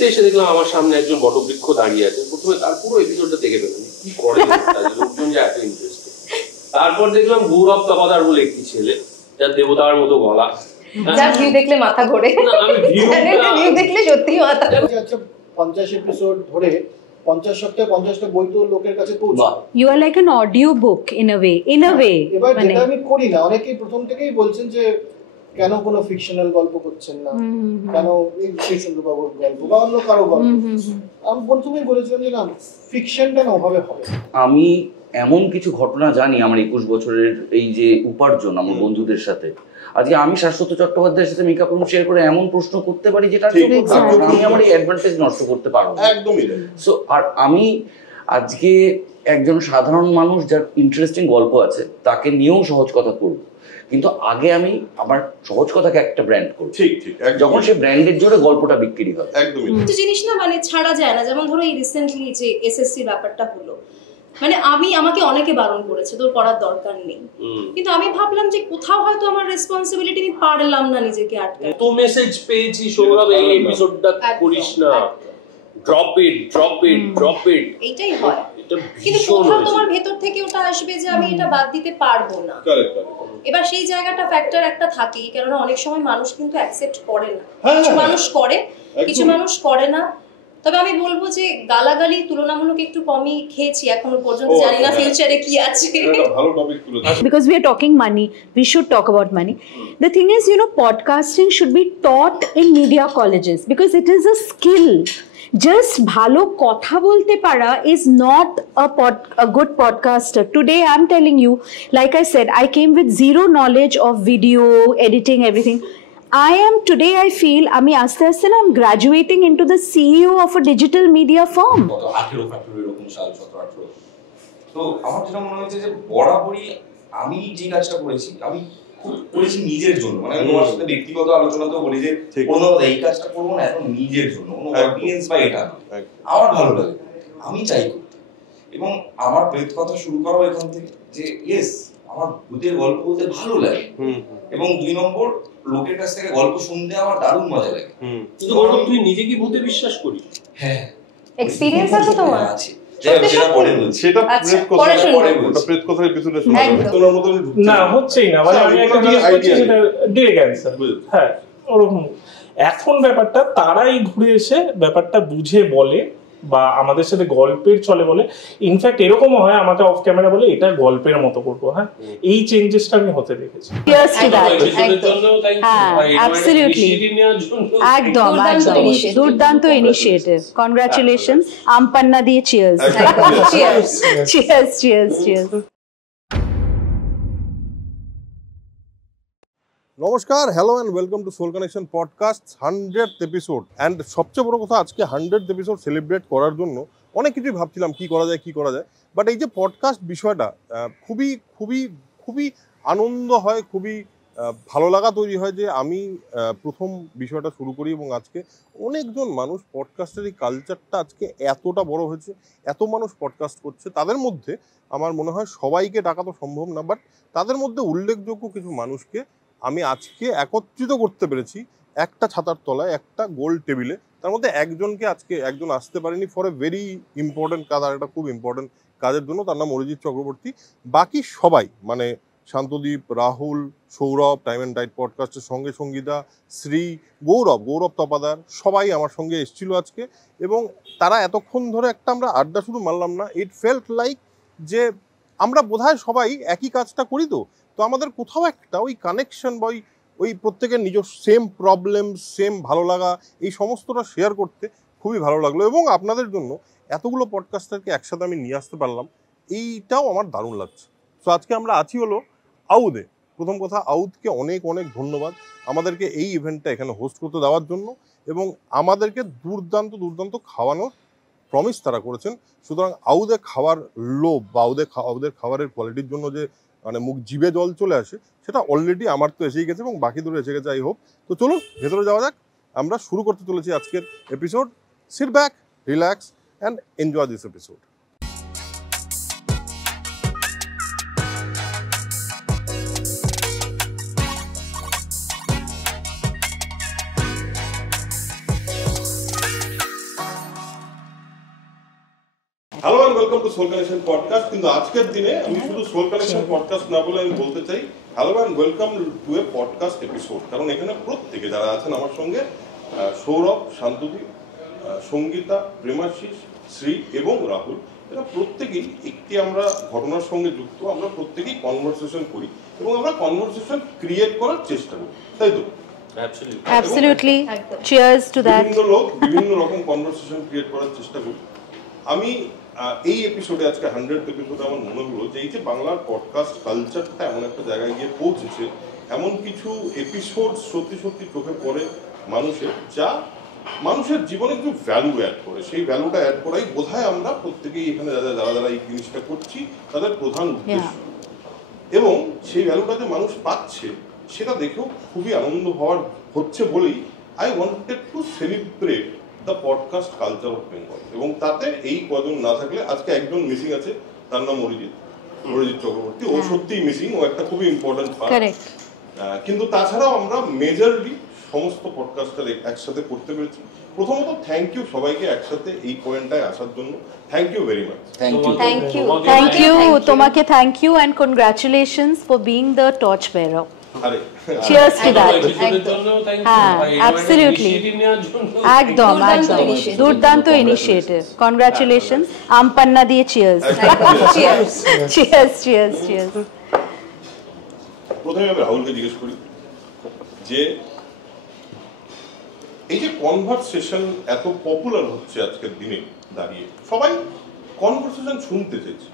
ঘুরতে এসে দেখলাম আমার সামনে একজন বটবৃক্ষ দাঁড়িয়ে আছে। প্রথমে তার পুরো এপিসোডটা দেখে ফেললাম, কি করে লোকজন যে এত ইন্টারেস্ট। তারপর দেখলাম গৌরব তপাদার বলে একটি ছেলে, যার দেবতার মতো গলা, যার ভিউ দেখলে মাথা ঘোরে, ভিউ দেখলে সত্যি মাথা ঘোরে। আচ্ছা 50 এপিসোড ধরে 50 সপ্তাহে 50টা বই তো লোকের কাছে পৌঁছায়। You are like an audio book in a way. এবার যেটা আমি করি না, অনেকেই প্রথম থেকেই বলছেন যে কেন কোনো ফিকশনাল গল্প করছেন না, কেন এই বিশেষজ্ঞবাবুর গল্প বা অন্য কারো গল্প। আমি প্রথমেই বলেছিলাম যে না, ফিকশনটা না ওভাবে হবে। আমি এমন কিছু ঘটনা জানি আমার 21 বছরের এই যে উপার্জন আমার বন্ধুদের সাথে, আজকে আমি শাশ্বত চট্টোপাধ্যায়ের সাথে মেকআপ রুম শেয়ার করে এমন প্রশ্ন করতে পারি যেটা আমি আমার এই অ্যাডভান্টেজ নষ্ট করতে পারবো একদমই। সো আর আমি আজকে একজন সাধারণ মানুষ যার ইন্টারেস্টিং গল্প আছে তাকে নিয়েও সহজ কথা করবো, কিন্তু আগে আমি আমার সহজ কথাকে একটা ব্র্যান্ড করব। ঠিক ঠিক, যখন সেই ব্র্যান্ডের জোরে গল্পটা বিক্রি হয়। একদমই কিছু জিনিস না মানে ছাড়া যায় না। যেমন ধরো এই রিসেন্টলি যে এসএসসি ব্যাপারটা হলো, মানে আমাকে অনেকে বারণ করেছে তোর করার দরকার নেই, কিন্তু আমি ভাবলাম যে কোথাও হয়তো আমার রেসপন্সিবিলিটি আমি পারলাম না নিজেকে আটকাতে। তো মেসেজ পেয়েছি সৌরভ এই এপিসোডটা করিস না, ড্রপ ইট এইটাই হয়, কিন্তু কোথাও তোমার ভেতর থেকে ওটা আসবে যে আমি এটা বাদ দিতে পারবো না। এবার সেই জায়গাটা ফ্যাক্টর একটা থাকেই, কারণ অনেক সময় মানুষ কিন্তু অ্যাকসেপ্ট করে না। কিছু মানুষ করে, কিছু মানুষ করে না। তবে আমি বলবো যে গালাগালি তুলনামূলক একটু কমই খেয়েছি এখনো পর্যন্ত, জানি না ফিউচারে কি আছে। Because we are talking money, we should talk about money. The thing is, podcasting should be taught in media colleges because it is a skill. Just bhalo kotha bolte para is not a good podcaster. Today I'm telling you, like I said, I came with zero knowledge of video editing, everything. Today I feel আমি আস্তে আস্তে না I'm graduating into the CEO of a digital media firm. 18 এরকম সাল 17-18। তো আমার যেটা মনে হয়েছে যে বরাবরই আমি যে কাজটা করেছি আমি করেছি নিজের জন্য, মানে আমি তোমার সাথে ব্যক্তিগত আলোচনাতেও বলি যে কোনো এই কাজটা করবো না এখন নিজের জন্য, কোনো অডিয়েন্স বা এটা আমার ভালো লাগে, আমি চাই করতে। এবং আমার প্রেত কথা শুরু করো এখান থেকে যে ইয়েস আমার ভূতের গল্প বলতে ভালো লাগে, এবং 2 নম্বর লোকের কাছ থেকে গল্প শুনতে আমার দারুণ মজা লাগে। কিন্তু তুই নিজে কি ভূতে বিশ্বাস করিস? হ্যাঁ, এক্সপেরিয়েন্স আছে তোমার? আছে, সেটা পরে বলছি। সেটা প্রেত কথার এপিসোডে শুনতে তোমার মত না হচ্ছেই না, মানে আমি একটা জিনিস করছি সেটা ডিরেক্ট অ্যানসার। হ্যাঁ, ওরকম এখন ব্যাপারটা তারাই ঘুরে এসে ব্যাপারটা বুঝে বলে বা আমাদের সাথে গল্পের চলে বলে। ইনফ্যাক্ট এরকমও হয় আমাকে অফ ক্যামেরা বলে এটা গল্পের মতো করবো। হ্যাঁ, এই চেঞ্জেসটা আমি হতে দেখেছি। একদম দুর্দান্ত ইনিশিয়েটিভ, কনগ্রাচুলেশনস। আমপান্না দিয়ে চিয়ার্স। চিয়ার্স। নমস্কার, hello and welcome to soul connection Podcast 100th episode. And সবচেয়ে বড় কথা, আজকে 100th এপিসোড সেলিব্রেট করার জন্য অনেক কিছুই ভাবছিলাম কি করা যায়। বাট এই যে পডকাস্ট বিষয়টা খুবই খুবই খুবই আনন্দ হয়, খুবই ভালো লাগা তৈরি হয় যে আমি প্রথম বিষয়টা শুরু করি এবং আজকে অনেকজন মানুষ পডকাস্টের এই কালচারটা আজকে এতটা বড় হয়েছে, এত মানুষ পডকাস্ট করছে। তাদের মধ্যে আমার মনে হয় সবাইকে ডাকা তো সম্ভব না, বাট তাদের মধ্যে উল্লেখযোগ্য কিছু মানুষকে আমি আজকে একত্রিত করতে পেরেছি একটা ছাতার তলায়, একটা গোল টেবিলে। তার মধ্যে একজন আসতে পারেনি ফর এ ভেরি ইম্পর্টেন্ট কাজ, আর একটা খুব ইম্পর্টেন্ট কাজের জন্য, তার নাম অরিজিৎ চক্রবর্তী। বাকি সবাই মানে Shantadeep, Rahul, Sourav, time and tight পডকাস্টের সঙ্গে সঙ্গীতা, শ্রী, গৌরব তপাদার, সবাই আমার সঙ্গে এসেছিল আজকে। এবং তারা এতক্ষণ ধরে আমরা আড্ডা শুধু মারলাম না, ইট ফেল্ট লাইক যে আমরা বোধহয় সবাই একই কাজটা করি। তো আমাদের কোথাও একটা ওই কানেকশন বা ওই প্রত্যেকের নিজস্ব সেম প্রবলেম, সেম ভালো লাগা, এই সমস্তটা শেয়ার করতে খুবই ভালো লাগলো। এবং আপনাদের জন্য এতগুলো পডকাস্টারকে একসাথে আমি নিয়ে আসতে পারলাম, এইটাও আমার দারুণ লাগছে। সো আজকে আমরা আছি হলো আউদে। প্রথম কথা, আউদকে অনেক অনেক ধন্যবাদ আমাদেরকে এই ইভেন্টটা এখানে হোস্ট করতে দেওয়ার জন্য, এবং আমাদেরকে দুর্দান্ত খাওয়ানোর প্রমিস তারা করেছেন। সুতরাং আউদে খাওয়ার লোভ বা আউদের খাবারের কোয়ালিটির জন্য যে মানে জিভে জল চলে আসে, সেটা অলরেডি আমার তো এসেই গেছে এবং বাকিদেরও এসে গেছে, আই হোপ। তো চলুন ভেতরে যাওয়া যাক। আমরা শুরু করতে চলেছি আজকের episode. Sit back, relax and enjoy this episode. Welcome to soul connection podcast. কিন্তু আজকের দিনে আমি শুধু সোল কানেকশন পডকাস্ট না বলে আমি বলতে চাই hello and welcome two A podcast episode. কারণ এখানে প্রত্যেকে যারা আছেন আমার সঙ্গে, সৌরভ, শান্তদীপ, সঙ্গীতা, প্রেমাশিস, শ্রী এবং রাহুল, এরা প্রত্যেকেই একটি আমরা ঘটনার সঙ্গে যুক্ত। আমরা প্রত্যেকেই কনভারসেশন করি এবং আমরা কনভারসেশন ক্রিয়েট করার চেষ্টা করি, তাই তো? Absolutely. Cheers to that. বিভিন্ন রকম কনভারসেশন ক্রিয়েট করার চেষ্টা করি। আমি এই এপিসোডে, আজকে 100th এপিসোডে আমার মনে হলো যে এই যে বাংলার পডকাস্ট কালচারটা এমন একটা জায়গায় গিয়ে পৌঁছেছে, এমন কিছু এপিসোড সত্যি সত্যি চোখে পড়ে মানুষের, যা মানুষের জীবনে একটু ভ্যালু অ্যাড করে। সেই ভ্যালুটা অ্যাড করাই বোধহয় আমরা প্রত্যেকেই এখানে যারা এই জিনিসটা করছি তাদের প্রধান উদ্দেশ্য। এবং সেই ভ্যালুটা যে মানুষ পাচ্ছে সেটা দেখেও খুবই আনন্দ হচ্ছে বলেই I wanted to celebrate the podcast culture of Bengal. এবং তাতে এই কজন না থাকলে, আজকে একজন মিসিং আছে, তার নাম অরিজিৎ চক্রবর্তী। ও সত্যিই মিসিং, ও একটা খুবই ইম্পর্টেন্ট পার্ট। কিন্তু তাছাড়াও আমরা মেজরলি সমস্ত পডকাস্টার একসাথে করতে পেরেছি। প্রথমত থ্যাংক ইউ সবাইকে একসাথে এই পয়েন্টটায় আসার জন্য। Thank you very much. Thank you তোমাকে, thank you and congratulations for being the torch bearer. Cheers to that. Absolutely. একদম দুর্দান্ত ইনিশিয়েটিভ। কনগ্রাচুলেশনস। আমপান্না দিয়ে চিয়ার্স। Cheers cheers cheers. প্রথমে আমি রাহুলকে জিজ্ঞেস করি যে এই যে কনভারসেশন এত পপুলার হচ্ছে আজকের দিনে দাঁড়িয়ে, সবাই কনভারসেশন শুনতে চাইছে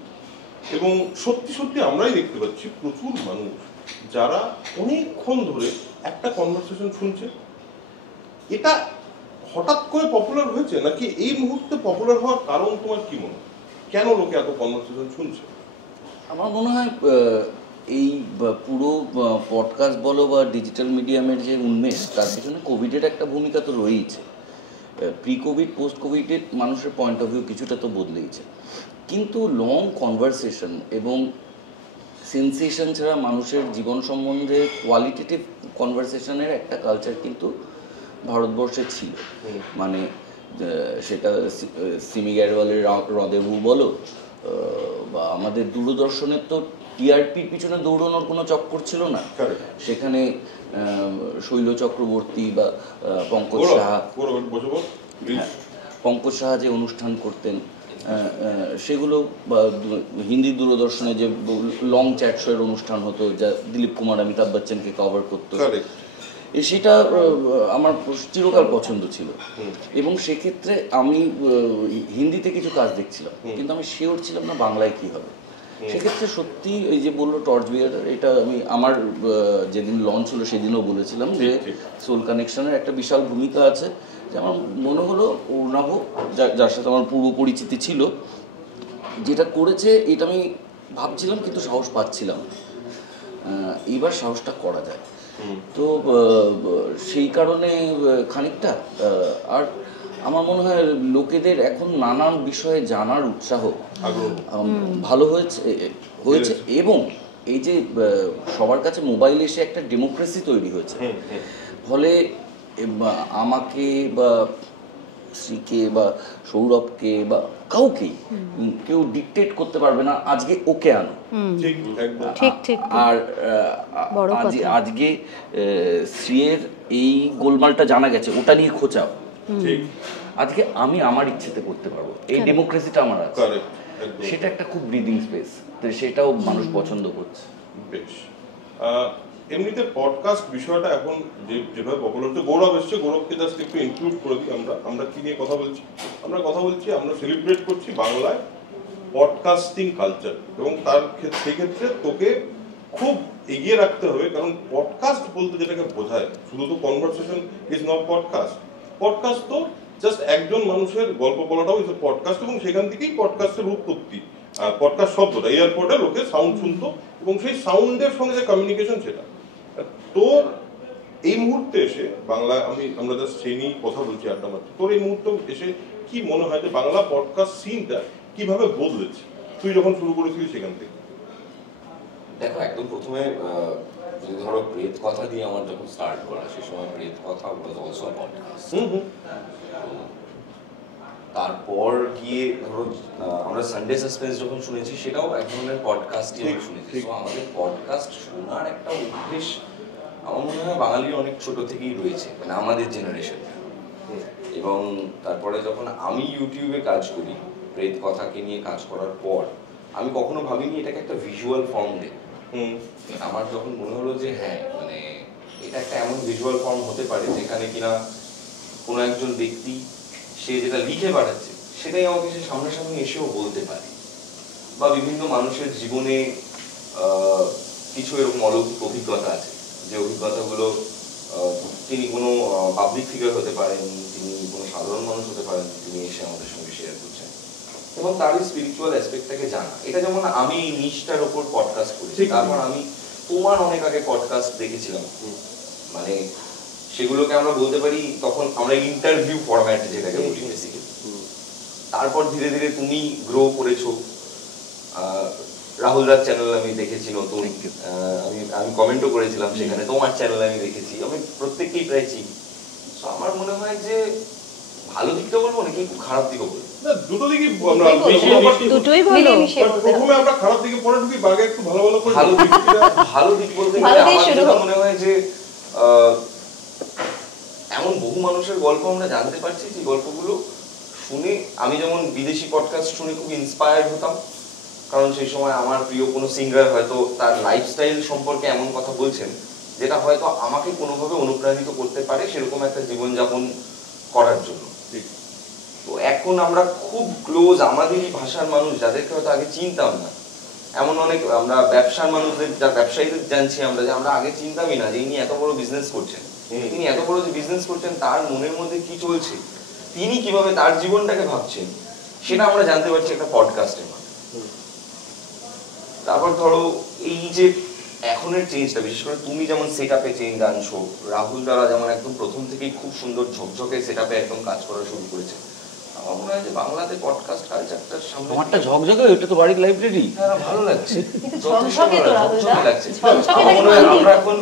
এবং সত্যি সত্যি আমরাই দেখতে পাচ্ছি প্রচুর মানুষ যারা অনেকক্ষণ ধরে একটা কনভারসেশন শুনছে। এটা হঠাৎ করে পপুলার হয়েছে নাকি এই মুহূর্তে পপুলার হওয়ার কারণ তোমার কি মনে হয়? কেন লোকে এত কনভারসেশন শুনছে? আমার মনে হয় এই পুরো পডকাস্ট বলো বা ডিজিটাল মিডিয়ামের যে উন্মেষ, তার পিছনে কোভিডের একটা ভূমিকা তো রয়েইছে। প্রি কোভিড, পোস্ট কোভিডের মানুষের পয়েন্ট অফ ভিউ কিছুটা তো বদলেইছে, কিন্তু লং কনভারসেশন এবং সেন্সেশন ছাড়া মানুষের জীবন সম্বন্ধে কোয়ালিটেটিভ কনভারসেশনের একটা কালচার কিন্তু ভারতবর্ষে ছিল। মানে সেটা সিমি গ্যারওয়ালের রদেবু বলো বা আমাদের দূরদর্শনের তো টিআরপির পিছনে দৌড়ানোর কোনো চক্কর ছিল না। সেখানে শৈল চক্রবর্তী বা পঙ্কজ সাহা যে অনুষ্ঠান করতেন সেগুলো, বা হিন্দি দূরদর্শনে যে লং চ্যাট শোয়ের অনুষ্ঠান হতো যা দিলীপ কুমার অমিতাভ বচ্চনকে কভার করতো, সেটা আমার চিরকাল পছন্দ ছিল। এবং সেক্ষেত্রে আমি হিন্দিতে কিছু কাজ দেখছিলাম, কিন্তু আমি শিওর ছিলাম না বাংলায় কী হবে। সেক্ষেত্রে সত্যি ওই যে বললো টর্চ বিয়ারার, এটা আমি আমার যেদিন লঞ্চ হলো সেদিনও বলেছিলাম যে সোল কানেকশনের একটা বিশাল ভূমিকা আছে। যে আমার মনে হলো অর্ণাভ, যার সাথে আমার পূর্ব পরিচিতি ছিল, যেটা করেছে এটা আমি ভাবছিলাম কিন্তু সাহস পাচ্ছিলাম। এইবার সাহসটা করা যায়, তো সেই কারণে খানিকটা। আর আমার মনে হয় লোকেদের এখন নানান বিষয়ে জানার উৎসাহ ভালো হয়েছে এবং এই যে সবার কাছে মোবাইল এসে একটা ডেমোক্রেসি তৈরি হয়েছে, ফলে আমাকে বা শ্রীকে বা সৌরভকে বা কাউকেই কেউ ডিকটেট করতে পারবে না আজকে ওকে আনো। আর আজকে শ্রীয়ের এই গোলমালটা জানা গেছে, ওটা নিয়ে খোঁচাও, আজকে আমি আমার ইচ্ছেতে করতে পারবো। এই ডেমোক্রেসিটা আমার আছে, সেটা একটা খুব ব্রিদিং স্পেস, সেটাও মানুষ পছন্দ করছে। বেশ, এমনিতে পডকাস্ট বিষয়টা এখন যেভাবে পপুলার হচ্ছে, গৌরব এসছে, গৌরবকে জাস্ট একটু ইনক্লুড করে দিই। আমরা কি নিয়ে কথা বলছি? আমরা সেলিব্রেট করছি বাংলায় পডকাস্টিং কালচার, এবং সেক্ষেত্রে তোকে খুব এগিয়ে রাখতে হবে। কারণ পডকাস্ট বলতে যেটাকে বোঝায়, শুধু তো conversation is not podcast. Podcast তো জাস্ট একজন মানুষের গল্প বলাটাও ইজ পডকাস্ট, এবং সেখান থেকেই পডকাস্টের উৎপত্তি। পডকাস্ট শব্দটা এয়ারপোর্টে লোকে সাউন্ড শুনতো এবং সেই সাউন্ডের সঙ্গে যে কমিউনিকেশন, সেটা তোর এই মুহূর্তে এসে বাংলা, আমরা জাস্ট সেই নিয়েই কথা বলছি, আড্ডা মারছি। তোর এই মুহূর্তে এসে কি মনে হয় যে বাংলা পডকাস্ট সিনটা কিভাবে বদলেছে তুই যখন শুরু করেছিলি সেখান থেকে? দেখো, একদম প্রথমে যদি ধরো প্রেত কথা দিয়ে আমার যখন স্টার্ট করা, সে সময় প্রেত কথা ওয়াজ অলসো পডকাস্ট। তারপর গিয়ে ধরো আমরা সানডে সাসপেন্স যখন শুনেছি সেটাও এক ধরনের পডকাস্টই আমরা শুনেছি। তো আমাদের পডকাস্ট শোনার একটা অভ্যেস আমার মনে হয় বাঙালির অনেক ছোট থেকেই রয়েছে, মানে আমাদের জেনারেশন। এবং তারপরে যখন আমি ইউটিউবে কাজ করি, প্রেত কথাকে নিয়ে কাজ করার পর আমি কখনো ভাবিনি এটাকে একটা ভিজুয়াল ফর্ম দেব। আমার যখন মনে হলো যে হ্যাঁ, মানে এটা একটা এমন ভিজুয়াল ফর্ম হতে পারে যেখানে কিনা কোনো একজন ব্যক্তি সে যেটা লিখে পাঠাচ্ছে সেটাই আমাকে সে সামনাসামনি এসেও বলতে পারে, বা বিভিন্ন মানুষের জীবনে কিছু এরকম অলৌকিক অভিজ্ঞতা আছে যে অভিজ্ঞতাগুলো তিনি কোনো পাবলিক ফিগার হতে পারেন, তিনি কোনো সাধারণ মানুষ হতে পারেন, তিনি এসে আমাদের সঙ্গে শেয়ার করছেন এবং তার এই স্পিরিচুয়াল অ্যাসপেক্টটাকে জানা। এটা যেমন আমি এই নিশটার ওপর পডকাস্ট করেছি, তারপর আমি তোমার অনেক আগে পডকাস্ট দেখেছিলাম, মানে সেগুলোকে আমরা বলতে পারি তখন আমরা ইন্টারভিউ ফরম্যাট যেটাকে বলি বেসিক্যালি। তারপর ধীরে ধীরে তুমি গ্রো করেছো। রাহুল দার চ্যানেল আমি দেখেছি নতুন, আমি কমেন্টও করেছিলাম সেখানে, তোমার চ্যানেল আমি দেখেছি, আমি প্রত্যেককেই প্রায় চিনি। আমার মনে হয় যে ভালো দিকটা বলবো নাকি একটু খারাপ দিকও বলবো? দুটো দিকই আমরা দুটোই বলো। প্রথমে আমরা খারাপ দিকে পরে ঢুকি, বাগে একটু ভালো ভালো করে। ভালো দিক বলতে গেলে আমার যেটা মনে হয় যে এমন বহু মানুষের গল্প আমরা জানতে পারছি যে গল্পগুলো শুনে আমি যেমন বিদেশি পডকাস্ট শুনে খুব ইন্সপায়ার্ড হতাম, কারণ সেই সময় আমার প্রিয় কোনো সিঙ্গার হয়তো তার লাইফস্টাইল সম্পর্কে এমন কথা বলছেন যেটা হয়তো আমাকে কোনোভাবে অনুপ্রাণিত করতে পারে সেরকম একটা জীবনযাপন করার জন্য। তো এখন আমরা খুব ক্লোজ আমাদেরই ভাষার মানুষ যাদেরকে হয়তো আগে চিনতাম না, এমন অনেক আমরা ব্যবসার মানুষদের, যা ব্যবসায়ীদের জানছি আমরা, যে আমরা আগে চিনতামই না যে ইনি এত বড় বিজনেস করছেন, তিনি এত বড় যে বিজনেস করছেন তার মনের মধ্যে কি চলছে, তিনি কিভাবে তার জীবনটাকে ভাবছেন, সেটা আমরা জানতে পারছি একটা পডকাস্টের মাধ্যমে। তারপর ধরো এই যে এখনের চেঞ্জটা, বিশেষ করে তুমি যেমন সেটআপে চেঞ্জ আনছো, রাহুল দ্বারা যেমন একদম প্রথম থেকেই খুব সুন্দর ঝকঝকে সেটআপে একদম কাজ করা শুরু করেছে, আমার মনে হয় যে বাংলাতে পডকাস্ট কালচারটার সামনে আমারটা ঝকঝকে, ওটা তো বাড়ির লাইব্রেরি, ভালো লাগছে, ঝকঝকে লাগছে। আমার মনে হয় আমরা এখন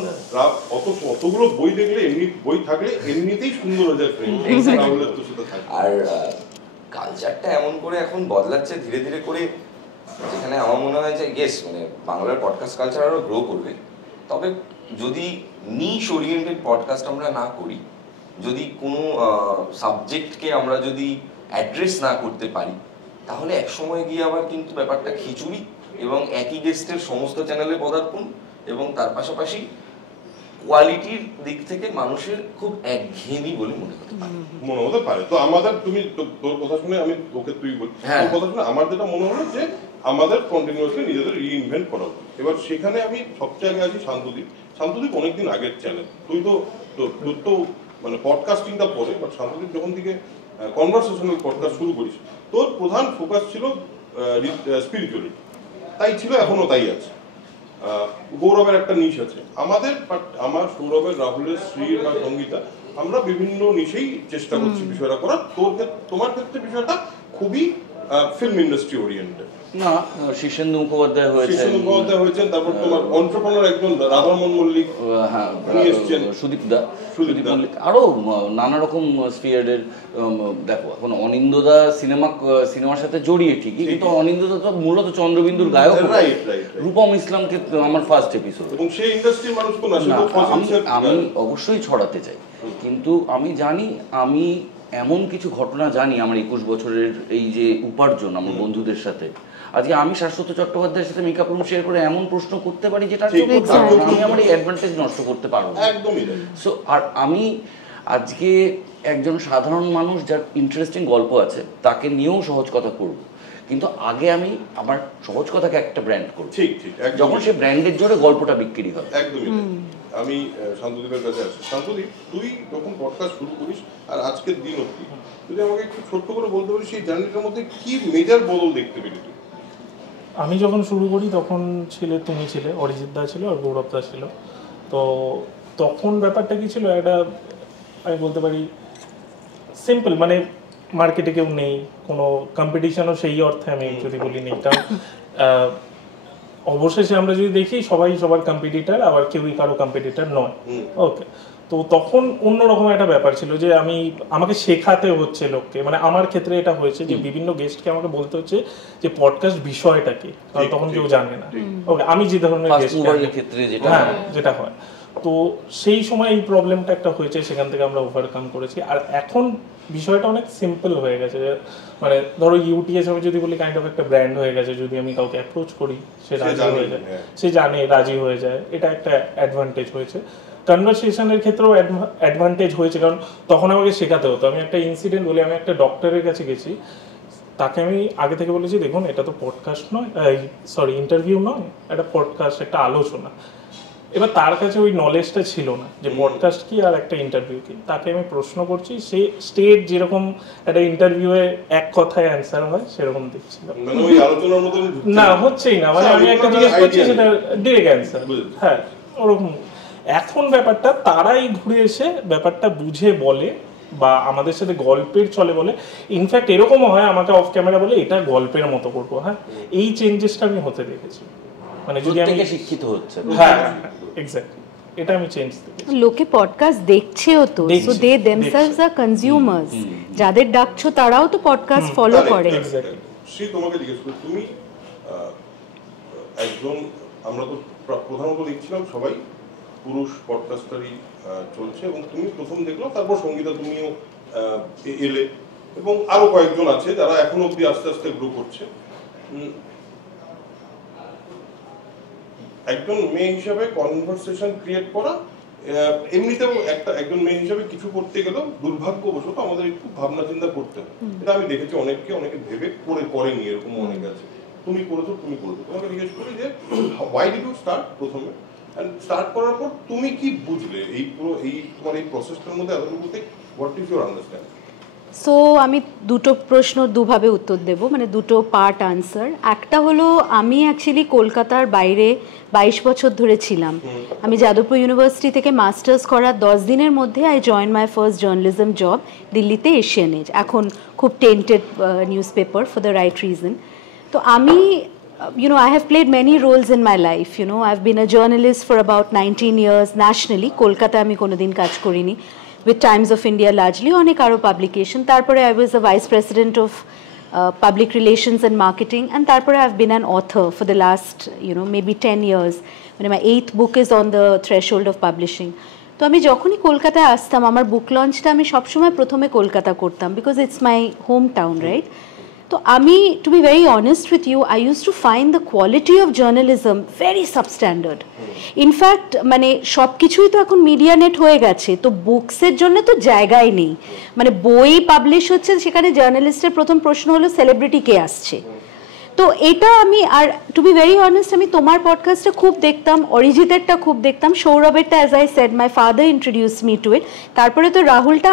অতগুলো বই দেখলে, এমনি বই থাকলে এমনিতেই সুন্দর হয়ে যায়। আর কালচারটা এমন করে এখন বদলাচ্ছে ধীরে ধীরে করে, যেখানে আমার মনে হয় যে ইয়েস, মানে বাংলার পডকাস্ট কালচার আরো গ্রো করবে। তবে যদি নিশ ওরিয়েন্টেড পডকাস্ট আমরা না করি, যদি কোনো সাবজেক্টকে আমরা যদি অ্যাড্রেস না করতে পারি, তাহলে এক সময় গিয়ে আবার কিন্তু ব্যাপারটা খিচুড়ি এবং একই গেস্টের সমস্ত চ্যানেলে পদার্পণ, এবং তার পাশাপাশি কোয়ালিটির দিক থেকে মানুষের খুব একঘেয়েমি বলে মনে হতে পারে। তো আমাদের, তুমি তোর কথা শুনে আমি তোকে তুই বলি, তোর কথা শুনে আমার যেটা মনে হলো যে আমাদের কন্টিনিউয়াসলি নিজেদের রিইনভেন্ট করা উচিত। এবার সেখানে আমি সবচেয়ে আগে আছি শান্তদ্বীপ। শান্তদ্বীপ অনেকদিন আগের চ্যানেল, তুই তো তোর তো মানে পডকাস্টিংটা পরে, বাট শান্তদ্বীপ যখন থেকে কনভারসেশনাল পডকাস্ট শুরু করিস, তোর প্রধান ফোকাস ছিল স্পিরিচুয়ালিটি, তাই ছিল, এখনো তাই আছে। গৌরবের একটা নিশ আছে আমাদের, বাট আমার সৌরভের, রাহুলের, শ্রীর বা সঙ্গীতা, আমরা বিভিন্ন নিশেই চেষ্টা করছি বিষয়টা করার। তোমার ক্ষেত্রে বিষয়টা খুবই ফিল্ম ইন্ডাস্ট্রি ওরিয়েন্টেড। না, শীর্ষেন্দু মুখোপাধ্যায় হয়েছেন, তারপর তোমার এন্টারপ্রেনার একজন রাধারমন মল্লিক, সুদীপ মল্লিক, আরো নানা রকম স্পিয়ারের। দেখো এখন অনিন্দদা সিনেমার সাথে জড়িয়ে ঠিকই, কিন্তু অনিন্দদা তো মূলত চন্দ্রবিন্দুর গায়ক। রূপম ইসলামকে আমার ফার্স্ট এপিসোড, এবং সেই ইন্ডাস্ট্রির মানুষ তো না, আমি অবশ্যই ছড়াতে চাই, কিন্তু আমি জানি, আমি এমন কিছু ঘটনা জানি আমার 21 বছরের এই যে উপার্জন আমার বন্ধুদের সাথে, আজকে আমি শাশ্বত চট্টোপাধ্যায়ের সাথে মেকআপ রুম শেয়ার করে এমন প্রশ্ন করতে পারি যেটা আমি আমার এই অ্যাডভান্টেজ নষ্ট করতে পারবো না। সো আর আমি আজকে একজন সাধারণ মানুষ যার ইন্টারেস্টিং গল্প আছে তাকে নিয়েও সহজ কথা করব, কিন্তু আগে আমি আমার সহজ কথাকে একটা ব্র্যান্ড করব, যখন সে ব্র্যান্ডের জোরে গল্পটা বিক্রি হবে। একদমই। আমি শান্তদ্বীপের কাছে আছি। শান্তদ্বীপ, তুই যখন পডকাস্ট শুরু করিস আর আজকের দিন অবধি যদি আমাকে একটু ছোট্ট করে বলতে পারিস সেই জার্নিটার মধ্যে কি মেজর বদল দেখতে পেলি তুই? আমি যখন শুরু করি তখন তুমি ছিলে, অরিজিৎ দা ছিল আর গৌরব দা ছিল। তো তখন ব্যাপারটা কি ছিল, একটা আমি বলতে পারি সিম্পল, মানে মার্কেটে কেউ নেই, কোনো কম্পিটিশনও সেই অর্থে আমি যদি বলি নেই, কারণ অবশেষে আমরা যদি দেখি সবাই সবার কম্পিটিটার, আবার কেউই কারো কম্পিটিটার নয়। ওকে, তো তখন অন্যরকম একটা ব্যাপার ছিল যে আমাকে শেখাতে হচ্ছে লোককে, মানে আমার ক্ষেত্রে এটা হয়েছে যে বিভিন্ন গেস্টকে আমাকে বলতে হচ্ছে যে পডকাস্ট বিষয়টা কি, কারণ তখন কেউ জানে না। ওকে, আমি যে ধরনের যেটা হয়, তো সেই সময় এই প্রবলেমটা একটা হয়েছে, সেখান থেকে আমরা ওভারকাম করেছি। আর এখন বিষয়টা অনেক সিম্পল হয়ে গেছে, মানে ধরো ইউটিএস আমি যদি বলি কাইন্ড অফ একটা ব্র্যান্ড হয়ে গেছে, যদি আমি কাউকে অ্যাপ্রোচ করি সে রাজি হয়ে যায়, সে জানে রাজি হয়ে যায়, এটা একটা অ্যাডভান্টেজ হয়েছে। কনভারসেশনের ক্ষেত্রেও অ্যাডভান্টেজ হয়েছে, কারণ তখন আমাকে শেখাতে হতো। আমি একটা ইনসিডেন্ট বলি, আমি একটা ডক্টরের কাছে গেছি, তাকে আমি আগে থেকে বলেছি দেখুন এটা তো পডকাস্ট নয়, ইন্টারভিউ নয়, একটা পডকাস্ট, একটা আলোচনা। এবার তার কাছে ওই নলেজটা ছিল না যে পডকাস্ট কি আর একটা ইন্টারভিউ কি। তাকে আমি প্রশ্ন করছি, সে স্টেট যেরকম একটা ইন্টারভিউয়ে এক কথায় অ্যান্সার হয় সেরকম দিচ্ছিল না, হচ্ছেই না, মানে আমি একটা জিজ্ঞেস করছি সেটা ডিরেক্ট অ্যান্সার। হ্যাঁ, ওরকম। এখন ব্যাপারটা তারাই ঘুরে এসে ব্যাপারটা বুঝে বলে বা আমাদের সাথে গল্পের চলে বলে। ইনফ্যাক্ট এরকমও হয় আমাকে অফ ক্যামেরা বলে এটা গল্পের মতো করবো। হ্যাঁ, এই চেঞ্জেসটা আমি হতে দেখেছি, মানে যদি আমি শিক্ষিত হচ্ছে। হ্যাঁ, এক্স্যাক্টলি, এটা আমি চেঞ্জ দেখেছি। লোকে পডকাস্ট দেখছেও তো, so they themselves are consumers, যাদের ডাকছো তারাও তো পডকাস্ট ফলো করে। এক্স্যাক্টলি। সেই তোমাকে জিজ্ঞেস করি, তুমি একজন, আমরা তো প্রধানত দেখছিলাম সবাই পুরুষ পডকাস্টারই চলছে, এবং তুমি প্রথম দেখলো, তারপর সঙ্গীতা তুমিও এলে, এবং আরো কয়েকজন আছে যারা এখনো অব্দি আস্তে আস্তে গ্রো করছে। একজন মেয়ে হিসাবে কনভারসেশন ক্রিয়েট করা, এমনিতেও একজন মেয়ে হিসাবে কিছু করতে গেলেও দুর্ভাগ্যবশত আমাদের একটু ভাবনা চিন্তা করতে হয়। এটা আমি দেখেছি অনেকে ভেবে করেনি, এরকম অনেক আছে। তুমি করেছো, তোমাকে জিজ্ঞেস করি যে হোয়াই ডিড ইউ স্টার্ট প্রথমে, এন্ড স্টার্ট করার পর তুমি কি বুঝলে এই পুরো তোমার এই প্রসেসটার মধ্যে এতটুকুতে, what is your understanding? So আমি দুটো প্রশ্ন দুভাবে উত্তর দেব, মানে দুটো পার্ট আনসার। একটা হলো আমি অ্যাকচুয়ালি কলকাতার বাইরে 22 বছর ধরে ছিলাম। আমি যাদবপুর ইউনিভার্সিটি থেকে মাস্টার্স করার 10 দিনের মধ্যে I join my first journalism job দিল্লিতে, এশিয়ান এজ, এখন খুব tainted news paper for the right reason. তো আমি I have played many roles in my life. I've been a journalist for about 19 years nationally. Kolkata আমি কোনোদিন কাজ করিনি, with Times of India largely, অনেক আরো পাবলিকেশন। তারপরে I was a vice president of public relations and marketing, and তারপরে I've been an author for the last maybe 10 years. My 8th book is on the threshold of publishing. তো আমি যখনই কলকাতায় আসতাম, আমার বুক লঞ্চটা আমি সবসময় প্রথমে কলকাতা করতাম, because it's my home town, right? তো আমি, to be very honest with you, I use to find the quality of journalism very substandard. In fact মানে সব কিছুই তো এখন মিডিয়া নেট হয়ে গেছে, তো বুকসের জন্য তো জায়গাই নেই। মানে বই পাবলিশ হচ্ছে, সেখানে জার্নালিস্টের প্রথম প্রশ্ন হলো সেলিব্রিটি কে আসছে। তো এটা আমি, আর টু বি ভেরি অনেস্ট, আমি তোমার পডকাস্টটা খুব দেখতাম, অরিজিতেরটা খুব দেখতাম, সৌরভেরটা, as I said my father introduce me to it, তারপরে তো রাহুলটা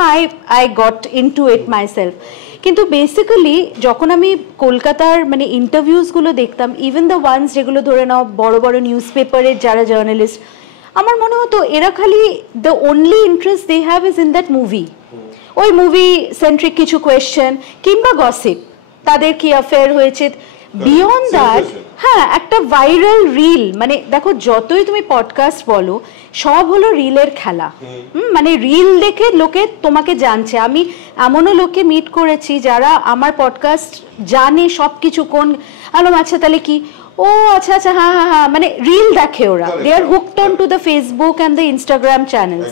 I got into it myself. কিন্তু বেসিক্যালি যখন আমি কলকাতার মানে ইন্টারভিউসগুলো দেখতাম, ইভেন দ্য ওয়ান্স যেগুলো ধরে নাও বড় বড় নিউজ পেপারের যারা জার্নালিস্ট, আমার মনে হতো এরা খালি the only interest they have is in that movie, ওই মুভি সেন্ট্রিক কিছু কোয়েশ্চেন কিংবা গসিপ, তাদের কি অ্যাফেয়ার হয়েছে, বিয়ন্ড দ্যাট। হ্যাঁ, একটা ভাইরাল রিল, মানে দেখো যতই তুমি পডকাস্ট বলো, সব হলো রিলের খেলা। মানে রিল দেখে লোকে তোমাকে জানছে। আমি এমনও লোককে মিট করেছি যারা আমার পডকাস্ট জানে সব কিছু, কোন আলম, আচ্ছা তাহলে কি, ও আচ্ছা আচ্ছা, হ্যাঁ হ্যাঁ হ্যাঁ, মানে রিল দেখে ওরা, they are hooked on to the Facebook and the Instagram channels.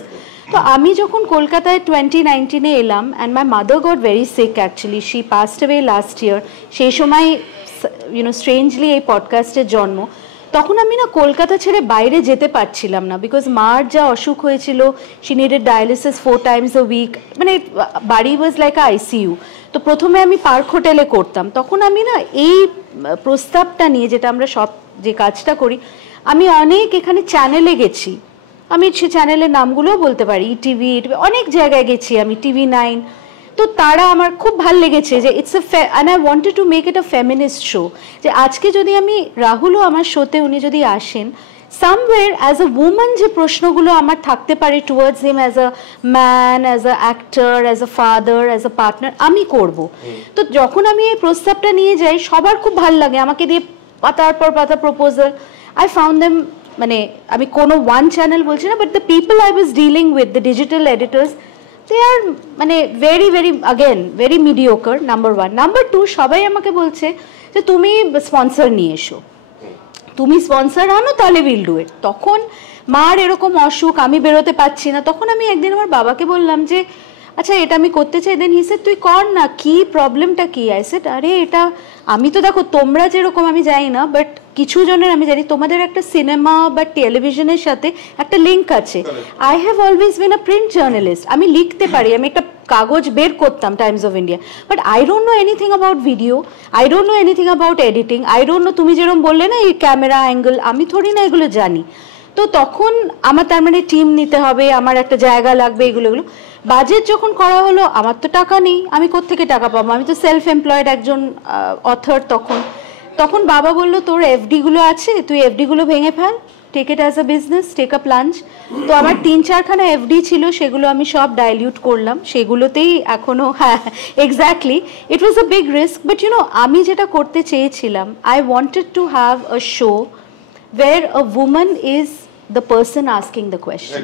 তো আমি যখন কলকাতায় 2019-এ এলাম, and my mother got very sick actually, she passed away last year, সেই সময় স্ট্রেঞ্জলি এই পডকাস্টের জন্ম। তখন আমি না কলকাতা ছেড়ে বাইরে যেতে পারছিলাম না, বিকজ মার যা অসুখ হয়েছিল, she needed dialysis 4 times a week, মানে বাড়ি ওয়াজ লাইক আ ICU। তো প্রথমে আমি পার্ক হোটেলে করতাম। তখন আমি না এই প্রস্তাবটা নিয়ে, যেটা আমরা সব যে কাজটা করি, আমি অনেক এখানে চ্যানেলে গেছি, আমি সে চ্যানেলের নামগুলোও বলতে পারি, ETV, অনেক জায়গায় গেছি আমি, TV9। তো তারা আমার খুব ভাল লেগেছে যে its and I wanted to make it a feminist show, যে আজকে যদি আমি, রাহুলও আমার শোতে উনি যদি আসেন, সামওয়্যার অ্যাজ আ উম্যান যে প্রশ্নগুলো আমার থাকতে পারে towards him as a man, as a actor, as a father, as a partner, আমি করব। তো যখন আমি এই প্রস্তাবটা নিয়ে যাই, সবার খুব ভাল লাগে, আমাকে দিয়ে পাতার পর পাতা প্রপোজাল, আই ফাউন্ড দেম মানে আমি কোনো ওয়ান চ্যানেল বলছি না, but the people I was dealing with, the digital editors, they are মানে very very very mediocre, number one. Number two, সবাই আমাকে বলছে যে তুমি স্পন্সর নিয়ে এসো, তুমি স্পন্সর আনো তাহলে উইল ডু ইট। তখন মার এরকম অসুখ, আমি বেরোতে পারছি না, তখন আমি একদিন আমার বাবাকে বললাম যে আচ্ছা এটা আমি করতে চাই। দেন হি সেড তুই কর না, কি প্রবলেমটা কি? আই সেড আরে এটা আমি তো দেখো তোমরা যেরকম আমি জানি না, বাট কিছু জনের আমি জানি তোমাদের একটা সিনেমা বা টেলিভিশনের সাথে একটা লিঙ্ক আছে। I have always been a print journalist, আমি লিখতে পারি, আমি একটা কাগজ বের করতাম Times of India, but I don't know anything about video, I don't know anything about editing, I don't know তুমি যেরকম বললে না এই ক্যামেরা অ্যাঙ্গেল, আমি থোড়ি না এগুলো জানি। তো তখন আমার তার মানে টিম নিতে হবে, আমার একটা জায়গা লাগবে, এগুলো বাজেট যখন করা হলো, আমার তো টাকা নেই, আমি কোত্থেকে টাকা পাবো, আমি তো সেলফ এমপ্লয়েড একজন অথর। তখন বাবা বললো তোর এফডি গুলো আছে, তুই এফডি গুলো ভেঙে ফেল, take it as a business, take a plunge. তো আমার 3-4খানা এফডি ছিল, সেগুলো আমি সব ডাইলিউট করলাম, সেগুলোতেই এখনো, হ্যাঁ exactly, it was a big risk, but you know আমি যেটা করতে চেয়েছিলাম, I wanted to have a show where a woman is the person asking the question,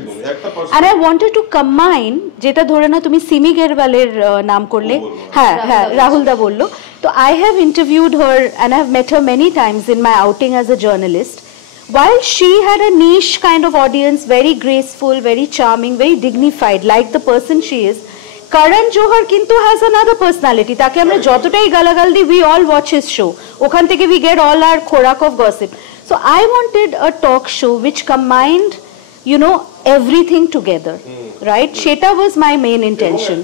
and I wanted to combine, যেটা ধরে না তুমি সিমি গেরওয়ালের নাম করলে, হ্যাঁ হ্যাঁ রাহুল দা বললো, তো I have interviewed her and I have met her many times in my outing as a journalist. While she had a niche kind of audience, very graceful, very charming, very dignified, like the person she is, Karan Johar কিন্তু has another personality, তাকে আমরা যতটাই গালাগাল দিই, we all watch his show, ওখান থেকে we get all our খোরাক of gossip. So I wanted a talk show which combined, you know, everything together, right? Sheta was my main intention.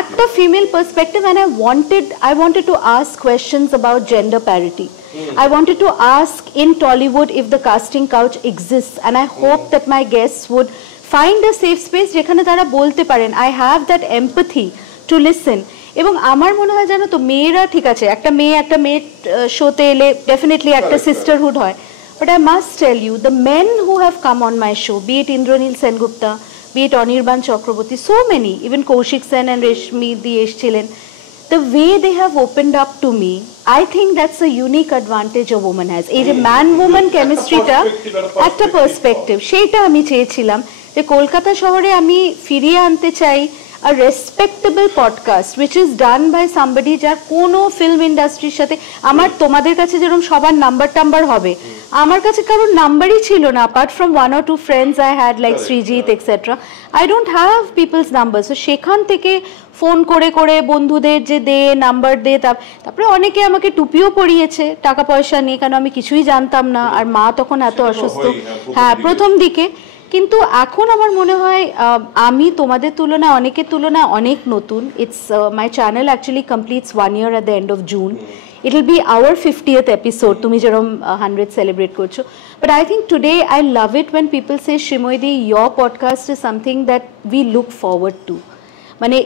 একটা female perspective, and I wanted to ask questions about gender parity. I wanted to ask in Tollywood if the casting couch exists, and I hope that my guests would find a safe space যেখানে তারা বলতে পারেন, I have that empathy to listen. এবং আমার মনে হয় জানো তো, মেয়েরা ঠিক আছে, একটা মেয়ে শোতে এলে ডেফিনেটলি একটা সিস্টারহুড হয়, but I must tell you the men who have come on my show, be it Indraneil Sengupta, be it Anirban Chakraborty, so many, even Kaushik Sen and Reshmi di এসছিলেন, the way they have opened up to me, I think that's a unique advantage a woman has. এই যে man women কেমিস্ট্রিটা, একটা perspective, সেইটা আমি চেয়েছিলাম যে কলকাতা শহরে আমি ফিরিয়ে আনতে চাই a respectable podcast which is done by somebody যার কোনো ফিল্ম ইন্ডাস্ট্রির সাথে, আমার তোমাদের কাছে যেরকম সবার নাম্বার হবে, আমার কাছে কারোর নাম্বারই ছিল না, apart from 1 or 2 friends I had like Srijit etc. I don't have people's numbers. So সেখান থেকে ফোন করে বন্ধুদের যে দে নাম্বার দে, তারপরে অনেকে আমাকে টুপিও পরিয়েছে টাকা পয়সা নিয়ে, কারণ আমি কিছুই জানতাম না, আর মা তখন এত অসুস্থ, হ্যাঁ প্রথম দিকে। কিন্তু এখন আমার মনে হয় আমি তোমাদের তুলনায়, অনেকের তুলনায় অনেক নতুন। It's my channel actually completes 1 year at the end of June. It will be our 50th episode. তুমি যেরকম 100 সেলিব্রেট করছো, but I think today I love it when people say Shrimoyidi, your podcast is something that we look forward to. মানে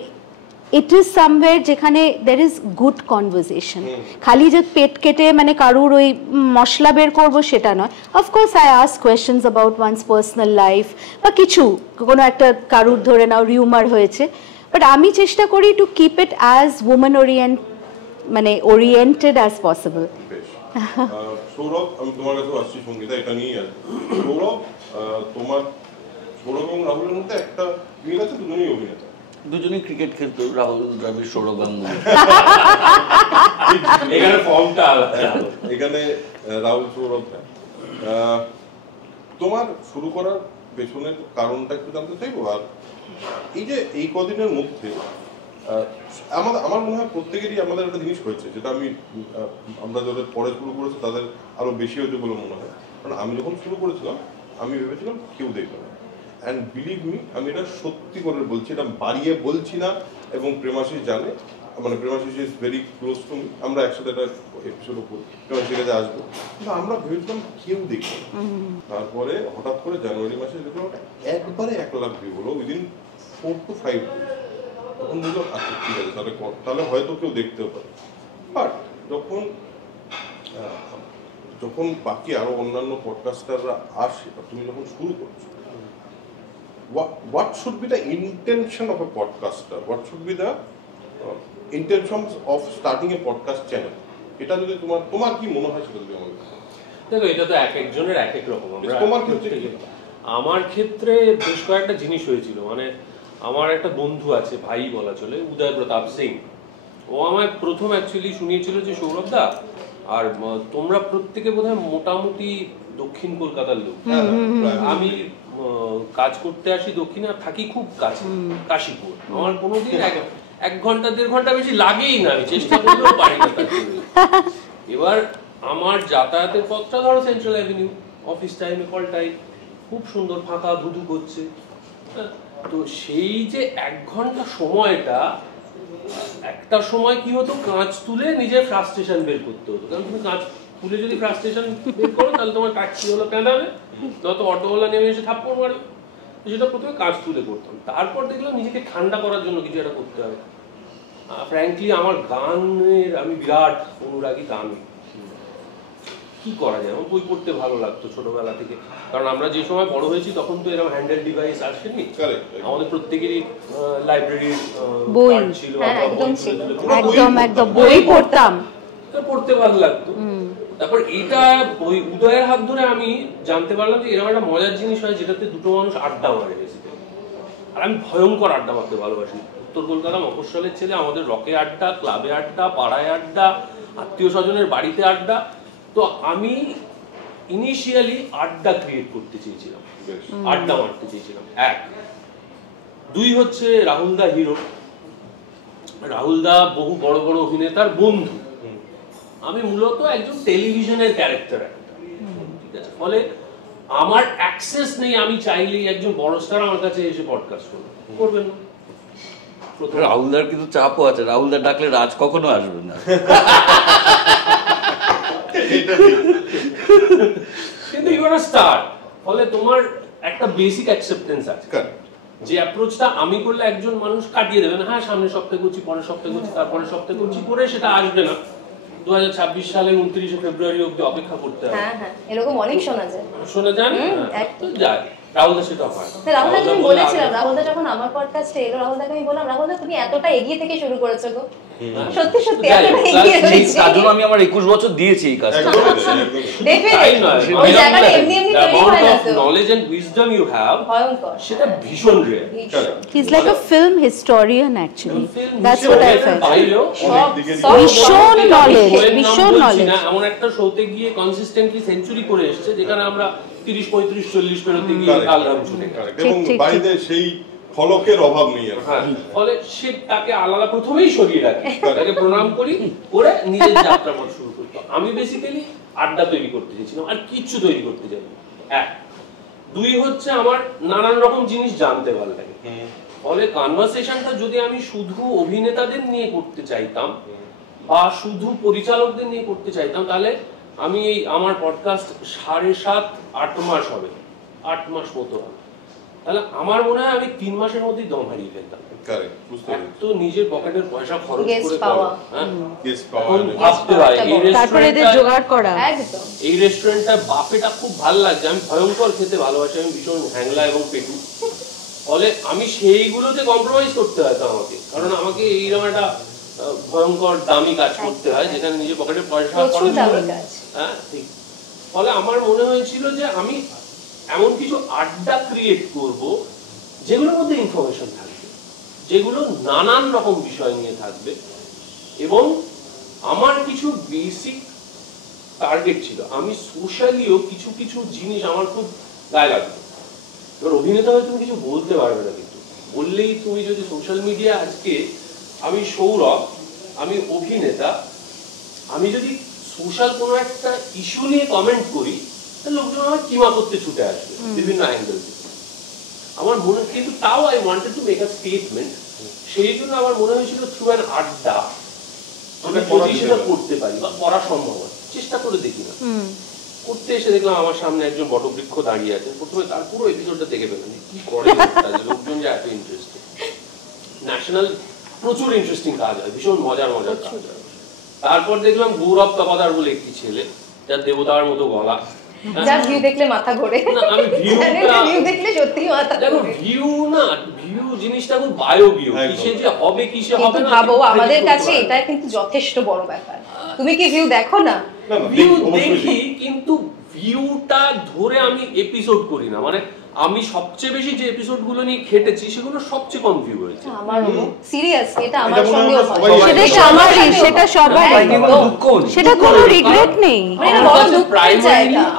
it is somewhere যেখানে there is good conversation, খালি যে পেট কেটে মানে কারুর ওই মশলা বের করবো সেটা নয়। Of course I ask questions about one's personal life, বা কিছু কোনো একটা কারুর ধরে নাও রিউমার হয়েছে, বাট আমি চেষ্টা করি to keep it as woman oriented as possible. Sourav, আমি তোমার কাছে আসছি সঙ্গীতা, এটা নিয়েই আসবো। সৌরভ এবং রাহুলের মধ্যে একটা মিল আছে, দুজনেই অভিনেতা, দুজনেই ক্রিকেট খেলতো, রাহুল দ্রাবিড়, সৌরভ গাঙ্গুলি। এখানে ফর্মটা আলাদা, এখানে রাহুল সৌরভ। তোমার শুরু করার পেছনের কারণটা একটু জানতে চাইবো। আর এই যে এই কদিনের মধ্যে আমার মনে হয় প্রত্যেকেরই আমাদের একটা জিনিস হয়েছে, যেটা আমরা যাদের পরে শুরু করেছি তাদের আরো বেশি হয়েছে বলে মনে হয়। কারণ আমি যখন শুরু করেছিলাম আমি ভেবেছিলাম কেউ দেখবে না, অ্যান্ড বিলিভ মি, আমি এটা সত্যি করে বলছি, এটা বাড়িয়ে বলছি না। এবং প্রেমাশিস জানে, মানে Premashis is very close to me, আমরা একসাথে একটা এপিসোডও করি, প্রেমাশিসের কাছে আসবো, কিন্তু আমরা ভেবেছিলাম কেউ দেখবে। তারপরে হঠাৎ করে জানুয়ারি মাসে দেখলাম একবারে 1 লাখ ভিউ হলো উইদিন 4 to 5 days। তখন বললাম আচ্ছা ঠিক আছে, তাহলে হয়তো কেউ দেখতেও পারে। বাট যখন বাকি আরো অন্যান্য পডকাস্টাররা আসে, তুমি যখন শুরু করছো, what should be the intention of a podcaster? What should be the intentions of starting a podcast channel? এটা যদি তোমার কি মনে হয় সেটা যদি আমাকে দেখো এটা তো এক একজনের এক এক রকম। আমার ক্ষেত্রে বেশ কয়েকটা জিনিস হয়েছিল, মানে আমার একটা বন্ধু আছে, ভাই বলা চলে, উদয় প্রতাপ সিং। ও আমায় প্রথম অ্যাকচুয়ালি শুনিয়েছিল যে সৌরভ দা, আর তোমরা প্রত্যেকে বোধহয় মোটামুটি দক্ষিণ কলকাতার লোক। আমি কাজ করতে আসি দক্ষিণে, আর থাকি খুব কাছে কাশীপুর। আমার কোনোদিন 1 ঘন্টা 1.5 ঘন্টা বেশি লাগেই না, আমি চেষ্টা করলেও পারি না। এবার আমার যাতায়াতের পথটা ধরো সেন্ট্রাল অ্যাভিনিউ, অফিস টাইমে কল টাইম, খুব সুন্দর ফাঁকা ধুধু করছে। তো সেই যে 1 ঘন্টা সময়টা, একটা সময় কি হতো, কাঁচ তুলে নিজের ফ্রাস্ট্রেশন বের করতে হতো। কারণ তুমি কাঁচ তুলে যদি ফ্রাস্ট্রেশন বের করো, তাহলে তোমার ট্যাক্সি হলো কাঁদাবে, নয়তো অটোওয়ালা নেমে এসে থাপ্পড় মারবে। সেটা প্রথমে কাঁচ তুলে করতাম, তারপর দেখলাম নিজেকে ঠান্ডা করার জন্য কিছু একটা করতে হবে। ফ্র্যাঙ্কলি আমার গানের আমি বিরাট অনুরাগী। গান কি করা যায়, আমার বই পড়তে ভালো লাগতো ছোটবেলা থেকে, কারণ আমরা যে সময় বড় হয়েছি তখন তো এরকম হ্যান্ডেল ডিভাইস আসেনি। আমাদের প্রত্যেকেরই লাইব্রেরির বই ছিল, একদম বই পড়তাম, পড়তে ভালো লাগতো। তারপর এটা ওই উদয়ের হাত ধরে আমি জানতে পারলাম যে এরকম একটা মজার জিনিস হয় যেটাতে দুটো মানুষ আড্ডা মারে বেসিক্যালি। আর আমি ভয়ঙ্কর আড্ডা মারতে ভালোবাসি। উত্তর কলকাতা মফস্বলের ছেলে, আমাদের রকে আড্ডা, ক্লাবে আড্ডা, পাড়ায় আড্ডা, আত্মীয় স্বজনের বাড়িতে আড্ডা। তো আমি ইনিশিয়ালি আড্ডা ক্রিয়েট করতে চেয়েছিলাম, আড্ডা মারতে চেয়েছিলাম। 1, 2 হচ্ছে রাহুল দা হিরো। রাহুল দা বহু বড় বড় অভিনেতার বন্ধু, আমি মূলত একজন টেলিভিশনের ক্যারেক্টার একটা, ঠিক আছে? ফলে আমার অ্যাক্সেস নেই, আমি চাইলেই একজন বড় স্টার আমার কাছে এসে পডকাস্ট করবেন না। রাহুলদার কিন্তু চাপও আছে, রাহুলদার ডাকলে রাজ কখনো আসবে না। কিন্তু ইউ আর আ স্টার, ফলে তোমার একটা বেসিক অ্যাকসেপ্টেন্স আছে যে অ্যাপ্রোচটা আমি করলে একজন মানুষ কাটিয়ে দেবে না। হ্যাঁ, সামনের সপ্তাহে করছি, পরের সপ্তাহে করছি, তারপরের সপ্তাহে করছি করে সেটা আসবে না। 2026 সালের 29 ফেব্রুয়ারি অবধি অপেক্ষা করতে হবে। হ্যাঁ হ্যাঁ, এরকম অনেক শোনা যায়। শোনা যায় না, একদম যায়। রাহুলদা সেটা হয়। রাহুলদা আমি বলেছিলাম, রাহুলদা যখন আমার পডকাস্টে এলো, রাহুলদাকে আমি বললাম, রাহুলদা তুমি এতটা এগিয়ে থেকে শুরু করেছো গো, সত্যি সত্যি এতটা এগিয়ে হয়েছে। তার জন্য আমি আমার 21 বছর দিয়েছি এই কাজটা। ডেফিনেটলি ওই জায়গাটা এমনি এমনি তৈরি হয় না তো। Knowledge and wisdom you have, ভয়ঙ্কর, সেটা ভীষণ rare. He's like a film historian actually. That's what I felt. ভীষণ নলেজ। এমন একটা শোতে গিয়ে কনসিস্টেন্টলি সেঞ্চুরি করে এসেছে, যেখানে আমরা 30, 35, 40 পেরোতে গিয়ে আলরাম শুনে এবং বাড়িতে সেই ফলকের অভাব নেই। ফলে সে তাকে আলাদা প্রথমেই সরিয়ে রাখি, তাকে প্রণাম করি, করে নিজের যাত্রা পথ শুরু করি। আমি বেসিক্যালি আড্ডা তৈরি করতে চেয়েছিলাম, আর কিচ্ছু তৈরি করতে চাইনি। 1, 2 হচ্ছে আমার নানান রকম জিনিস জানতে ভালো লাগে। ফলে কনভারসেশনটা যদি আমি শুধু অভিনেতাদের নিয়ে করতে চাইতাম বা শুধু পরিচালকদের নিয়ে করতে চাইতাম, তাহলে আমি এই আমার পডকাস্ট 7.5-8 মাস হবে, 8 মাস মতো হবে। তাহলে আমার মনে হয় আমি 3 মাসের মধ্যেই দম হারিয়ে ফেলতাম। তো নিজের পকেটের পয়সা খরচ করে ভাবতে হয় এই রেস্টুরেন্টটা বাফেটা খুব ভালো লাগছে, আমি ভয়ঙ্কর খেতে ভালোবাসি, আমি ভীষণ হ্যাংলা এবং পেটু। ফলে আমি সেইগুলোতে কম্প্রোমাইজ করতে হয় তো আমাকে, কারণ আমাকে এইরকম একটা ভয়ঙ্কর দামি কাজ করতে হয় যেখানে নিজের পকেটের পয়সা খরচ করে। হ্যাঁ ঠিক। ফলে আমার মনে হয়েছিল যে আমি এমন কিছু আড্ডা ক্রিয়েট করব যেগুলোর মধ্যে ইনফরমেশন থাকবে, যেগুলো নানান রকম বিষয় নিয়ে থাকবে, এবং আমার কিছু বেসিক টার্গেট ছিল। আমি সোশ্যালিও কিছু কিছু জিনিস আমার খুব গায়ে লাগতো। এবার অভিনেতা হয়ে তুমি কিছু বলতে পারবে না, কিন্তু বললেই তুমি যদি সোশ্যাল মিডিয়া আজকে আমি সৌরভ, আমি অভিনেতা, আমি যদি সোশ্যাল কোনো একটা ইস্যু নিয়ে কমেন্ট করি, তাহলে লোকজন আমার কিমা করতে ছুটে আসবে বিভিন্ন অ্যাঙ্গেল থেকে। আমার মনে, কিন্তু তাও I wanted to make a statement. সেই জন্য আমার মনে হয়েছিল থ্রু অ্যান আড্ডা আমি যদি সেটা করতে পারি বা করা সম্ভব হয়, চেষ্টা করে দেখি না। করতে এসে দেখলাম আমার সামনে একজন বটবৃক্ষ দাঁড়িয়ে আছে। প্রথমে তার পুরো এপিসোডটা দেখে পেলাম কি করে লোকজন, যে এত ইন্টারেস্টিং। ন্যাশনাল প্রচুর ইন্টারেস্টিং কাজ হয়, ভীষণ মজার মজার কাজ হয়। তারপর দেখলাম গৌরব তপাদার বলে একটি ছেলে, যার দেবতার মতো গলা, যার ভিউ দেখলে মাথা ঘোরে। না আমি ভিউ দেখলে সত্যিই মাথা ঘোরে। ভিউ না, ভিউ জিনিসটা খুব বায়ো ভিউ, কিসে যে হবে কিসে হবে না। ভাবো আমাদের কাছে এটা কিন্তু যথেষ্ট বড় ব্যাপার। তুমি কি ভিউ দেখো না? ভিউ দেখি, কিন্তু ভিউটা ধরে আমি এপিসোড করি না, মানে আমি সবচেয়ে বেশি যে এপিসোড গুলো নিয়ে খেটেছি সেগুলো সবচেয়ে কম ভিউ হয়েছে। আমার সিরিয়াসলি এটা আমার সঙ্গেও হয়, সেটা সবারই, সেটা সবারই, সেটা কোনো রিগ্রেট নেই।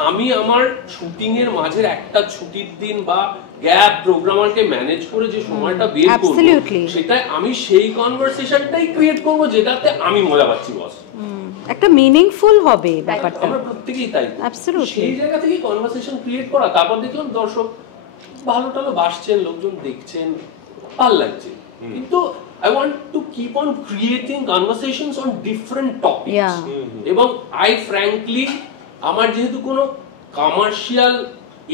আমি আমার শুটিং এর মাঝের একটা ছুটির দিন বা গ্যাপ প্রোগ্রামারকে ম্যানেজ করে যে সময়টা বের করব, সেটা আমি সেই কনভারসেশনটাই ক্রিয়েট করব যেটাতে আমি মজা পাচ্ছি বস, একটা মিনিংফুল হবে ব্যাপারটা। আমরা প্রত্যেকেই তাই, অ্যাবসলিউটলি সেই জায়গা থেকে কনভারসেশন ক্রিয়েট করা। তারপর দেখলাম দর্শক ভালো টালো বাসছেন, লোকজন দেখছেন, ভালো লাগছে, কিন্তু I want to keep on creating conversations on different topics. এবং I frankly আমার যেহেতু কোনো কমার্শিয়াল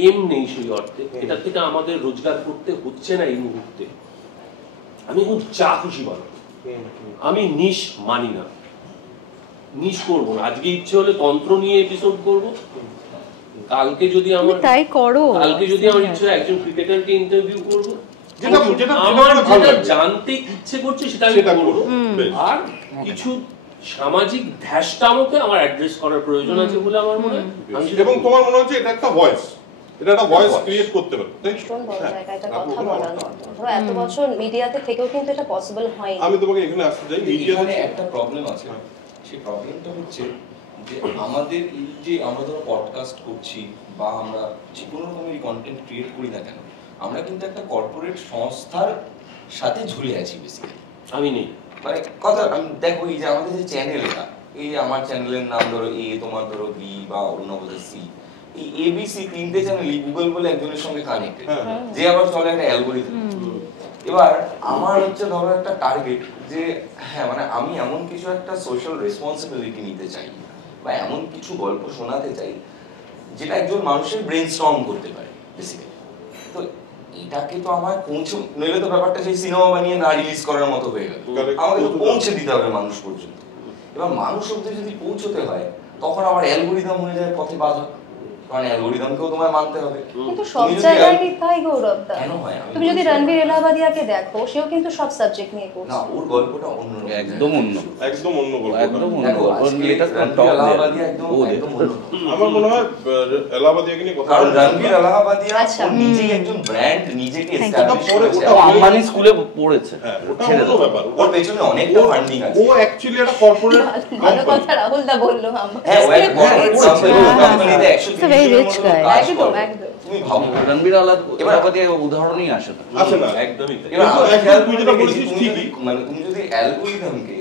এম নেই সেই অর্থে, এটা থেকে আমাদের রোজগার করতে হচ্ছে না এই মুহূর্তে, আমি খুব যা খুশি বলো, আমি নিশ মানি না, নিশ করবো না। আজকে ইচ্ছে হলে তন্ত্র নিয়ে এপিসোড করবো, কালকে যদি আমার তাই করো, কালকে যদি আমার ইচ্ছে হয় একজন ক্রিকেটারকে ইন্টারভিউ করবো, আমার যেটা জানতে ইচ্ছে করছে সেটা আমি করবো। আর কিছু সামাজিক ধ্যাসটামকে আমার অ্যাড্রেস করার প্রয়োজন আছে বলে আমার মনে হয়। এবং তোমার মনে হচ্ছে এটা একটা ভয়েস, এটা একটা ভয়েস ক্রিয়েট করতে পারে, তাই কোন বড় জায়গাটা কথা বলার মতো। ধরো এত বছর মিডিয়াতে থেকেও কিন্তু এটা পসিবল হয়নি। আমি তোমাকে এখানে আসতে চাই, মিডিয়াতে একটা প্রবলেম আছে, সেই প্রবলেমটা হচ্ছে যে আমাদের এই যে আমরা ধরো পডকাস্ট করছি বা আমরা যে কোনো রকমের কন্টেন্ট ক্রিয়েট করি না কেন, আমরা কিন্তু একটা কর্পোরেট সংস্থার সাথে ঝুলে আছি বেসিক্যালি। আমি নেই, মানে কথা আমি দেখো, এই যে আমাদের যে চ্যানেলটা, এই আমার চ্যানেলের নাম ধরো এ, তোমার ধরো বি বা অন্যদের সি, এই এবিসি তিনটে চ্যানেলই গুগল বলে একজনের সঙ্গে কানেক্টেড, যে আবার চলে একটা অ্যালগোরিদম। এবার আমার হচ্ছে ধরো একটা টার্গেট যে হ্যাঁ মানে আমি এমন কিছু একটা সোশ্যাল রেসপন্সিবিলিটি নিতে চাই বা এমন কিছু গল্প শোনাতে চাই যেটা একজন মানুষের ব্রেনস্টর্ম করতে পারে বেসিক্যালি। তো এটাকে তো আমার পৌঁছে, নইলে তো ব্যাপারটা সেই সিনেমা বানিয়ে না রিলিজ করার মতো হয়ে গেল। আমাকে তো পৌঁছে দিতে হবে মানুষ পর্যন্ত। এবার মানুষ অব্দি যদি পৌঁছতে হয় তখন আবার অ্যালগোরিদম হয়ে যায় পথে বাধা, কারণ অ্যালগোরিদমকেও তোমায় মানতে হবে। কিন্তু সব জায়গায় কি তাই গৌরব দা? তুমি যদি রণবীর এলাহাবাদিয়াকে দেখো, সেও কিন্তু সব সাবজেক্ট নিয়ে করছে। না, ওর গল্পটা অন্য, একদম অন্য, একদম অন্য গল্প, একদম অন্য। এটা রণবীর এলাহাবাদিয়া একদম অন্য। আমার মনে হয় এলাহাবাদিয়াকে নিয়ে কথা, কারণ রণবীর এলাহাবাদিয়া ও নিজেই একজন ব্র্যান্ড, নিজেকে এস্টাবলিশ করেছে। ও আম্বানি স্কুলে পড়েছে, হ্যাঁ ওটা অন্য ব্যাপার, ওর পেছনে অনেকটা ফান্ডিং আছে। ও অ্যাকচুয়ালি একটা কর্পোরেট ভালো কথা রাহুল দা বললো। হ্যাঁ, ও একটা কোম্পানিতে 100 রিচ গাই, একদম একদম। তুমি ভাবো রণবীর এলাহাবাদিয়া উদাহরণই আসে না, আসে না, একদমই তাই। এবার আমি খেয়াল করে দেখেছি, মানে তুমি যদি অ্যালগোরিদমকে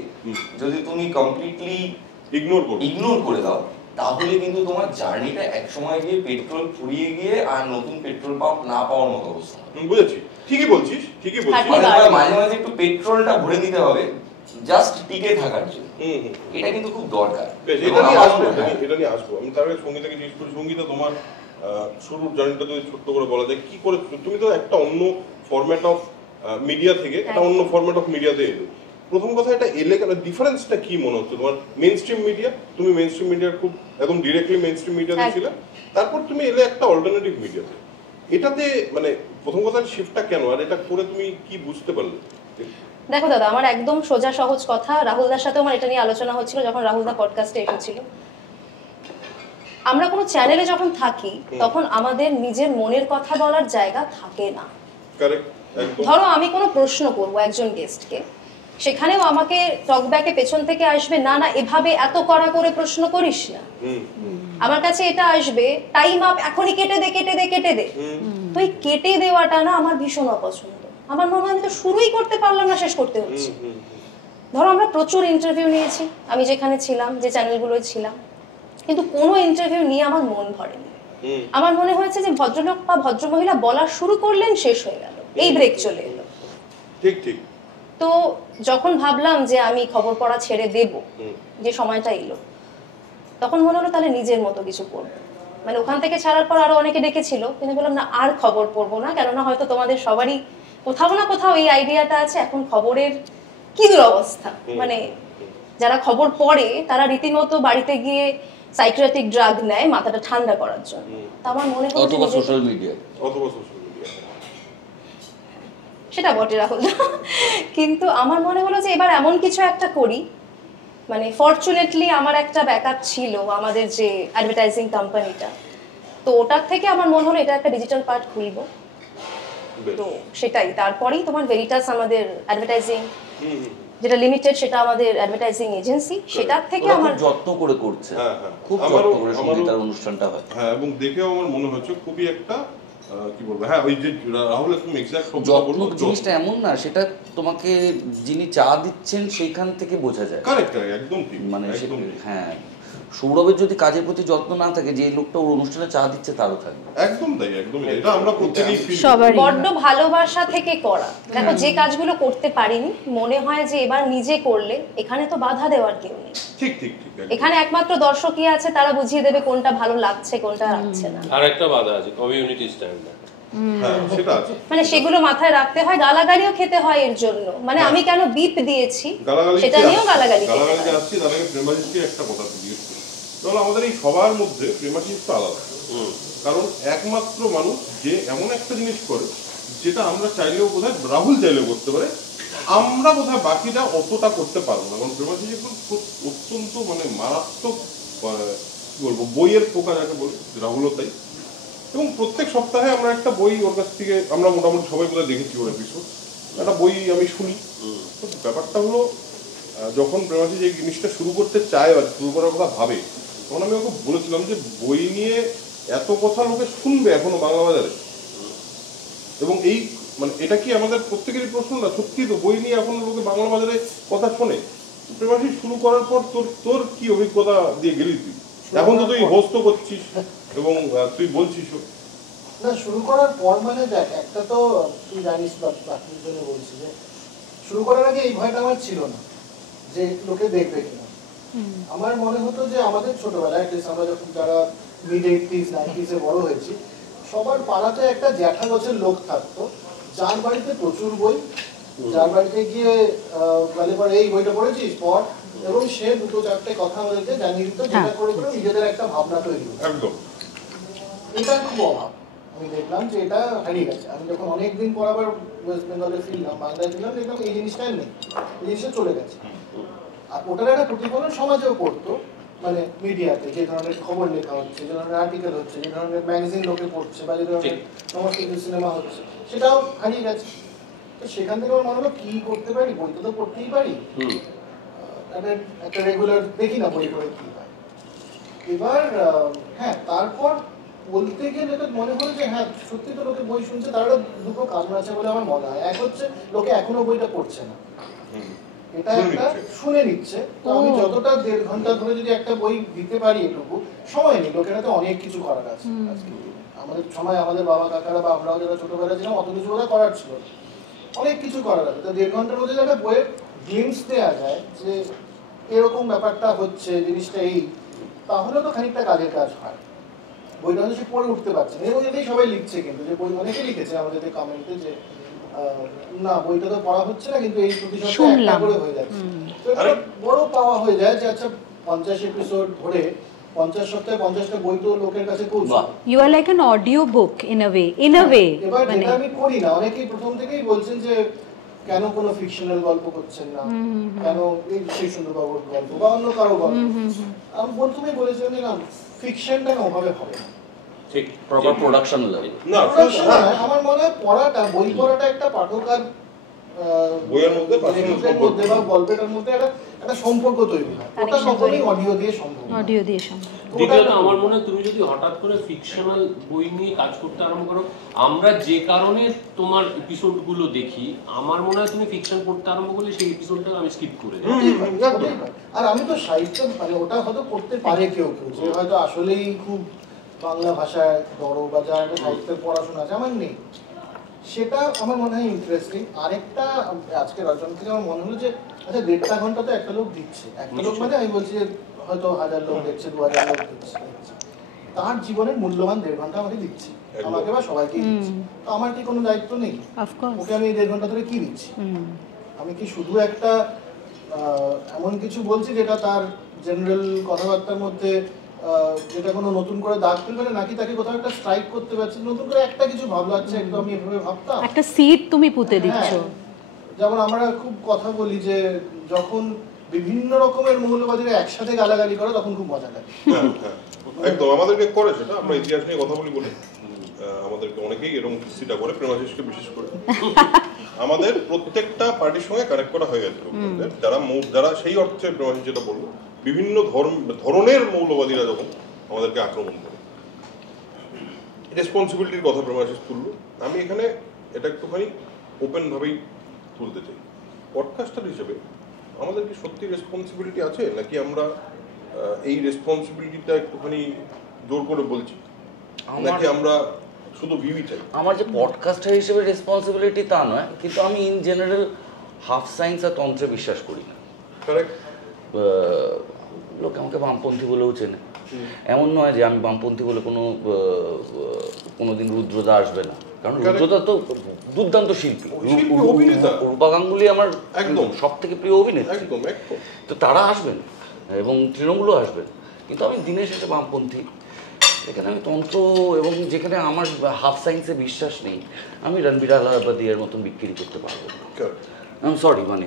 যদি তুমি কমপ্লিটলি ইগনোর করে দাও, তাহলে কিন্তু তোমার জার্নিটা এক সময় গিয়ে পেট্রোল ফুরিয়ে গিয়ে আর নতুন পেট্রোল পাম্প না পাওয়ার মতো অবস্থা। বুঝেছি, ঠিকই বলছিস, ঠিকই বলছিস। মাঝে মাঝে একটু পেট্রোলটা ভরে দিতে হবে জাস্ট টিকে থাকার জন্য, এটা কিন্তু খুব দরকার। এটা নিয়ে আসবো, এটা নিয়ে আসবো। আমি তার আগে সঙ্গীতাকে জিজ্ঞেস করি, সঙ্গীতা তোমার শুরুর জার্নিটা যদি ছোট্ট করে বলা যায়, কি করে তুমি তো একটা অন্য ফরম্যাট অফ মিডিয়া থেকে একটা অন্য ফরম্যাট অফ মিডিয়াতে এলে, প্রথম কথা এটা এলে কেন, ডিফারেন্সটা কি মনে হচ্ছে তোমার? মেইন স্ট্রিম মিডিয়া, তুমি মেইন স্ট্রিম মিডিয়ার খুব একদম ডিরেক্টলি মেইন স্ট্রিম মিডিয়াতে ছিলে, তারপর তুমি এলে একটা অল্টারনেটিভ মিডিয়াতে, এটাতে মানে প্রথম কথা শিফটটা কেন, আর এটা করে তুমি কি বুঝতে পারলে? দেখো দাদা, আমার একদম সোজা সহজ কথা, রাহুলদার সাথে আমার এটা নিয়ে আলোচনা হচ্ছিল যখন রাহুলদা পডকাস্টে এসেছিল। আমরা কোনো চ্যানেলে যখন থাকি তখন আমাদের নিজের মনের কথা বলার জায়গা থাকে না। ধরো আমি কোনো প্রশ্ন করবো একজন গেস্টকে, সেখানেও আমাকে টকব্যাকে পেছন থেকে আসবে, না না এভাবে এত কড়া করে প্রশ্ন করিস না, আমার কাছে এটা আসবে টাইম আপ, এখনই কেটে দে কেটে দে কেটে দে। তো এই কেটে দেওয়াটা না আমার ভীষণ অপছন্দ। আমার মনে হয় আমি তো শুরুই করতে পারলাম না, শেষ করতে হচ্ছে। ধরো আমরা প্রচুর ইন্টারভিউ নিয়েছি, আমি যেখানে ছিলাম, যে চ্যানেলগুলোয় ছিলাম, কিন্তু কোনো ইন্টারভিউ নিয়ে আমার মন ভরেনি। আমার মনে হয়েছে যে ভদ্রলোক বা ভদ্রমহিলা বলা শুরু করলেন, শেষ হয়ে গেল, এই ব্রেক চলে এলো। ঠিক ঠিক। তো যখন ভাবলাম যে আমি খবর পড়া ছেড়ে দেব, যে সময়টা এলো, তখন মনে হলো তাহলে নিজের মতো কিছু পড়বো। মানে ওখান থেকে ছাড়ার পর আরো অনেকে ডেকেছিল, কিন্তু বললাম না আর খবর পড়বো না, কেননা হয়তো তোমাদের সবারই কোথাও না কোথাও এই আইডিয়াটা আছে এখন খবরের কি দুরবস্থা। মানে যারা খবর পড়ে তারা রীতিমতো বাড়িতে গিয়ে সাইকিয়াট্রিক ড্রাগ নেয় মাথাটা ঠান্ডা করার জন্য। তা আমার মনে হয় অথবা সোশ্যাল মিডিয়া, সেটা বটে রাহুল, কিন্তু আমার মনে হলো যে এবার এমন কিছু একটা করি। মানে ফরচুনেটলি আমার একটা ব্যাকআপ ছিল, আমাদের যে অ্যাডভার্টাইজিং কোম্পানিটা, তো ওটার থেকে আমার মনে হলো এটা একটা ডিজিটাল পার্ট খুলবো, তো সেটাই। তারপরেই তোমার ভেরিটাস আমাদের অ্যাডভার্টাইজিং, যেটা লিমিটেড সেটা আমাদের অ্যাডভার্টাইজিং এজেন্সি, সেটার থেকে আমার যত্ন করে করছে, খুব আমারও যত্ন করে সঙ্গীতার অনুষ্ঠানটা হয়। হ্যাঁ, এবং দেখেও আমার মনে হচ্ছে খুবই একটা কি বলবো, হ্যাঁ ওই যে রাহুল একদম এক্সাক্ট যত্ন জিনিসটা এমন না, সেটা তোমাকে যিনি চা দিচ্ছেন সেইখান থেকে বোঝা যায়। কারেক্ট, একদম ঠিক, মানে হ্যাঁ, সৌরভের যদি কাজের প্রতি যত্ন না থাকে, যে লোকটা ওর অনুষ্ঠানে চা দিচ্ছে তারও থাকবে। একদম তাই, একদম এটা আমরা প্রত্যেকেই ফিল সবারই বড্ড ভালোবাসা থেকে করা। দেখো যে কাজগুলো করতে পারিনি, মনে হয় যে এবার নিজে করলে এখানে তো বাধা দেওয়ার কেউ নেই। ঠিক ঠিক ঠিক, এখানে একমাত্র দর্শকই আছে, তারা বুঝিয়ে দেবে কোনটা ভালো লাগছে কোনটা লাগছে না। আর একটা বাধা আছে, কমিউনিটি স্ট্যান্ডার্ড। হ্যাঁ সেটা আছে, মানে সেগুলো মাথায় রাখতে হয়, গালাগালিও খেতে হয় এর জন্য। মানে আমি কেন বিপ দিয়েছি সেটা নিয়েও গালাগালি খেতে হয়। আসছি। তার আগে প্রেমাশিসকে একটা কথা জিজ্ঞেস করি, তাহলে আমাদের এই সবার মধ্যে প্রেমাশিস তো আলাদা, কারণ একমাত্র মানুষ যে এমন একটা জিনিস করে যেটা আমরা চাইলেও বোধহয়, রাহুল চাইলেও করতে পারে, আমরা বোধহয় বাকিটা অতটা করতে পারবো না। কারণ প্রেমাশিস এখন অত্যন্ত মানে মারাত্মক কি বলবো বইয়ের পোকা যাকে বলি, রাহুলও তাই। এবং প্রত্যেক সপ্তাহে আমরা একটা বই ওর কাছ থেকে, আমরা মোটামুটি সবাই বোধহয় দেখেছি ওর এপিসোড, একটা বই আমি শুনি। তো ব্যাপারটা হলো, যখন প্রেমাশিস এই জিনিসটা শুরু করতে চায় বা শুরু করার কথা ভাবে, তখন আমি ওকে বলেছিলাম যে বই নিয়ে এত কথা লোকে শুনবে এখনো বাংলা বাজারে, এবং এই মানে এটা কি আমাদের প্রত্যেকেরই প্রশ্ন না? সত্যি তো বই নিয়ে এখন লোকে বাংলা বাজারে কথা শোনে। প্রেমাশিস শুরু করার পর তোর কি অভিজ্ঞতা দিয়ে গেলি তুই? এখন তো তুই হোস্ট করছিস এবং তুই বলছিস না, শুরু করার পর মানে দেখ, একটা তো তুই জানিস বা বাকির জন্য বলছি যে শুরু করার আগে এই ভয়টা আমার ছিল না যে লোকে দেখবে কিনা। আমার মনে হতো যে আমাদের ছোটবেলায় আমরা যখন যারা মিড 80s 90s এ বড় হয়েছি, সবার পাড়াতে একটা জ্যাঠা গোছের লোক থাকতো যার বাড়িতে প্রচুর বই, যার বাড়িতে গিয়ে বলে পরে এই বইটা পড়েছিস পড়, এবং সে দুটো চারটে কথা আমাদেরকে জানিয়ে দিত, যেটা করে করে নিজেদের একটা ভাবনা তৈরি হতো। একদম এটা খুব অভাব। আমি দেখলাম যে এটা হারিয়ে গেছে। আমি যখন অনেকদিন পর আবার ওয়েস্ট বেঙ্গলে ফিরলাম, বাংলায় ফিরলাম, দেখলাম এই জিনিসটা নেই, এই জিনিসটা চলে গেছে। আর ওটার একটা প্রতিফলন সমাজেও পড়তো, মানে মিডিয়াতে যে ধরনের খবর লেখা হচ্ছে, যে ধরনের আর্টিকেল হচ্ছে, যে ধরনের ম্যাগাজিন লোকে পড়ছে, বা যে ধরনের সমস্ত কিছু সিনেমা হচ্ছে, সেটাও হারিয়ে গেছে। তো সেখান থেকে আমার মনে হলো কি করতে পারি, বইটা তো পড়তেই পারি, একটা রেগুলার দেখি না বই পড়ে কি হয়। এবার হ্যাঁ, তারপর বলতে গেলে যেটা মনে হলো যে হ্যাঁ সত্যি তো লোকে বই শুনছে, তার দুটো কারণ আছে বলে আমার মনে হয়। এক হচ্ছে লোকে এখনো বইটা পড়ছে না, এটা একটা শুনে নিচ্ছে। তো আমি যতটা 1.5 ঘন্টা ধরে যদি একটা বই দিতে পারি, এটুকু সময় নেই, লোকেরা তো অনেক কিছু করার আছে আজকে। আমাদের সময় আমাদের বাবা কাকারা বা আমরাও যারা ছোটবেলা ছিলাম অত কিছু বোধহয় করার ছিল, অনেক কিছু করার আছে। তো 1.5 ঘন্টার মধ্যে একটা বইয়ের গ্লিমস দেওয়া যায় যে এরকম ব্যাপারটা হচ্ছে, জিনিসটা এই, তাহলে তো খানিকটা কাজের কাজ হয়। বইটা হচ্ছে সে পড়ে উঠতে পারছে না, এবং এটাই সবাই লিখছে, কিন্তু যে বই অনেকে লিখেছে আমাদের কমেন্টে যে না বইটা তো পড়া হচ্ছে না, কিন্তু এই প্রতিশোধটা একটা করে হয়ে যাচ্ছে। তো এটা বড় পাওয়া হয়ে যায় যে আচ্ছা 50 এপিসোড ধরে 50 সপ্তাহে 50টা বই তো লোকের কাছে পৌঁছায়। You are like an audio book in a way. এবার যেটা আমি করি না, অনেকেই প্রথম থেকেই বলছেন যে কেন কোনো ফিকশনাল গল্প করছেন না, কেন এই সেই সুন্দরবাবুর গল্প বা অন্য কারো গল্প। আমি প্রথমেই বলেছিলাম যে না, ফিকশনটা ওভাবে হবে না, ঠিক প্রপার প্রোডাকশন লাগে না। আমার মনে হয় পড়াটা, বই পড়াটা একটা পাঠক আর বইয়ের মধ্যে বা গল্পের মধ্যে একটা সম্পর্ক তৈরি হয়, ওটা কখনোই অডিও দিয়ে সম্ভব। দ্বিতীয়ত আমার মনে হয় তুমি যদি হঠাৎ করে ফিকশনাল বই নিয়ে কাজ করতে আরম্ভ করো, আমরা যে কারণে তোমার এপিসোড গুলো দেখি, আমার মনে হয় তুমি ফিকশন পড়তে আরম্ভ করলে সেই এপিসোডটা আমি স্কিপ করে দিই। আর আমি তো সাহিত্য, মানে ওটা হয়তো করতে পারে কেউ কেউ, যে হয়তো আসলেই খুব বাংলা ভাষায় বড় বা যার সাহিত্যের পড়াশোনা আছে, আমার নেই, সেটা আমার মনে হয় ইন্টারেস্টিং। আরেকটা আজকে রচনা থেকে আমার মনে হলো যে আচ্ছা 1.5 ঘন্টা তো একটা লোক দিচ্ছে, একটা লোক মানে আমি বলছি যে হয়তো 1000 লোক দেখছে, 2000 লোক দেখছে, তার জীবনের মূল্যবান 1.5 ঘন্টা আমাকে দিচ্ছে, আমাকে বা সবাইকে দিচ্ছে। তো আমার কি কোনো দায়িত্ব নেই? ওকে আমি 1.5 ঘন্টা ধরে কি দিচ্ছি? আমি কি শুধু একটা এমন কিছু বলছি যেটা তার জেনারেল কথাবার্তার মধ্যে যেটা কোনো নতুন করে দাগ ফেলবে না, নাকি তাকে কোথাও একটা স্ট্রাইক করতে পারছি, নতুন করে একটা কিছু ভাবলো, আচ্ছা একটু আমি এভাবে ভাবতাম, একটা সিড তুমি পুঁতে দিচ্ছ। যেমন আমরা খুব কথা বলি যে যখন বিভিন্ন রকমের মৌলবাদীরা একসাথে গালাগালি করে তখন খুব মজা লাগে। একদম আমাদেরকে করে সেটা, আমরা ইতিহাস নিয়ে কথা বলি বলে আমাদেরকে অনেকেই এরকম হিস্ট্রিটা করে, প্রেমাশিসকে বিশেষ করে আমাদের প্রত্যেকটা পার্টির সঙ্গে কানেক্ট করা হয়ে গেছে। যারা সেই অর্থে প্রেমাশিস যেটা বলবো, বিভিন্ন ধরনের মৌলবাদীরা যখন আমাদেরকে আক্রমণ করে, রেসপন্সিবিলিটির কথা প্রেমাশিস তুললো। আমি এখানে এটা একটুখানি ওপেন ভাবেই তুলতে চাই। পডকাস্টার হিসেবে আমাদের কি সত্যি রেসপন্সিবিলিটি আছে, নাকি আমরা এই রেসপন্সিবিলিটিটা একটুখানি জোর করে বলছি, নাকি আমরা শুধু ভিউই চাই? আমার যে পডকাস্টার হিসেবে রেসপন্সিবিলিটি তা নয়, কিন্তু আমি ইন জেনারেল হাফ সায়েন্স আর তন্ত্রে বিশ্বাস করি না। কারেক্ট। লোক আমাকে বামপন্থী বলেও চেনে। এমন নয় যে আমি বামপন্থী বলে কোনোদিন রুদ্রদা আসবে না, কারণ রুদ্রদা তো দুর্দান্ত শিল্পী, রূপা গাঙ্গুলি আমার একদম সব থেকে প্রিয় অভিনেত্রী, তো তারা আসবেন এবং তৃণমূলও আসবেন। কিন্তু আমি দিনের শেষে বামপন্থী, এখানে আমি তন্ত্র এবং যেখানে আমার হাফ সায়েন্সে বিশ্বাস নেই, আমি রণবীর আলাহাবাদিয়ার মতন বিক্রি করতে পারবো না। I'm sorry, মানে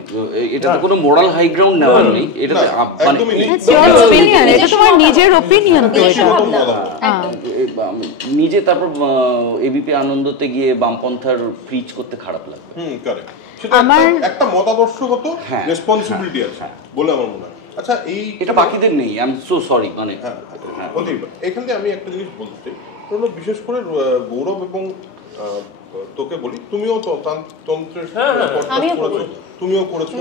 এটাতে কোনো মোরাল হাই গ্রাউন্ড নেওয়ার নেই, এটাতে মানে এটা তোমার নিজের অপিনিয়ন তো, এটা নিজে তারপর এবিপি আনন্দতে গিয়ে বামপন্থার প্রিচ করতে খারাপ লাগবে। কারেক্ট, সেটা একটা মতাদর্শগত রেসপন্সিবিলিটি আছে বলে আমার মনে হয়। আচ্ছা, এটা বাকিদের নেই, আই এম সো সরি। মানে এখান থেকে আমি একটা জিনিস বলতে চাই, বিশেষ করে গৌরব এবং তোকে বলি, তুমিও তো তন্ত্রের করেছো, তুমিও করেছো,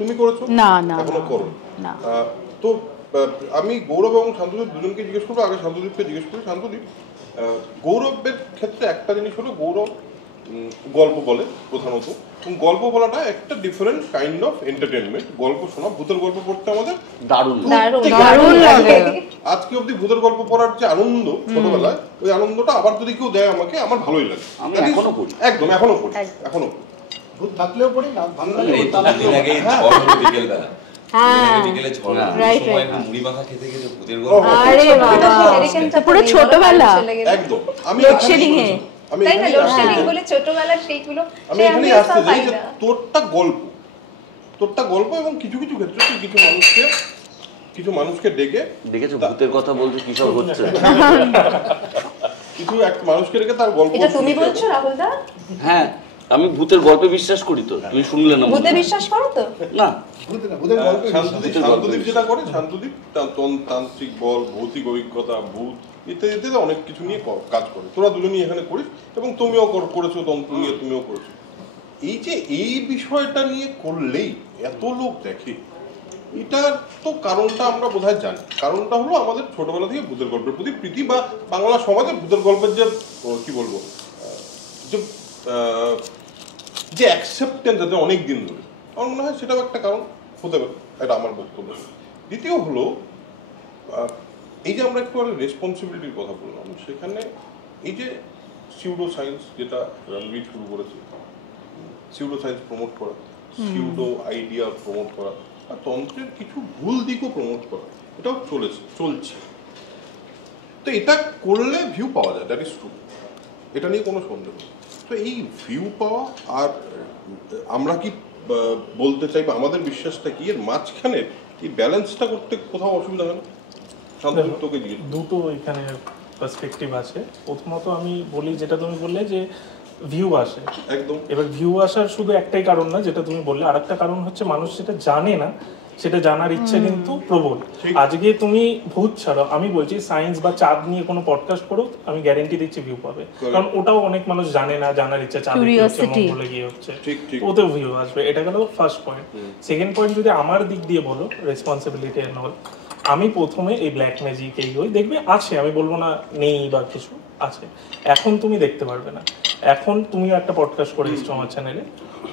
তুমি করেছো না না এখনো করো না। তো আমি গৌরব এবং শান্তদীপ দুজনকে জিজ্ঞেস করবো। আগে শান্তদীপকে জিজ্ঞেস করি। শান্তদীপ, গৌরবের ক্ষেত্রে একটা জিনিস হলো, গৌরব গল্প বলে প্রধানত, গল্প বলাটা একটা ডিফারেন্ট কাইন্ড অফ এন্টারটেনমেন্ট। গল্প শোনা, ভূতের গল্প পড়তে আমাদের দারুণ লাগে। আজকে অব্দি ভূতের গল্প পড়ার যে আনন্দ ছোটবেলায়, ওই আনন্দটা আবার যদি কেউ দেয় আমাকে, আমার ভালোই লাগে। আমি এখনো পড়ি, একদম এখনো পড়ি, এখনো ভূত থাকলেও পড়ি না, পুরো ছোটবেলা একদম। আমি তোরটা গল্প এবং কিছু কিছু ক্ষেত্রে কিছু মানুষকে দেখেছো ভূতের কথা বলতে কি সব হচ্ছে, কিছু এক মানুষকে ডেকে তার গল্প। এটা তুমি বলছো রাহুল দা? হ্যাঁ, আমি ভূতের গল্পে বিশ্বাস করি। তো তুমি শুনলে না? ভূতে বিশ্বাস করো তো? না, শান্তদীপ যেটা করে, শান্তদীপ তান্ত্রিক বল, ভৌতিক অভিজ্ঞতা, ভূত ইত্যাদি ইত্যাদি অনেক কিছু নিয়ে কাজ করে। তোরা দুজনই এখানে করিস এবং তুমিও করেছো, তন্ত্র নিয়ে তুমিও করেছো। এই যে এই বিষয়টা নিয়ে করলেই এত লোক দেখে, এটার তো কারণটা আমরা বোধহয় জানি। কারণটা হলো আমাদের ছোটবেলা থেকে ভূতের গল্পের প্রতি প্রীতি, বা বাংলা সমাজে ভূতের গল্পের যে কি বলবো, যে অ্যাকসেপ্টেন্স আছে অনেক দিন ধরে, আমার মনে হয় সেটাও একটা কারণ হতে পারে। এটা আমার বক্তব্য। দ্বিতীয় হলো, এই যে আমরা একটু রেসপন্সিবিলিটির কথা বললাম, সেখানে এই যে সিউডো সায়েন্স যেটা রণবীর শুরু করেছে, সিউডো সায়েন্স প্রমোট করা, সিউডো আইডিয়া প্রমোট করা, আর তন্ত্রের কিছু ভুল দিকও প্রমোট করা, এটাও চলছে। তো এটা করলে ভিউ পাওয়া যায়, দ্যাট ইজ ট্রু, এটা নিয়ে কোনো সন্দেহ নেই। তো এই ভিউ পাওয়া আর আমরা কি বলতে চাই বা আমাদের বিশ্বাসটা কি, এর মাঝখানে এই ব্যালেন্সটা করতে কোথাও অসুবিধা হয় না? শান্তদীপ্তকে দিয়ে দুটো এখানে পার্সপেক্টিভ আছে। প্রথমত আমি বলি, যেটা তুমি বললে যে ভিউ আসে, একদম। এবার ভিউ আসার শুধু একটাই কারণ না, যেটা তুমি বললে, আর একটা কারণ হচ্ছে মানুষ সেটা জানে না, সেটা জানার ইচ্ছা কিন্তু প্রবল। আজকে তুমি ভূত ছাড়াও, আমি বলছি সায়েন্স বা চাঁদ নিয়ে কোনো পডকাস্ট করো, আমি গ্যারেন্টি দিচ্ছি ভিউ পাবে, কারণ ওটাও অনেক মানুষ জানে না, জানার ইচ্ছা, চাঁদ মঙ্গলে গিয়ে হচ্ছে, ওতেও ভিউ আসবে। এটা গেল ফার্স্ট পয়েন্ট। সেকেন্ড পয়েন্ট, যদি আমার দিক দিয়ে বলো রেসপন্সিবিলিটি এন্ড অল, আমি প্রথমে এই ব্ল্যাক ম্যাজিক এই ওই দেখবে আছে, আমি বলবো না নেই বা কিছু আছে, এখন তুমি দেখতে পারবে না। এখন তুমিও একটা পডকাস্ট করে এসছো আমার চ্যানেলে,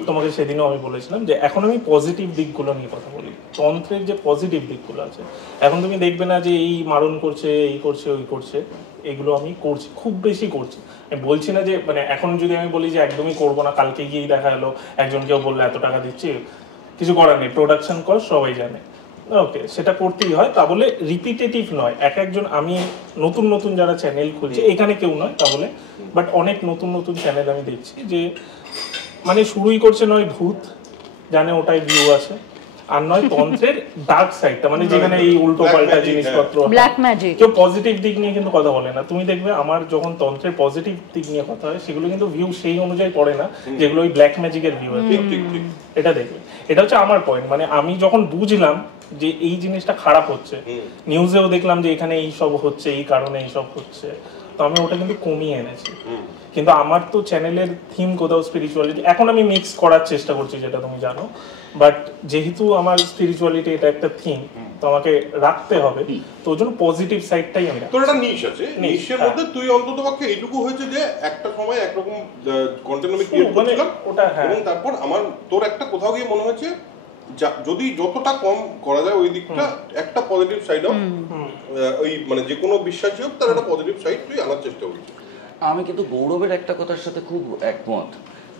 তোমাকে সেদিনও আমি বলেছিলাম যে এখন আমি পজিটিভ দিকগুলো নিয়ে কথা বলি, তন্ত্রের যে পজিটিভ দিকগুলো আছে। এখন তুমি দেখবে না যে এই মারণ করছে, এই করছে, ওই করছে, এগুলো আমি করছি, খুব বেশি করছি। আমি বলছি না যে মানে এখন যদি আমি বলি যে একদমই করবো না, কালকে গিয়েই দেখা গেলো একজন কেউ বললো এত টাকা দিচ্ছি, কিছু করার নেই, প্রোডাকশন কস্ট সবাই জানে, ওকে, সেটা করতেই হয়। তা বলে রিপিটেটিভ নয়, এক একজন, আমি নতুন নতুন যারা চ্যানেল খুলছে, এখানে কেউ নয় তা বলে, বাট অনেক নতুন নতুন চ্যানেল আমি দেখছি যে মানে শুরুই করছে নয় ভূত, জানে ওটাই ভিউ আছে, আর নয় তন্ত্রের ডার্ক সাইডটা, মানে যেখানে এই উল্টো পাল্টা জিনিসপত্র, ব্ল্যাক ম্যাজিক। কেউ পজিটিভ দিক নিয়ে কিন্তু কথা বলে না। তুমি দেখবে আমার যখন তন্ত্রের পজিটিভ দিক নিয়ে কথা হয় সেগুলো কিন্তু ভিউ সেই অনুযায়ী পড়ে না যেগুলো ওই ব্ল্যাক ম্যাজিকের ভিউ। এটা দেখবে, এটা হচ্ছে আমার পয়েন্ট। মানে আমি যখন বুঝলাম যে এই জিনিসটা খারাপ হচ্ছে, নিউজেও দেখলাম যে এখানে এই সব হচ্ছে, এই কারণে এই সব হচ্ছে, তো আমি ওটা কিন্তু কমিয়ে এনেছি। কিন্তু আমার তো চ্যানেলের থিম কোথাও স্পিরিচুয়ালিটি, এখন আমি মিক্স করার চেষ্টা করছি যেটা তুমি জানো, বাট যেহেতু আমার স্পিরিচুয়ালিটি এটা একটা থিম, তো আমাকে রাখতে হবে, তো ওই জন্য পজিটিভ সাইডটাই আমি রাখি। তোর একটা নিশ আছে, নিশের মধ্যে তুই অন্ততপক্ষে এইটুকু হয়েছে যে একটা সময় একরকম কন্টেন্ট আমি ক্রিয়েট করছিলাম ওটা, এবং তারপর আমার তোর একটা কোথাও গিয়ে মনে হয়েছে যদি যতটা কম করা যায় ওই দিকটা একটা পজিটিভ সাইড অফ ওই মানে যে কোনো বিশ্বাসী হোক তার একটা পজিটিভ সাইড তুই আনার চেষ্টা করছিস। আমি কিন্তু গৌরবের একটা কথার সাথে খুব একমত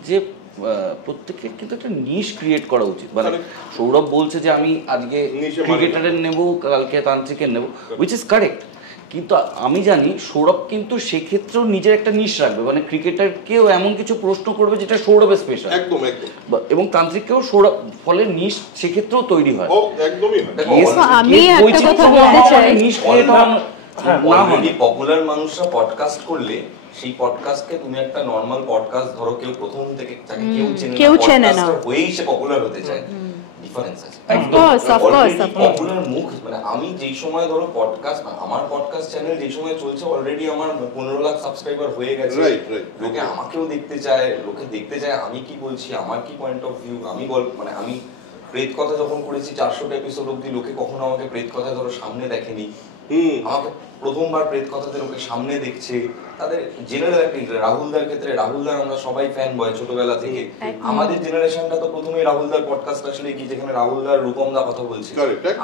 যে প্রত্যেকের কিন্তু একটা নিশ ক্রিয়েট করা উচিত। মানে সৌরভ বলছে যে আমি আজকে ক্রিকেটারের নেব, কালকে তান্ত্রিকের নেব, উইচ ইজ কারেক্ট, কিন্তু আমি জানি সৌরভ কিন্তু সেক্ষেত্রেও নিজের একটা নিশ রাখবে। মানে ক্রিকেটারকেও এমন কিছু প্রশ্ন করবে যেটা সৌরভের স্পেশাল, একদম একদম, এবং তান্ত্রিককেও সৌরভ, ফলে নিশ সেক্ষেত্রেও তৈরি হয়। একদমই। আমি একটা কথা বলতে চাই, নিশ ক্রিয়েট না অলরেডি পপুলার মানুষরা পডকাস্ট করলে সেই পডকাস্টকে তুমি একটা নরমাল পডকাস্ট ধরো, কেউ প্রথম থেকে তাকে কেউ চেনে না, হয়েই সে পপুলার হতে চায়, ডিফারেন্স আছে। পপুলার মুখ, মানে আমি যেই সময় ধরো পডকাস্ট, আমার পডকাস্ট চ্যানেল যেই সময় চলছে অলরেডি আমার 15 লাখ সাবস্ক্রাইবার হয়ে গেছে, লোকে আমাকেও দেখতে চায়, লোকে দেখতে চায় আমি কি বলছি, আমার কি পয়েন্ট অফ ভিউ, আমি মানে আমি প্রেত কথা যখন করেছি 400টা এপিসোড অব্দি লোকে কখনো আমাকে প্রেত কথা ধরো সামনে দেখেনি, আমাকে প্রথমবার প্রেত কথাতে লোকে সামনে দেখছে। তাদের জেনারেল একটা রাহুলদার ক্ষেত্রে, রাহুলদার আমরা সবাই ফ্যান বয় ছোটবেলা থেকে, আমাদের জেনারেশনটা তো প্রথমেই রাহুলদার পডকাস্ট আসলে কি যেখানে রাহুলদার রূপমদা কথা বলছে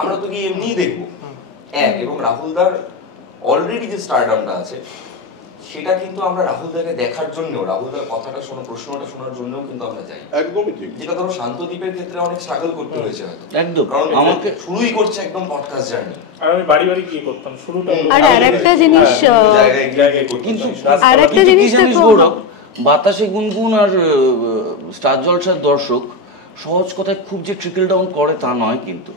আমরা তো কি এমনিই দেখবো এবং রাহুলদার অলরেডি যে স্টারডামটা আছে সেটা কিন্তু আমরা রাহুলদাকে দেখার জন্য, রাহুলদার কথাটা শোনো, প্রশ্নটা শোনার জন্যও কিন্তু আমরা যাই। একদমই ঠিক। যেটা ধরো শান্তদ্বীপের ক্ষেত্রে অনেক স্ট্রাগল করতে হয়েছে হয়তো, একদম, কারণ আমাকে শুরুই করছে একদম পডকাস্ট জার্নি, আর আমি বাড়ি বাড়ি কি করতাম শুরুটা। আর আরেকটা জিনিস, কিন্তু আরেকটা জিনিস গৌরব, বাতাসে গুনগুন আর স্টার জলসার দর্শক সহজ কথায় খুব যে ট্রিকল ডাউন করে তা নয়, কিন্তু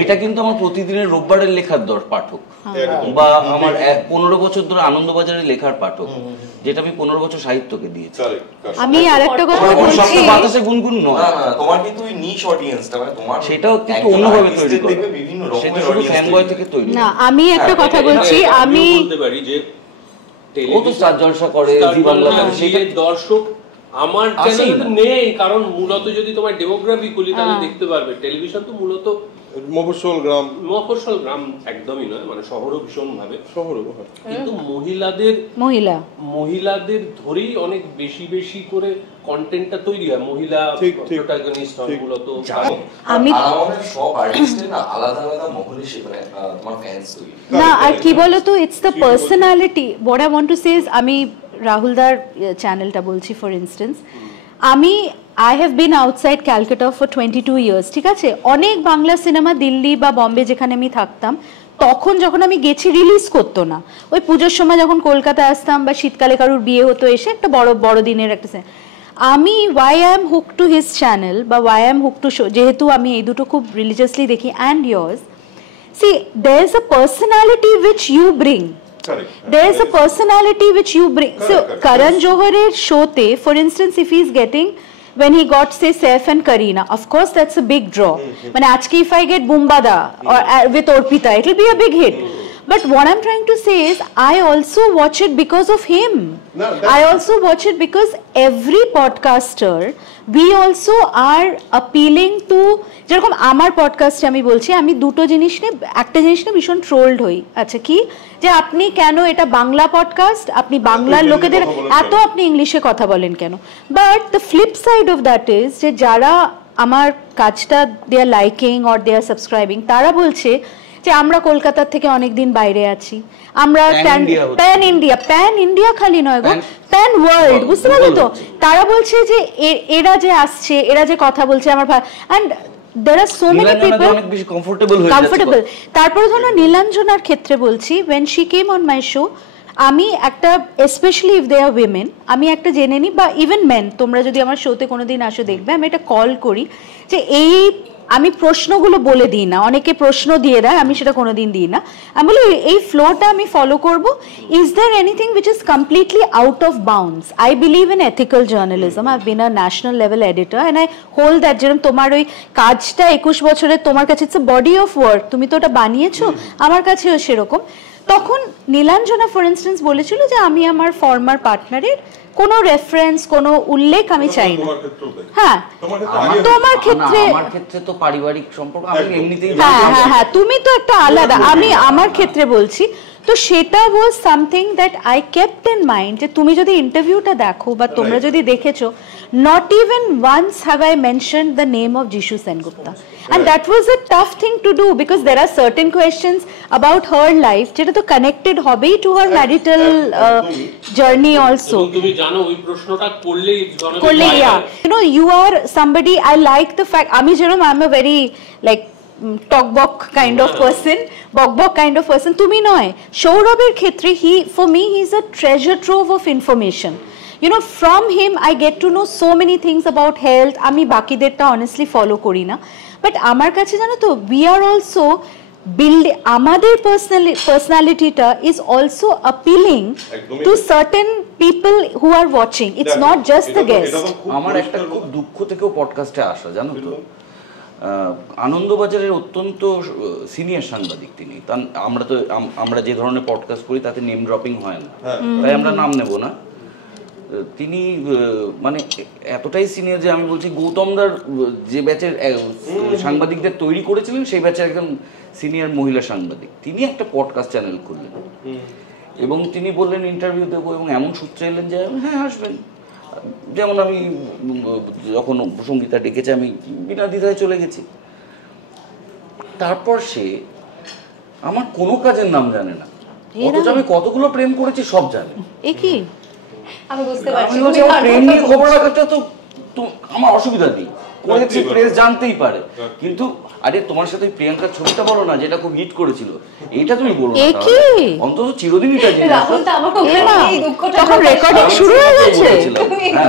এটা কিন্তু আমার প্রতিদিনের রোববারের লেখার পাঠক, বা আমার 15 বছর ধরে আনন্দবাজারের লেখার পাঠক, যেটা আমি 15 বছর সাহিত্যকে দিয়েছি। আমি আরেকটা কথা বলছি, বাতাসে গুনগুন নয়, তোমার কিন্তু ওই নিশ অডিয়েন্সটা, মানে তোমার সেটাও কিন্তু অন্যভাবে তৈরি করে, সেটা শুধু ফ্যান বয় থেকে তৈরি না। আমি একটা কথা বলছি, আমি বলতে পারি যে ও তো স্টার জলসা করে, জি বাংলা করে, সেই দর্শক আমার চ্যানেলে নেই, কারণ মূলত যদি তোমার ডেমোগ্রাফি খুলি তাহলে দেখতে পারবে টেলিভিশন তো মূলত মফস্বল গ্রাম একদমই নয়, মানে শহরও ভীষণ ভাবে কিন্তু মহিলাদের ধরেই অনেক বেশি বেশি করে কন্টেন্টটা তৈরি হয়, মহিলা প্রোটাগনিস্ট হয় মূলত। আমি সব আর্টিস্টের না আলাদা আলাদা মহলে সেখানে তোমার ফ্যান্স তৈরি না, আর কি বলতো, it's the personality. What I want to say is, আমি রাহুলদার চ্যানেলটা বলছি for instance, I have been outside Calcutta for 22 years, ঠিক আছে? অনেক বাংলা সিনেমা দিল্লি বা বম্বে যেখানে আমি থাকতাম তখন যখন আমি গেছি রিলিজ করতো না, ওই পুজোর সময় যখন কলকাতায় আসতাম বা শীতকালে কারোর বিয়ে হতো এসে একটা বড় দিনের একটা আমি why I am hooked to his channel বা why I am hooked to show, যেহেতু আমি এই দুটো খুব রিলিজিয়াসলি দেখি, and yours, see there is a personality which you bring. There is a personality which you bring. So Karan Johar's show te, for instance, if he is getting, when he got say Saif and Kareena, of course that's a big draw. When ajke if I get Bumbada or with Orpita, it will be a big hit. But what I'm trying to say is, I also watch it because of him. I also watch it because every podcaster, we also are appealing to, যেরকম আমার পডকাস্টে আমি বলছি, আমি দুটো জিনিস নিয়ে, একটা জিনিস নিয়ে ভীষণ ট্রোলড হই। আচ্ছা কি, যে আপনি কেন এটা বাংলা পডকাস্ট, আপনি বাংলার লোকেদের এত আপনি ইংলিশে কথা বলেন কেন? But the flip side of that is যে যারা আমার কাজটা they are liking or they are subscribing, তারা বলছে যে আমরা কলকাতার থেকে অনেক দিন বাইরে আছি, আমরা প্যান ইন্ডিয়া খালি নয় গো, প্যান ওয়ার্ল্ড, বুঝতে পারলে তো? তারা বলছে যে এরা যে আসছে, এরা যে কথা বলছে আমার, and there are so many people comfortable. তারপরে ধরো নীলাঞ্জনার ক্ষেত্রে বলছি, when she came on my show, আমি একটা specially if they are women, আমি একটা জেনে নিই, বা ইভেন মেন, তোমরা যদি আমার শোতে কোনোদিন আসো দেখবে, আমি একটা কল করি যে এই আমি প্রশ্নগুলো বলে দিই না, অনেকে প্রশ্ন দিয়ে দেয়, আমি সেটা কোনোদিন দিই না। আমি বলি এই ফ্লোটা আমি ফলো করব। Is there anything which is completely out of bounds? I believe in ethical journalism. I have been a national level editor and I hold that. যেরকম তোমার ওই কাজটা 21 বছরের, তোমার কাছে it's a body of work, তুমি তো ওটা বানিয়েছো, আমার কাছেও সেরকম। তখন নীলাঞ্জনা ফর ইনস্টেন্স বলেছিল যে আমি আমার ফর্মার পার্টনারের কোনো রেফারেন্স, কোনো উল্লেখ আমি চাই না। হ্যাঁ, তোমার ক্ষেত্রে, আমার ক্ষেত্রে তো পারিবারিক সম্পর্ক, আমি এমনিতেই হ্যাঁ তুমি তো একটা আলাদা, আমি আমার ক্ষেত্রে বলছি। তো সেটা was something that I kept in mind, যে তুমি যদি ইন্টারভিউটা দেখো বা তোমরা যদি দেখেছো, not even once have I mentioned the name of Jishu Sengupta, and that was a tough thing to do because there are certain questions about her life যেটা তো connected হবেই to her marital journey also. তুমি জানো ওই প্রশ্নটা করলেই yeah, you know, you are somebody, I like the fact, আমি যেরকম I'm a very like talk kind of person, bok kind of person, তুমি নয়। সৌরভের ক্ষেত্রে for me he's a treasure trove of information. You know, from him I get to know so many things about health. আমি বাকিদেরটা honestly follow করি না, but আমার কাছে জানো তো, we are also building, আমাদের personalityটা is also appealing to certain people who are watching. It's not just the guest. আমার একটা খুব দুঃখ থেকেও পডকাস্টে আসা, জানো তো, আনন্দবাজারের অত্যন্ত সিনিয়র সাংবাদিক তিনি। আমরা যে ধরনের পডকাস্ট করি তাতে নেম ড্রপিং হয় না, তাই আমরা নাম নেব না। তিনি মানে এতটাই সিনিয়র যে আমি বলছি গৌতমদার যে ব্যাচের সাংবাদিকদের তৈরি করেছিলেন সেই ব্যাচের একজন সিনিয়র মহিলা সাংবাদিক, তিনি একটা পডকাস্ট চ্যানেল করলেন এবং তিনি বললেন ইন্টারভিউ দেবো, এবং এমন সূত্রে এলেন যে হ্যাঁ আসবেন। যেমন আমি যখন সঙ্গীতা ডেকেছে আমি বিনা দ্বিধায় চলে গেছি। তারপর সে আমার কোনো কাজের নাম জানে না, অথচ আমি কতগুলো প্রেম করেছি সব জানে। এ কি আমি বুঝতে পারছি, প্রেম নিয়ে খবর রাখাটা তো আমার অসুবিধা নেই, করেছি, প্রেস জানতেই পারে, কিন্তু আরে তোমার সাথে প্রিয়াঙ্কার ছবিটা বলো না যেটা খুব হিট করেছিল, এইটা তুমি বলো না, অন্তত চিরদিন এটা জেনে তখন রেকর্ডিং শুরু হয়ে গেছে,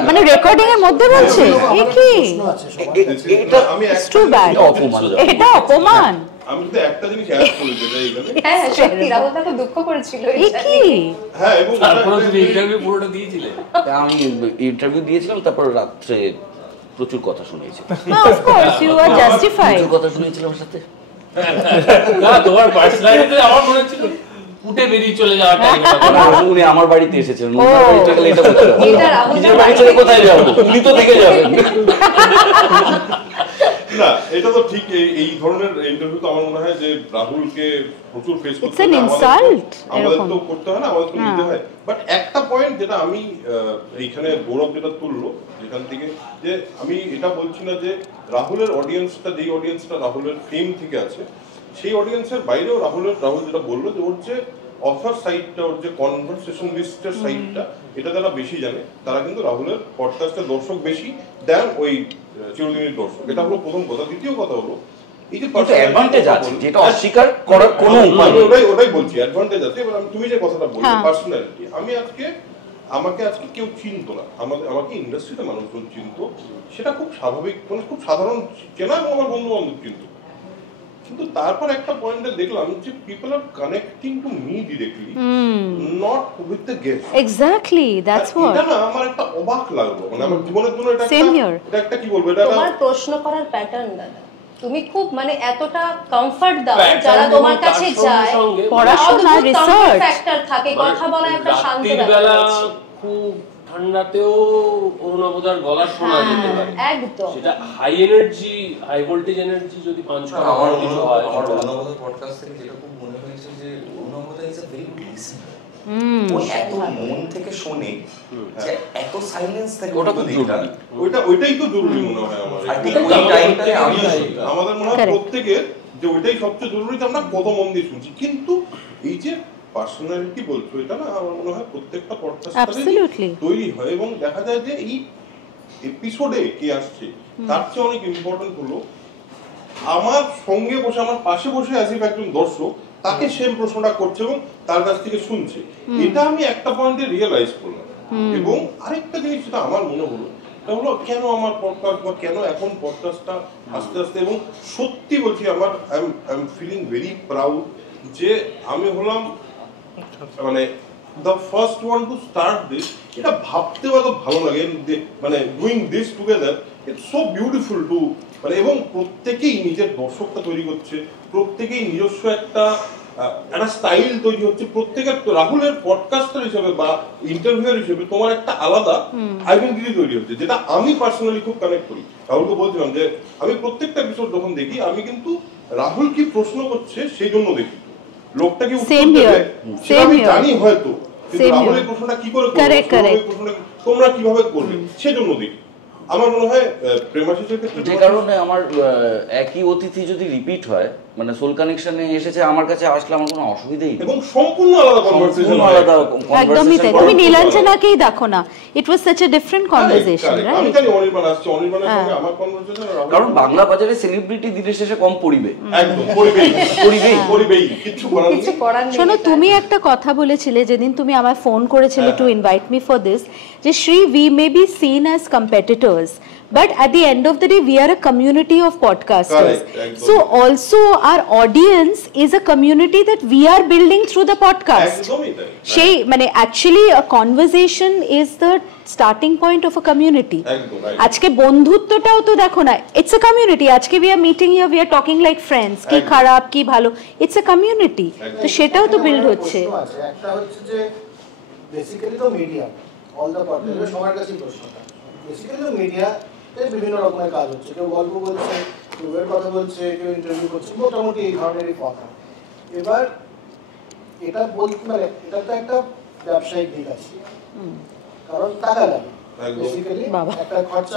মানে রেকর্ডিং এর মধ্যে বলছে এ কি, এটা আমি টু ব্যাড, এটা অপমান। আমি তো একটা জিনিস অ্যাড করি যেটা এখানে, হ্যাঁ সত্যি রাহুল দা তো দুঃখ করেছিল এটা কি। হ্যাঁ, এবং তারপর তুমি ইন্টারভিউ পুরোটা দিয়েছিলে? আমি ইন্টারভিউ দিয়েছিলাম, তারপর রাত্রে প্রচুর কথা শুনেছি। Of course you are justified. প্রচুর কথা শুনেছিলাম ওর সাথে। না, তোমার পার্সোনালিটি আমার মনে ছিল উঠে বেরিয়ে চলে যাওয়ার টাইম। উনি আমার বাড়িতে এসেছিলেন, ওনার বাড়িতে গেলে এটা করতে হবে, নিজের বাড়ি ছেড়ে কোথায় যাবো, উনি তো থেকে যাবেন না। এটা তো ঠিক, এই ধরনের ইন্টারভিউ তো আমার মনে হয় যে রাহুলকে প্রচুর ফেস করতে হয়, আমাদের তো করতে হয় না, আমাদের তো নিতে হয়। বাট একটা পয়েন্ট যেটা আমি এইখানে গৌরব যেটা তুললো যেখান থেকে, যে আমি এটা বলছি না যে রাহুলের অডিয়েন্সটা, যেই অডিয়েন্সটা রাহুলের ফেম থেকে আছে সেই অডিয়েন্সের বাইরেও রাহুল যেটা বললো যে ওর যে অফার সাইটটা, ওর যে কনভারসেশনালিস্টের সাইটটা, এটা যারা বেশি জানে তারা কিন্তু রাহুলের পডকাস্টের দর্শক বেশি দেন ওই চিরদিনের দর্শক। এটা হলো প্রথম কথা। দ্বিতীয় কথা হলো এই যে অ্যাডভান্টেজ আছে, যেটা অস্বীকার করার কোনো উপায় নেই, ওটাই বলছি, অ্যাডভান্টেজ আছে। এবার তুমি যে কথাটা বললে পার্সোনালিটি, আমাকে আজকে কেউ চিনতো না, আমাকে ইন্ডাস্ট্রিতে মানুষজন চিনতো, সেটা খুব স্বাভাবিক, মানে খুব সাধারণ চেনা, এবং আমার বন্ধু বান্ধব চিনতো। কিন্তু তারপর একটা পয়েন্টে দেখলাম যে people are connecting to me directly, not with the guest. Exactly, that's what. এটা না আমার একটা অবাক লাগলো, মানে আমার জীবনের জন্য এটা একটা কি বলবো, এটা তোমার প্রশ্ন করার প্যাটার্ন দাদা, তুমি খুব মানে এতটা কমফর্ট দাও যারা তোমার কাছে যায়, পড়াশোনা, রিসার্চ ফ্যাক্টর থাকে, কথা বলা একটা শান্তি লাগে। খুব ঠান্ডাতেও অরুণাবদার গলা শোনা যেতে পারে একদম, সেটা high energy, high voltage energy যদি পাঞ্চ করা হয় কিছু হয়। আমার অরুণাবদার পডকাস্ট থেকে যেটা খুব মনে হয়েছে যে অরুণাবদা is a very good listener. ও এত মন থেকে শোনে যে এত সাইলেন্স থেকে, ওটা তো জরুরি, ওইটাই তো জরুরি মনে হয় আমার। আর ঠিক ওই টাইমটাতে আমাদের মনে হয় প্রত্যেকের যে ওইটাই সবচেয়ে জরুরি, যে আমরা কত মন দিয়ে শুনছি। কিন্তু এই যে পার্সোনালিটি বলছো, এটা না আমার মনে হয় প্রত্যেকটা পডকাস্টে তৈরি হয়, এবং দেখা যায় যে এই এপিসোডে কে আসছে তার চেয়ে অনেক ইম্পর্টেন্ট হলো আমার সঙ্গে বসে, আমার পাশে বসে অ্যাজ ইফ একজন দর্শক তাকে সেম প্রশ্নটা করছে এবং তার কাছ থেকে শুনছে। এটা আমি একটা পয়েন্টে রিয়েলাইজ করলাম। এবং আরেকটা জিনিস যেটা আমার মনে হলো, এটা হলো কেন আমার পডকাস্ট বা কেন এখন পডকাস্টটা আস্তে আস্তে, এবং সত্যি বলছি আমার I am feeling very proud যে আমি হলাম মানে the first one to start this. এটা ভাবতেও এত ভালো লাগে, মানে doing this together, it's so beautiful to, মানে এবং প্রত্যেকেই নিজের দর্শকটা তৈরি করছে, প্রত্যেকেই নিজস্ব একটা স্টাইল তৈরি হচ্ছে, প্রত্যেকের রাহুলের পডকাস্টার হিসেবে বা ইন্টারভিউয়ার হিসেবে তোমার একটা আলাদা আইডেন্টিটি তৈরি হচ্ছে, যেটা আমি পার্সোনালি খুব কানেক্ট করি। রাহুলকে বলছিলাম যে আমি প্রত্যেকটা এপিসোড যখন দেখি আমি কিন্তু রাহুল কি প্রশ্ন করছে সেই জন্য দেখি, লোকটা কি উত্তর দেবে সেটা আমি জানি হয়তো, কিন্তু রাহুল এই প্রশ্নটা কি করে করবে, তোমরা কিভাবে করবে সেজন্য দেখি। আমার মনে হয় প্রেমাশিসের ক্ষেত্রে যে কারণে আমার একই অতিথি যদি রিপিট হয়, মানে সোল কানেকশনে এসেছে আমার কাছে আসলে আমার কোনো অসুবিধাই নেই, এবং সম্পূর্ণ আলাদা কনভারসেশন, একদমই তাই। তুমি নীলাঞ্জনাকেই দেখো না, it was such a different conversation, right? আমি জানি অনির্বাণ আসছে, অনির্বাণের সঙ্গে আমার কনভারসেশন, কারণ বাংলা বাজারে সেলিব্রিটি দিনের শেষে কম পড়িবে, একদম পরিবেই কিছু করার নেই। শোনো, তুমি একটা কথা বলেছিলে যেদিন তুমি আমায় ফোন করেছিলে to invite me for this, যে Shree we may be seen as competitors, but at the end of the day we are a community of podcasters. Correct. So also our audience is a community that we are building through the podcast. Shay mane actually a conversation is the starting point of a community. আজকে বন্ধুত্বটাও তো দেখো না, it's a community. আজকে we are meeting here, we are talking like friends, কি খারাপ কি ভালো, it's a community. তো সেটাও তো বিল্ড হচ্ছে। একটা হচ্ছে যে বেসিক্যালি তো মিডিয়া অল দ্য পডকাস্ট সবার কাছেই প্রশ্নটা, বেসিক্যালি তো মিডিয়া বিভিন্ন রকমের কাজ হচ্ছে, কেউ গল্প বলছে, কেউ এর কথা বলছে, কেউ ইন্টারভিউ করছে, মোটামুটি এই ধরনেরই কথা। এবার এটা বলতে মানে এটা তো একটা ব্যবসায়িক দিক আছে, কারণ টাকা লাগে, বেসিক্যালি একটা খরচা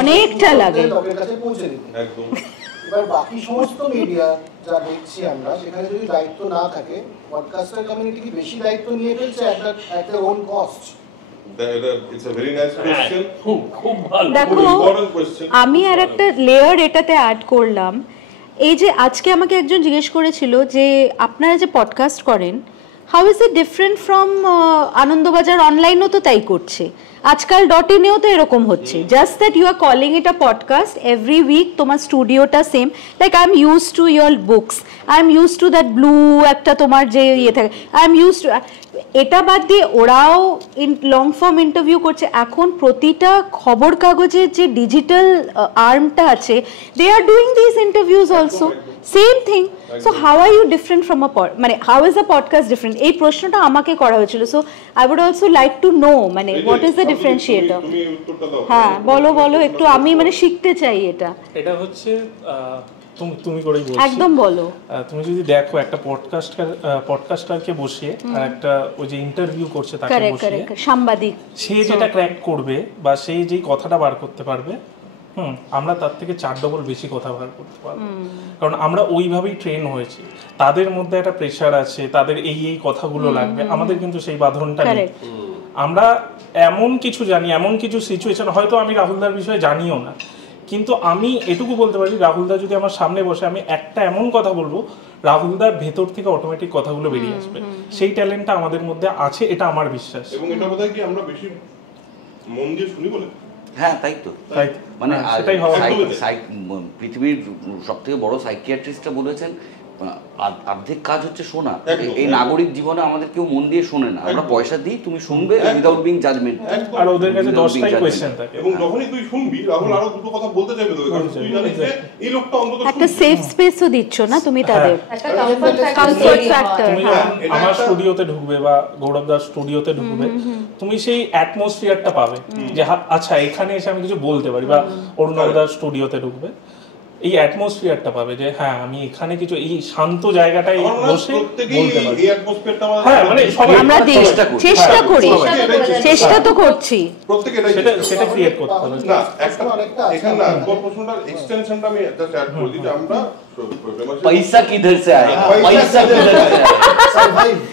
অনেকটা লাগে লোকের কাছে পৌঁছে দিতে। এবার বাকি সমস্ত মিডিয়া যা দেখছি আমরা, সেখানে যদি দায়িত্ব না থাকে, পডকাস্টার কমিউনিটি কি বেশি দায়িত্ব নিয়ে ফেলছে একটা own cost? It's a very nice question. দেখো, আমি আর একটা লেয়ার এটাতে অ্যাড করলাম। এই যে আজকে আমাকে একজন জিজ্ঞেস করেছিল যে আপনারা যে পডকাস্ট করেন, how is it different from Anandabazar? অনলাইনও তো তাই করছে, আজকাল .in-এও তো এরকম হচ্ছে, just that you are calling it a podcast every week, তোমার স্টুডিওটা same, like I am use to your books, I am use to that blue একটা তোমার যে ইয়ে থাকে, আই এম ইউজ টু। এটা বাদ দিয়ে ওরাও লং ফর্ম ইন্টারভিউ করছে। এখন প্রতিটা খবর কাগজের যে ডিজিটাল আর্মটা আছে, they are doing this interviews also, same thing. So how are you different from মানে how is a podcast different? এই প্রশ্নটা আমাকে করা হয়েছিল। So I would also like to know মানে হোয়াট ইজ দ্য ডিফারেন্সিয়েটর? হ্যাঁ বলো একটু, আমি মানে শিখতে চাই এটা। এটা হচ্ছে তুমি করেই বলছো, একদম বলো। তুমি যদি দেখো একটা পডকাস্টারকে বসিয়ে আর একটা ওই যে ইন্টারভিউ করছে তাকে বসিয়ে, সাংবাদিক, সে যেটা ক্র্যাক করবে বা সে যেই কথাটা বার করতে পারবে, আমরা তার থেকে 4 ডবল বেশি কথা বার করতে পারবো, কারণ আমরা ওইভাবেই ট্রেন হয়েছি। তাদের মধ্যে একটা প্রেশার আছে, তাদের এই কথাগুলো লাগবে, আমাদের কিন্তু সেই বাঁধনটা নেই। আমরা এমন কিছু জানি, এমন কিছু সিচুয়েশন, হয়তো আমি রাহুলদার বিষয়ে জানিও না, কিন্তু আমি এটুকু বলতে পারি রাহুলদা যদি আমার সামনে বসে, আমি একটা এমন কথা বলবো, রাহুলদার ভেতর থেকে অটোমেটিক কথাগুলো বেরিয়ে আসবে। সেই ট্যালেন্টটা আমাদের মধ্যে আছে, এটা আমার বিশ্বাস। এবং এটা বোধহয় কি আমরা বেশি মন দিয়ে শুনি বলে। হ্যাঁ তাই তো, মানে পৃথিবীর সব থেকে বড় সাইকিয়াট্রিস্টটা বলেছেন অর্ধেক কাজ হচ্ছে শোনা। এই নাগরিক জীবনে আমাদের কেউ মন দিয়ে শোনে না, আমরা পয়সা দিই, তুমি শুনবে উইদাউট বিং জাজমেন্ট, আর ওদের কাছে 10টাই কোশ্চেন থাকে। এবং যখনই তুই শুনবি রাহুল আরো দুটো কথা বলতে চাইবে তোকে, কারণ তুই জানিস যে এই লোকটা অন্তত একটা সেফ স্পেসও দিচ্ছ না তুমি তাদের, একটা কমফর্ট ফ্যাক্টর। তুমি আমার স্টুডিওতে ঢুকবে বা গৌরব দাস স্টুডিওতে ঢুকবে, তুমি সেই অ্যাটমসফিয়ারটা পাবে যে আচ্ছা এখানে এসে আমি কিছু বলতে পারি, বা অরুণব দাস স্টুডিওতে ঢুকবে, এই অ্যাটমসফিয়ারটা পাবে যে হ্যাঁ আমি এখানে কিছু এই শান্ত জায়গাটায় বসে বলতে পারি। এই অ্যাটমসফিয়ারটা হ্যাঁ মানে আমরা চেষ্টা তো করছি প্রত্যেকটা সেটা ক্রিয়েট করতে হবে। না একটা এখানে না তোর প্রশ্নটার এক্সটেনশনটা আমি জাস্ট অ্যাড করে দিই যে আমরা পয়সা কিধর সে আয়েগা, পয়সা কিধর সে আয়েগা,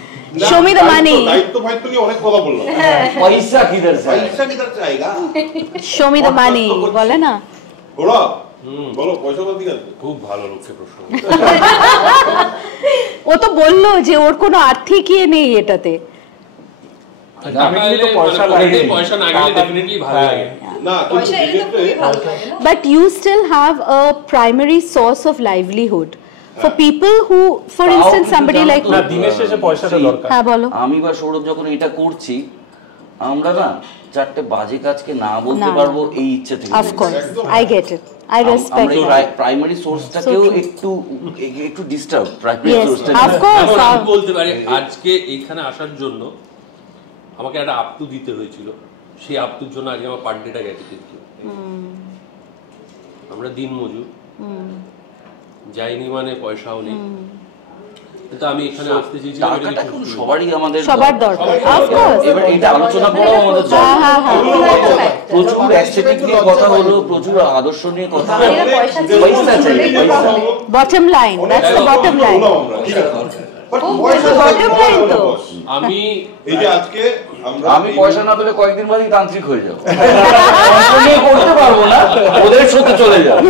show me the money, দায়িত্ব ফাইত্ব নিয়ে অনেক কথা বললাম, পয়সা কিধর সে আয়েগা, show me the money বলে না ওরা বলো পয়সা কত দিকে? খুব ভালো লোককে প্রশ্ন। ও তো বললো যে ওর কোনো আর্থিক ইয়ে নেই এটাতে, পয়সা না গেলে ডেফিনেটলি ভালো লাগে। পয়সা এলে তো খুবই ভালো লাগে না? But you still have a primary source of livelihood. For people who, for instance, somebody like না দিনের শেষে পয়সাটা দরকার। হ্যাঁ বলো। আমি বা সৌরভ যখন এটা করছি, আমরা না চারটে বাজে কাজকে না বলতে পারবো এই ইচ্ছে থেকে। Of course, I get it. I respect that. Primary সোর্সটাকেও একটু ডিস্টার্ব প্রাইমারি সোর্সটা। Of course. আমি বলতে পারি আজকে এখানে আসার জন্য আমাকে একটা আপটু দিতে হয়েছিল, সেই আপটুর জন্য আজকে আমার পার ডেটা গেছে কিন্তু আমরা দিন মজুর, যাইনি মানে পয়সাও নেই, কিন্তু আমি এখানে আসতে চেয়েছিলাম সবারই আমাদের সবার দরকার। Of course. এবার এটা আলোচনা করাও আমাদের প্রচুর অ্যাস্থেটিক নিয়ে কথা হলো, প্রচুর আদর্শ নিয়ে কথা হলো, পয়সা চাই, পয়সা। Bottom line, that's the bottom line. আমি এই যে আজকে আমি পয়সা না পেলে কয়েকদিন বাদেই তান্ত্রিক হয়ে যাবো, করতে পারবো না, ওদের সাথে চলে যাবো।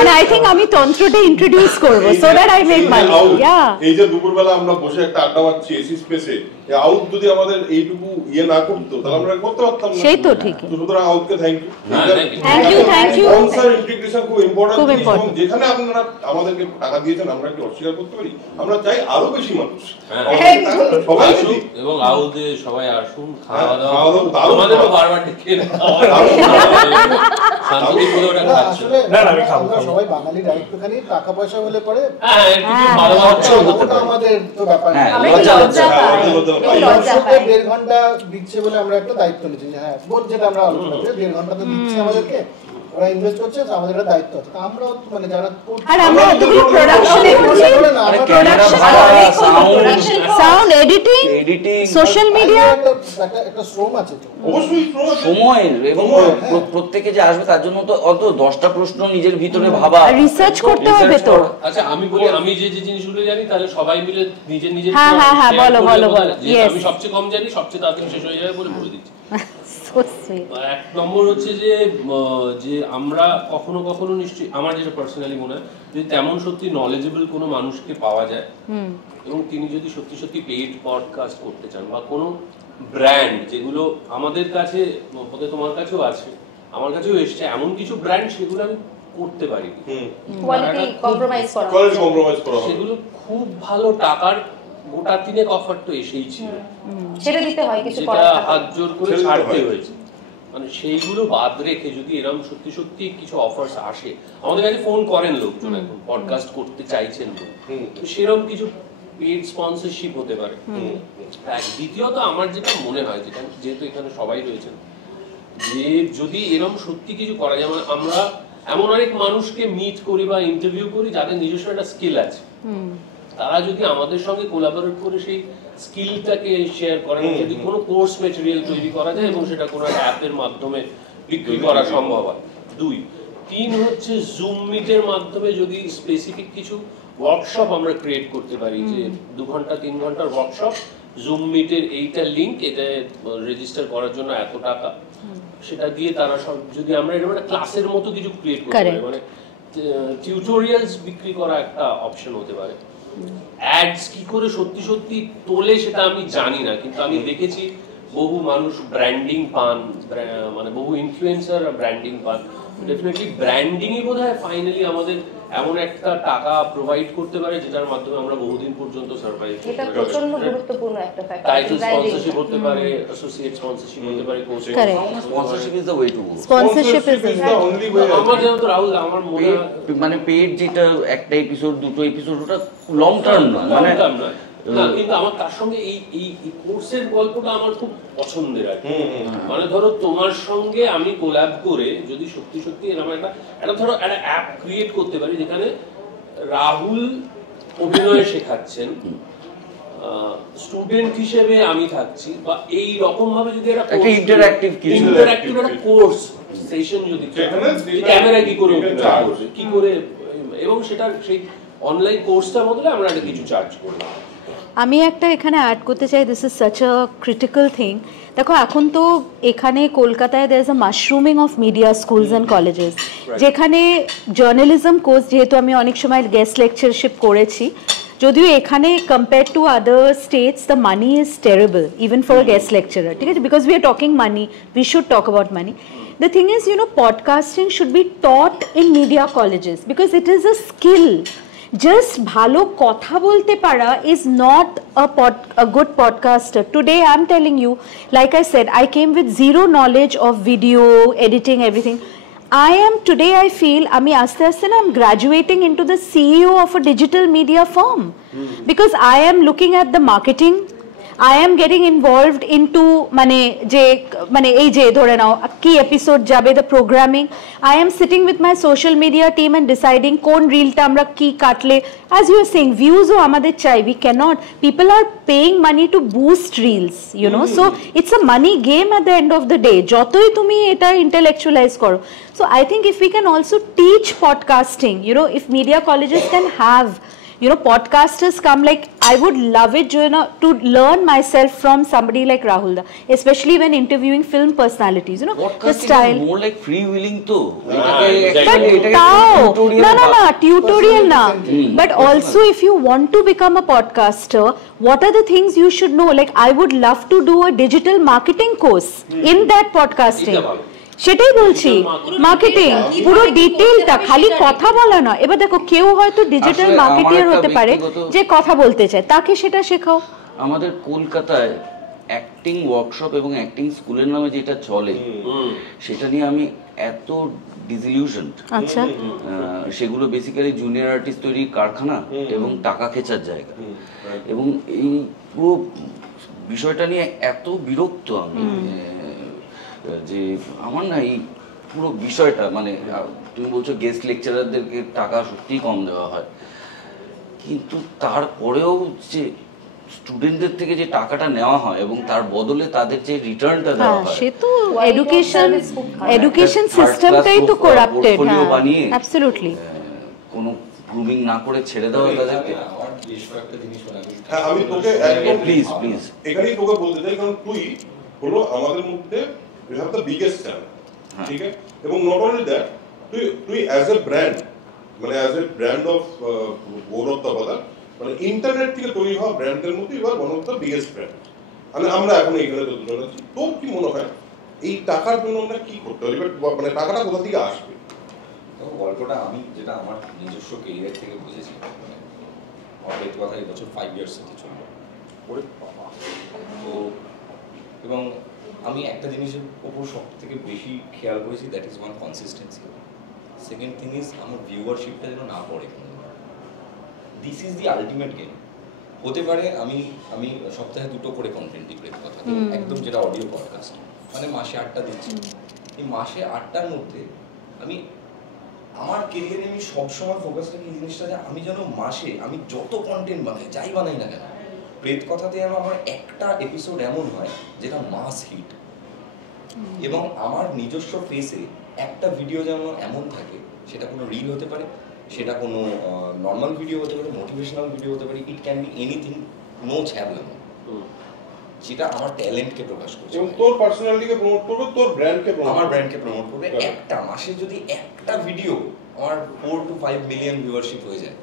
And I think আমি তন্ত্রটা ইন্ট্রোডিউস করব so that I make money. Yeah. এই যে দুপুরবেলা আমরা বসে একটা আড্ডা মারছি এসি স্পেসে, এই আউট যদি আমাদের এইটুকু না করতো তাহলে আমরা করতে পারতাম না। সেই তো ঠিকই। সুতরাং আউটকে thank you. Thank you. Sponsor integration খুব ইম্পর্টেন্ট। যেখানে আপনারা আমাদেরকে টাকা দিয়েছেন আমরা কি অস্বীকার করতে পারি? আমরা চাই আরো বেশি মানুষ সবাই আসুন এবং আউটে সবাই আসুন, খাওয়া দাওয়া আমাদেরও বারবার ডেকে শান্তি করে ওটা খাচ্ছে। না আমি খাবো। সবাই বাঙালি একটুখানি টাকা পয়সা হলে পরে আমাদের তো ব্যাপার দেড় ঘন্টা দিচ্ছে বলে আমরা একটা দায়িত্ব নিচ্ছি। হ্যাঁ বোধ যেটা আমরা আলোচনা করি, দেড় ঘন্টা তো দিচ্ছে আমাদেরকে, ওরা ইনভেস্ট করছে, আমাদের একটা দায়িত্ব আছে। আমরাও মানে যারা আর আমরা এতগুলো প্রোডাকশনে করছি, সাউন্ড এডিটিং, সোশ্যাল মিডিয়া, একটা শ্রম আছে তো অবশ্যই সময়ের, এবং প্রত্যেকে যে আসবে তার জন্য তো অত 10টা প্রশ্ন নিজের ভিতরে ভাবা, রিসার্চ করতে হবে তো। আচ্ছা আমি বলি, আমি যে জিনিসগুলো জানি তাহলে সবাই মিলে নিজের নিজের হ্যাঁ বলো। আমি সবচেয়ে কম জানি, সবচেয়ে তাড়াতাড়ি শেষ হয়ে যাবে বলে বলে দিচ্ছি। এক নম্বর হচ্ছে যে আমরা কখনো কখনো নিশ্চয়ই, আমার যেটা পার্সোনালি মনে হয়, যদি তেমন সত্যি নলেজেবল কোনো মানুষকে পাওয়া যায় এবং তিনি যদি সত্যি সত্যি পেইড পডকাস্ট করতে চান বা কোনো ব্র্যান্ড, যেগুলো আমাদের কাছে বোধ তোমার কাছেও আছে, আমার কাছেও এসছে, এমন কিছু ব্র্যান্ড সেগুলো আমি করতে পারি, কোয়ালিটি কম্প্রোমাইজ করা, সেগুলো খুব ভালো টাকার গোটা তিনেক অফার তো এসেই ছিল, সেটা দিতে হয়, কিছু করার থাকে, হাত জোর করে ছাড়তে হয়েছে। মানে সেইগুলো বাদ রেখে যদি এরকম সত্যি সত্যি কিছু অফার্স আসে, আমাদের কাছে ফোন করেন লোকজন এখন পডকাস্ট করতে চাইছেন, তো সেরকম কিছু পেইড স্পন্সরশিপ হতে পারে। দ্বিতীয়ত আমার যেটা মনে হয়, যেহেতু এখানে সবাই রয়েছেন, যে যদি এরকম সত্যি কিছু করা যায়, মানে আমরা এমন অনেক মানুষকে মিট করি বা ইন্টারভিউ করি যাদের নিজস্ব একটা স্কিল আছে, তারা যদি আমাদের সঙ্গে কোলাবোরেট করে সেই স্কিলটাকে শেয়ার করেন, যদি কোনো কোর্স ম্যাটেরিয়াল তৈরি করা যায় এবং সেটা কোনো অ্যাপের মাধ্যমে বিক্রি করা সম্ভব হয়। 2, 3 হচ্ছে জুম মিটের মাধ্যমে যদি স্পেসিফিক কিছু ওয়ার্কশপ আমরা ক্রিয়েট করতে পারি, যে 2 ঘন্টা 3 ঘন্টার ওয়ার্কশপ, জুম মিটের এইটা লিংক, এটা রেজিস্টার করার জন্য এত টাকা, সেটা দিয়ে তারা সব, যদি আমরা এরকম একটা ক্লাসের মতো কিছু ক্রিয়েট করতে পারি, মানে টিউটোরিয়ালস বিক্রি করা একটা অপশন হতে পারে। অ্যাডস কি করে সত্যি সত্যি তোলে সেটা আমি জানি না, কিন্তু আমি দেখেছি বহু মানুষ ব্র্যান্ডিং পান, মানে বহু ইনফ্লুয়েন্সার ব্র্যান্ডিং পান। ডেফিনেটলি ব্র্যান্ডিংই বোধহয় ফাইনালি আমাদের এমন একটা টাকা প্রোভাইড করতে পারে যেটার মাধ্যমে আমরা বহুদিন পর্যন্ত সার্ভাইভ করতে পারি। এটা প্রচন্ড গুরুত্বপূর্ণ একটা ফ্যাক্টর। টাইটেল স্পন্সরশিপ হতে পারে, অ্যাসোসিয়েট স্পন্সরশিপ হতে পারে, course sponsorship is the way to go. Sponsorship is the only way. আমার যেমন তো রাহুল, আমার মনে হয় মানে পেইড যেটা একটা এপিসোড, দুটো এপিসোড, ওটা লং টার্ম না, মানে না, কিন্তু আমার তার সঙ্গে এই কোর্সের গল্পটা আমার খুব পছন্দের আর কি। মানে ধরো তোমার সঙ্গে আমি কোল্যাব করে যদি সত্যি সত্যি এরকম একটা ধরো একটা অ্যাপ ক্রিয়েট করতে পারি, যেখানে রাহুল অভিনয় শেখাচ্ছেন, স্টুডেন্ট হিসেবে আমি থাকছি, বা এই রকম ভাবে যদি একটা ইন্টারঅ্যাক্টিভ একটা কোর্স সেশন যদি ক্যামেরা কি করে কি করে, এবং সেটা সেই অনলাইন কোর্সটার বদলে আমরা একটা কিছু চার্জ করলাম। আমি একটা এখানে অ্যাড করতে চাই, this is such a critical thing. দেখো এখন তো এখানে কলকাতায় there is a mushrooming of media schools and colleges, যেখানে জার্নালিজম কোর্স, যেহেতু আমি অনেক সময় গেস্ট লেকচারশিপ করেছি, যদিও এখানে compare to other states the money is terrible even for a guest lecturer, ঠিক আছে, because we are talking money, we should talk about money. The thing is, podcasting should be taught in media colleges because it is a skill. Just bhalo kotha bolte para is not a good podcaster. Today I'm telling you, like I said, I came with zero knowledge of video editing, everything. I feel I'm graduating into the CEO of a digital media firm because I am looking at the marketing. I am getting involved into এই যে ধরে নাও কি episode যাবে, the programming. I am sitting with my social media team and deciding কোন রিলটা আমরা কি কাটলে, as you are saying, views ও আমাদের চাই, we cannot, people are paying money to boost reels, so it's a money game at the end of the day, যতই তুমি এটা intellectualize করো. So I think if we can also teach podcasting, if media colleges can have podcasters come, like I would love it to learn myself from somebody like Rahul da, especially when interviewing film personalities, the style is more like freewheeling too. No, tutorial na. But also if you want to become a podcaster, what are the things you should know? Like I would love to do a digital marketing course in that podcasting. সেটাই বলছি, marketing পুরো ডিটেইলটা, খালি কথা বলা না. এবার দেখো কেউ হয়তো ডিজিটাল মার্কেটিয়ার হতে পারে যে কথা বলতে চায়, তাকে সেটা শেখাও. আমাদের কলকাতায় অ্যাক্টিং ওয়ার্কশপ এবং অ্যাক্টিং স্কুলের নামে যেটা চলে সেটা নিয়ে আমি এত ডিসইলিউশনড. আচ্ছা, সেগুলো বেসিক্যালি জুনিয়র আর্টিস্ট তৈরির কারখানা এবং টাকা খেচার জায়গা. এবং এই পুরো বিষয়টা নিয়ে এত বিরক্ত আমি যে আমার না এই পুরো বিষয়টা, তুমি বলছো গেস্ট লেকচারারদেরকে টাকা সত্যিই কম দেওয়া হয়, কিন্তু তারপরেও যে স্টুডেন্টদের থেকে যে টাকাটা নেওয়া হয় এবং তার বদলে তাদের যে রিটার্নটা দেওয়া হয়, সে তো এডুকেশন সিস্টেমটাই তো করাপ্টেড. হ্যাঁ, অ্যাবসলিউটলি. কোনো গ্রুমিং না করে ছেড়ে দেওয়া তাদেরকে. হ্যাঁ, আমি তোকে প্লিজ এখানেই তোকে বলতে চাই, কারণ তুই হলো আমাদের মধ্যে you have the biggest channel, ঠিক আছে, এবং not only that, তুই as a brand, as a brand of Gaurav Tabadar, internet থেকে তৈরি হওয়া ব্র্যান্ডের মধ্যে you are one of the biggest brand. আমরা এখন এখানে দুজন আছি, তোর কি মনে হয় এই টাকার জন্য আমরা কি করতে পারি, টাকাটা কোথা থেকে আসবে? গল্পটা আমি যেটা আমার নিজস্ব ক্যারিয়ার থেকে বুঝেছি, আমার এই কথা এই বছর 5 ইয়ার্স হতে চলবে ওরে বাবা। তো এবং আমি একটা জিনিসের ওপর সব থেকে বেশি খেয়াল করেছি, that is one consistency. Second thing is আমার ভিউয়ারশিপটা যেন না পড়ে। This is the ultimate game. হতে পারে আমি সপ্তাহে 2টো করে কন্টেন্ট দিই, কথা একদম যেটা অডিও পডকাস্ট, মাসে 8টা দিচ্ছি। এই মাসে 8টার মধ্যে আমি আমার কেরিয়ারে আমি সবসময় ফোকাস রাখি এই জিনিসটা, যে আমি যেন মাসে আমি যত কন্টেন্ট বানাই, যাই বানাই না কেন, প্রেত কথাতে যেন আমার একটা এপিসোড এমন হয় যেটা মাস হিট, এবং আমার নিজস্ব ফেসে একটা ভিডিও যেন এমন থাকে, সেটা কোনো রিল হতে পারে, সেটা কোনো নর্মাল ভিডিও হতে পারে, মোটিভেশনাল ভিডিও হতে পারে, it can be anything, no ছ্যাবলাম, যেটা আমার ট্যালেন্টকে প্রকাশ করছে, এবং তোর পার্সোনালিটিকে প্রমোট করবে, তোর ব্র্যান্ডকে প্রমোট, আমার ব্র্যান্ডকে প্রমোট করবে। একটা মাসে যদি একটা ভিডিও আমার 4 to 5 মিলিয়ন ভিউয়ারশিপ হয়ে যায়,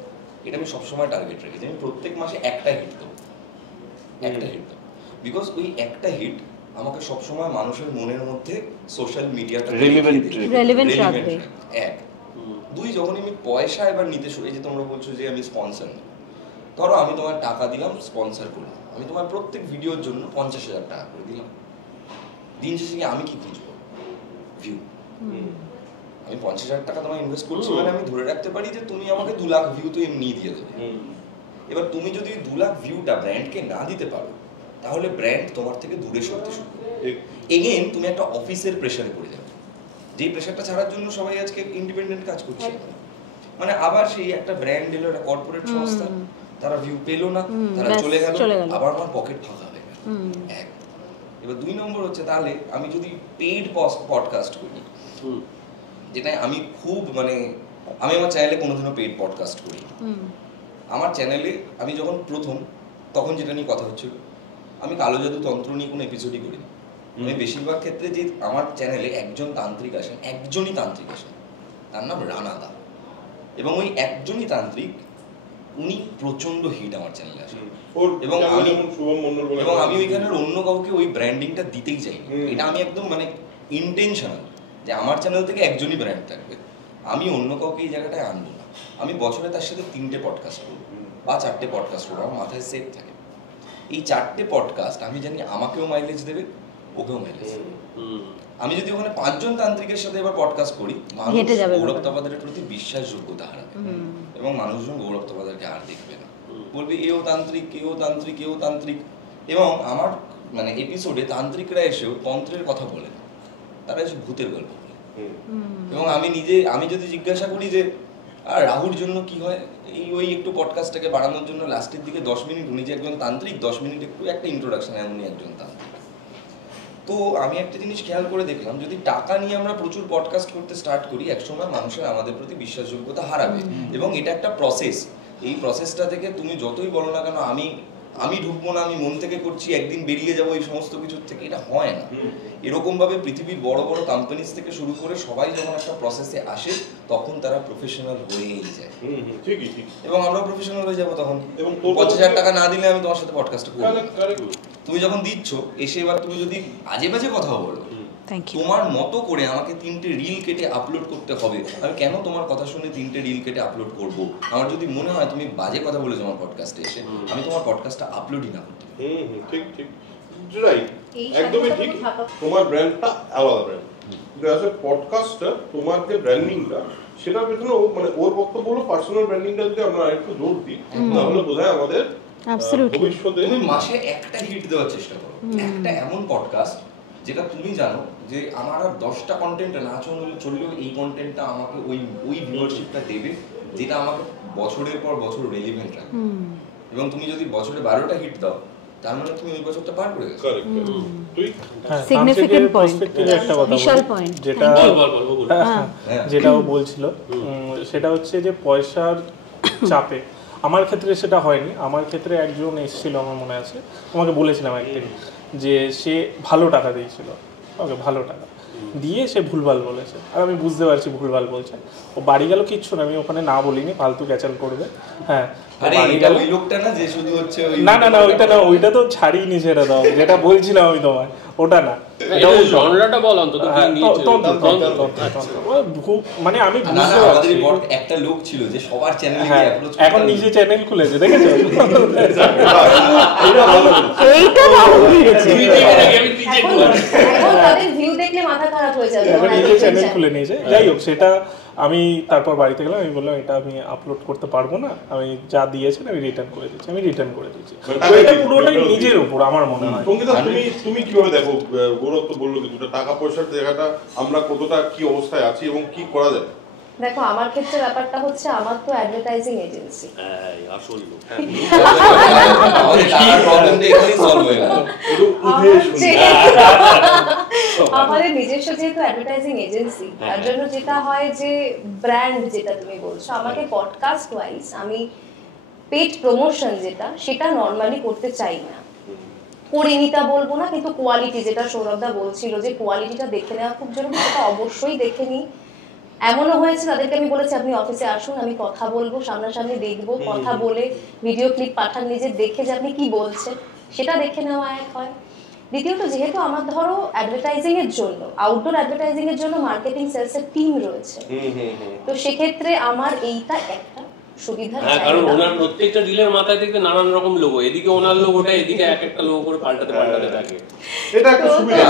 এটা আমি সবসময় টার্গেট রেখেছি। আমি প্রত্যেক মাসে একটা হিট দেবো, বিকজ ওই একটা হিট আমাকে সবসময় মানুষের মনের মধ্যে সোশ্যাল মিডিয়াটা রেলেভেন্ট রাখবে। 1 2 যখন আমি পয়সা এবার নিতে শুরু, এই যে তোমরা বলছো যে আমি স্পন্সর নিই, ধরো আমি তোমার টাকা দিলাম, স্পন্সর করলাম, আমি তোমার প্রত্যেক ভিডিওর জন্য 50,000 টাকা করে দিলাম। দিন শেষে আমি কি খুঁজবো? ভিউ। আমি 50,000 টাকা তোমায় ইনভেস্ট করছি, আমি ধরে রাখতে পারি যে তুমি আমাকে 2 লাখ ভিউ তো এমনি দিয়ে দেবে। এবার তুমি যদি 2 লাখ ভিউটা ব্র্যান্ডকে না দিতে পারো, তাহলে ব্র্যান্ড তোমার থেকে দূরে সরতে শুরু করবে। এগেইন তুমি একটা অফিসের প্রেশারে পড়ে যাবে, যেই প্রেশারটা ছাড়ার জন্য সবাই আজকে ইন্ডিপেন্ডেন্ট কাজ করছে। আবার সেই একটা ব্র্যান্ড এলো, একটা কর্পোরেট সংস্থা, তারা ভিউ পেলো না, তারা চলে গেল, আবার আমার পকেট ফাঁকা হয়ে গেল। 1 এবার 2 নম্বর হচ্ছে, তাহলে আমি যদি পেইড পডকাস্ট করি, যেটা আমি খুব আমি আমার চ্যানেলে কোনোদিনও পেইড পডকাস্ট করি। আমার চ্যানেলে আমি যখন প্রথম, তখন যেটা নিয়ে কথা হচ্ছিল, আমি কালো জাদু তন্ত্র নিয়ে কোনো এপিসোডই করিনি। আমি বেশিরভাগ ক্ষেত্রে যে আমার চ্যানেলে একজনই তান্ত্রিক আসেন, তার নাম রানাদা, এবং ওই একজনই তান্ত্রিক উনি প্রচন্ড হিট আমার চ্যানেলে আসেন এবং আমি ওইখানের অন্য কাউকে ওই ব্র্যান্ডিংটা দিতেই চাই। এটা আমি একদম মানে ইন্টেনশনাল যে আমার চ্যানেল থেকে একজনই ব্র্যান্ড থাকবে, আমি অন্য কাউকে এই জায়গাটায় আনবো না। আমি বছরে তার সাথে 3টে পডকাস্ট করবো বা 4টে পডকাস্ট করবো, আমার মাথায় সেট থাকে এই 4টে পডকাস্ট আমি জানি আমাকেও মাইলেজ দেবে, ওকেও মাইলেজ দেবে। আমি যদি ওখানে 5 জন তান্ত্রিকের সাথে এবার পডকাস্ট করি, মানুষ গৌরব তপাদারের প্রতি বিশ্বাসযোগ্যতা হারাবে এবং মানুষজন গৌরব তপাদারকে আর দেখবে না, বলবে এও তান্ত্রিক, কেউ তান্ত্রিক, কেউ তান্ত্রিক। এবং আমার মানে এপিসোডে তান্ত্রিকরা এসেও তন্ত্রের কথা বলে না, তারা এসে ভূতের গল্প বলে। এবং আমি যদি জিজ্ঞাসা করি যে আর রাহুর জন্য কি হয়, ওই একটু পডকাস্টটাকে বাড়ানোর জন্য লাস্টের দিকে 10 মিনিট উনি যে একজন তান্ত্রিক, 10 মিনিট একটু একটা ইন্ট্রোডাকশন, এমনই একজন তান্ত্রিক। তো আমি একটা জিনিস খেয়াল করে দেখলাম, যদি টাকা নিয়ে আমরা প্রচুর পডকাস্ট করতে স্টার্ট করি, একসময় মানুষের আমাদের প্রতি বিশ্বাসযোগ্যতা হারাবে। এবং এটা একটা প্রসেস, এই প্রসেসটা থেকে তুমি যতই বলো না কেন আমি ঢুকবো না, আমি মন থেকে করছি, একদিন বেরিয়ে যাবো এই সমস্ত কিছুর থেকে, এটা হয় না। এরকম ভাবে পৃথিবীর বড় বড় কোম্পানিজ থেকে শুরু করে সবাই যখন একটা প্রসেসে আসে তখন তারা প্রফেশনাল হয়েই যায়। এবং আমরা প্রফেশনাল হয়ে যাবো তখন। এবং 50,000 টাকা না দিলে আমি তোমার সাথে পডকাস্ট করবো। তুমি যখন দিচ্ছ এসে এবার তুমি যদি আজে বাজে কথা বলো, তোমার মতো করে আমাকে 3টে রিল কেটে আপলোড করতে হবে, আমি কেন তোমার কথা শুনে 3টে রিল কেটে আপলোড করব? আমার যদি মনে হয় তুমি বাজে কথা বলেছো আমার পডকাস্টে এসে, আমি তোমার পডকাস্টটা আপলোডই না করতে পারি। ঠিক ঠিক রাইট, একদমই ঠিক। তোমার ব্র্যান্ডটা আলাদা ব্র্যান্ড, কিন্তু অ্যাজ এ পডকাস্টার তোমার যে ব্র্যান্ডিংটা সেটার পেছনে মানে ওর বক্তব্য হলো পার্সোনাল ব্র্যান্ডিংটা যদি আমরা একটু জোর দিই তাহলে বোধহয় আমাদের ভবিষ্যতে তুমি মাসে একটা হিট দেওয়ার চেষ্টা করো, একটা এমন পডকাস্ট যেটা তুমি জানো যে আমার আর 10টা কন্টেন্ট না চললেও এই কন্টেন্টটা আমাকে ওই ভিউয়ারশিপটা দেবে, যেটা আমাকে বছরের পর বছর রেলিভেন্ট রাখবে। এবং তুমি যদি বছরে 12টা হিট দাও, তার মানে তুমি ওই বছরটা পার করে গেছো। সিগনিফিকেন্ট পয়েন্ট, একটা কথা বিশাল পয়েন্ট যেটা ও বলছিল, সেটা হচ্ছে যে পয়সার চাপে আমার ক্ষেত্রে সেটা হয়নি। আমার ক্ষেত্রে একজন এসেছিল, আমার মনে আছে, তোমাকে বলেছিলাম একদিন, যে সে ভালো টাকা দিয়েছিল, ওকে ভালো টাকা দিয়ে সে ভুলভাল বলেছে, আর আমি বুঝতে পারছি ভুলভাল বলছে। ও বাড়ি গেল, কিচ্ছু না, আমি ওখানে না বলিনি, ফালতু ক্যাচাল করবে। হ্যাঁ, না না না, ওইটা না, ওইটা তো ছাড়িনি, সেটা দাও যেটা বলছিলাম আমি তোমায়, ওটা না। মানে আমি একটা লোক ছিল যে সবার চ্যানেলে এখন নিজে চ্যানেল খুলেছে, দেখেছো? নিজে চ্যানেল খুলে নিয়েছে। যাই হোক, সেটা আমি তারপর বাড়িতে গেলাম, আমি বললাম এটা আমি আপলোড করতে পারবো না, আমি যা দিয়েছেন আমি রিটার্ন করে দিচ্ছি, এটা পুরোটাই নিজের উপর আমার মনে হয়। তুমি কিভাবে দেখো, গৌরব তো বললো কিছুটা টাকা পয়সার জায়গাটা আমরা কতটা কি অবস্থায় আছি এবং কি করা যায়? দেখো, আমার ক্ষেত্রে ব্যাপারটা হচ্ছে, আমার তো অ্যাডভার্টাইজিং এজেন্সি, আমাদের নিজস্ব যেহেতু অ্যাডভার্টাইজিং এজেন্সি, তার জন্য যেটা হয় যে ব্র্যান্ড যেটা তুমি বলছো, আমাকে পডকাস্ট ওয়াইজ আমি পেড প্রমোশন যেটা, সেটা নর্মালি করতে চাই না, করিনি তা বলবো না, কিন্তু কোয়ালিটি যেটা সৌরভদা বলছিল যে কোয়ালিটিটা দেখে নেওয়া খুব জরুরি, সেটা অবশ্যই দেখে নিই। এমনও হয়েছে তাদেরকে আমি বলেছি আপনি অফিসে আসুন, আমি কথা বলবো, সামনাসামনি দেখবো, কথা বলে ভিডিও ক্লিপ পাঠান, নিজে দেখে যে আপনি কি বলছেন সেটা দেখে নেওয়া এক হয়। দ্বিতীয়ত, যেহেতু আমার ধরো অ্যাডভার্টাইজিং এর জন্য, আউটডোর অ্যাডভার্টাইজিং এর জন্য মার্কেটিং সেলসের টিম রয়েছে, তো সেক্ষেত্রে আমার এইটা একটা সুবিধা। হ্যাঁ, কারণ ওনার প্রত্যেকটা ডিলের মাথায় দেখতে নানান রকম লোগো, এদিকে ওনার লোগোটা, এদিকে এক একটা লোগো করে পাল্টাতে থাকে। এটা একটা সুবিধা।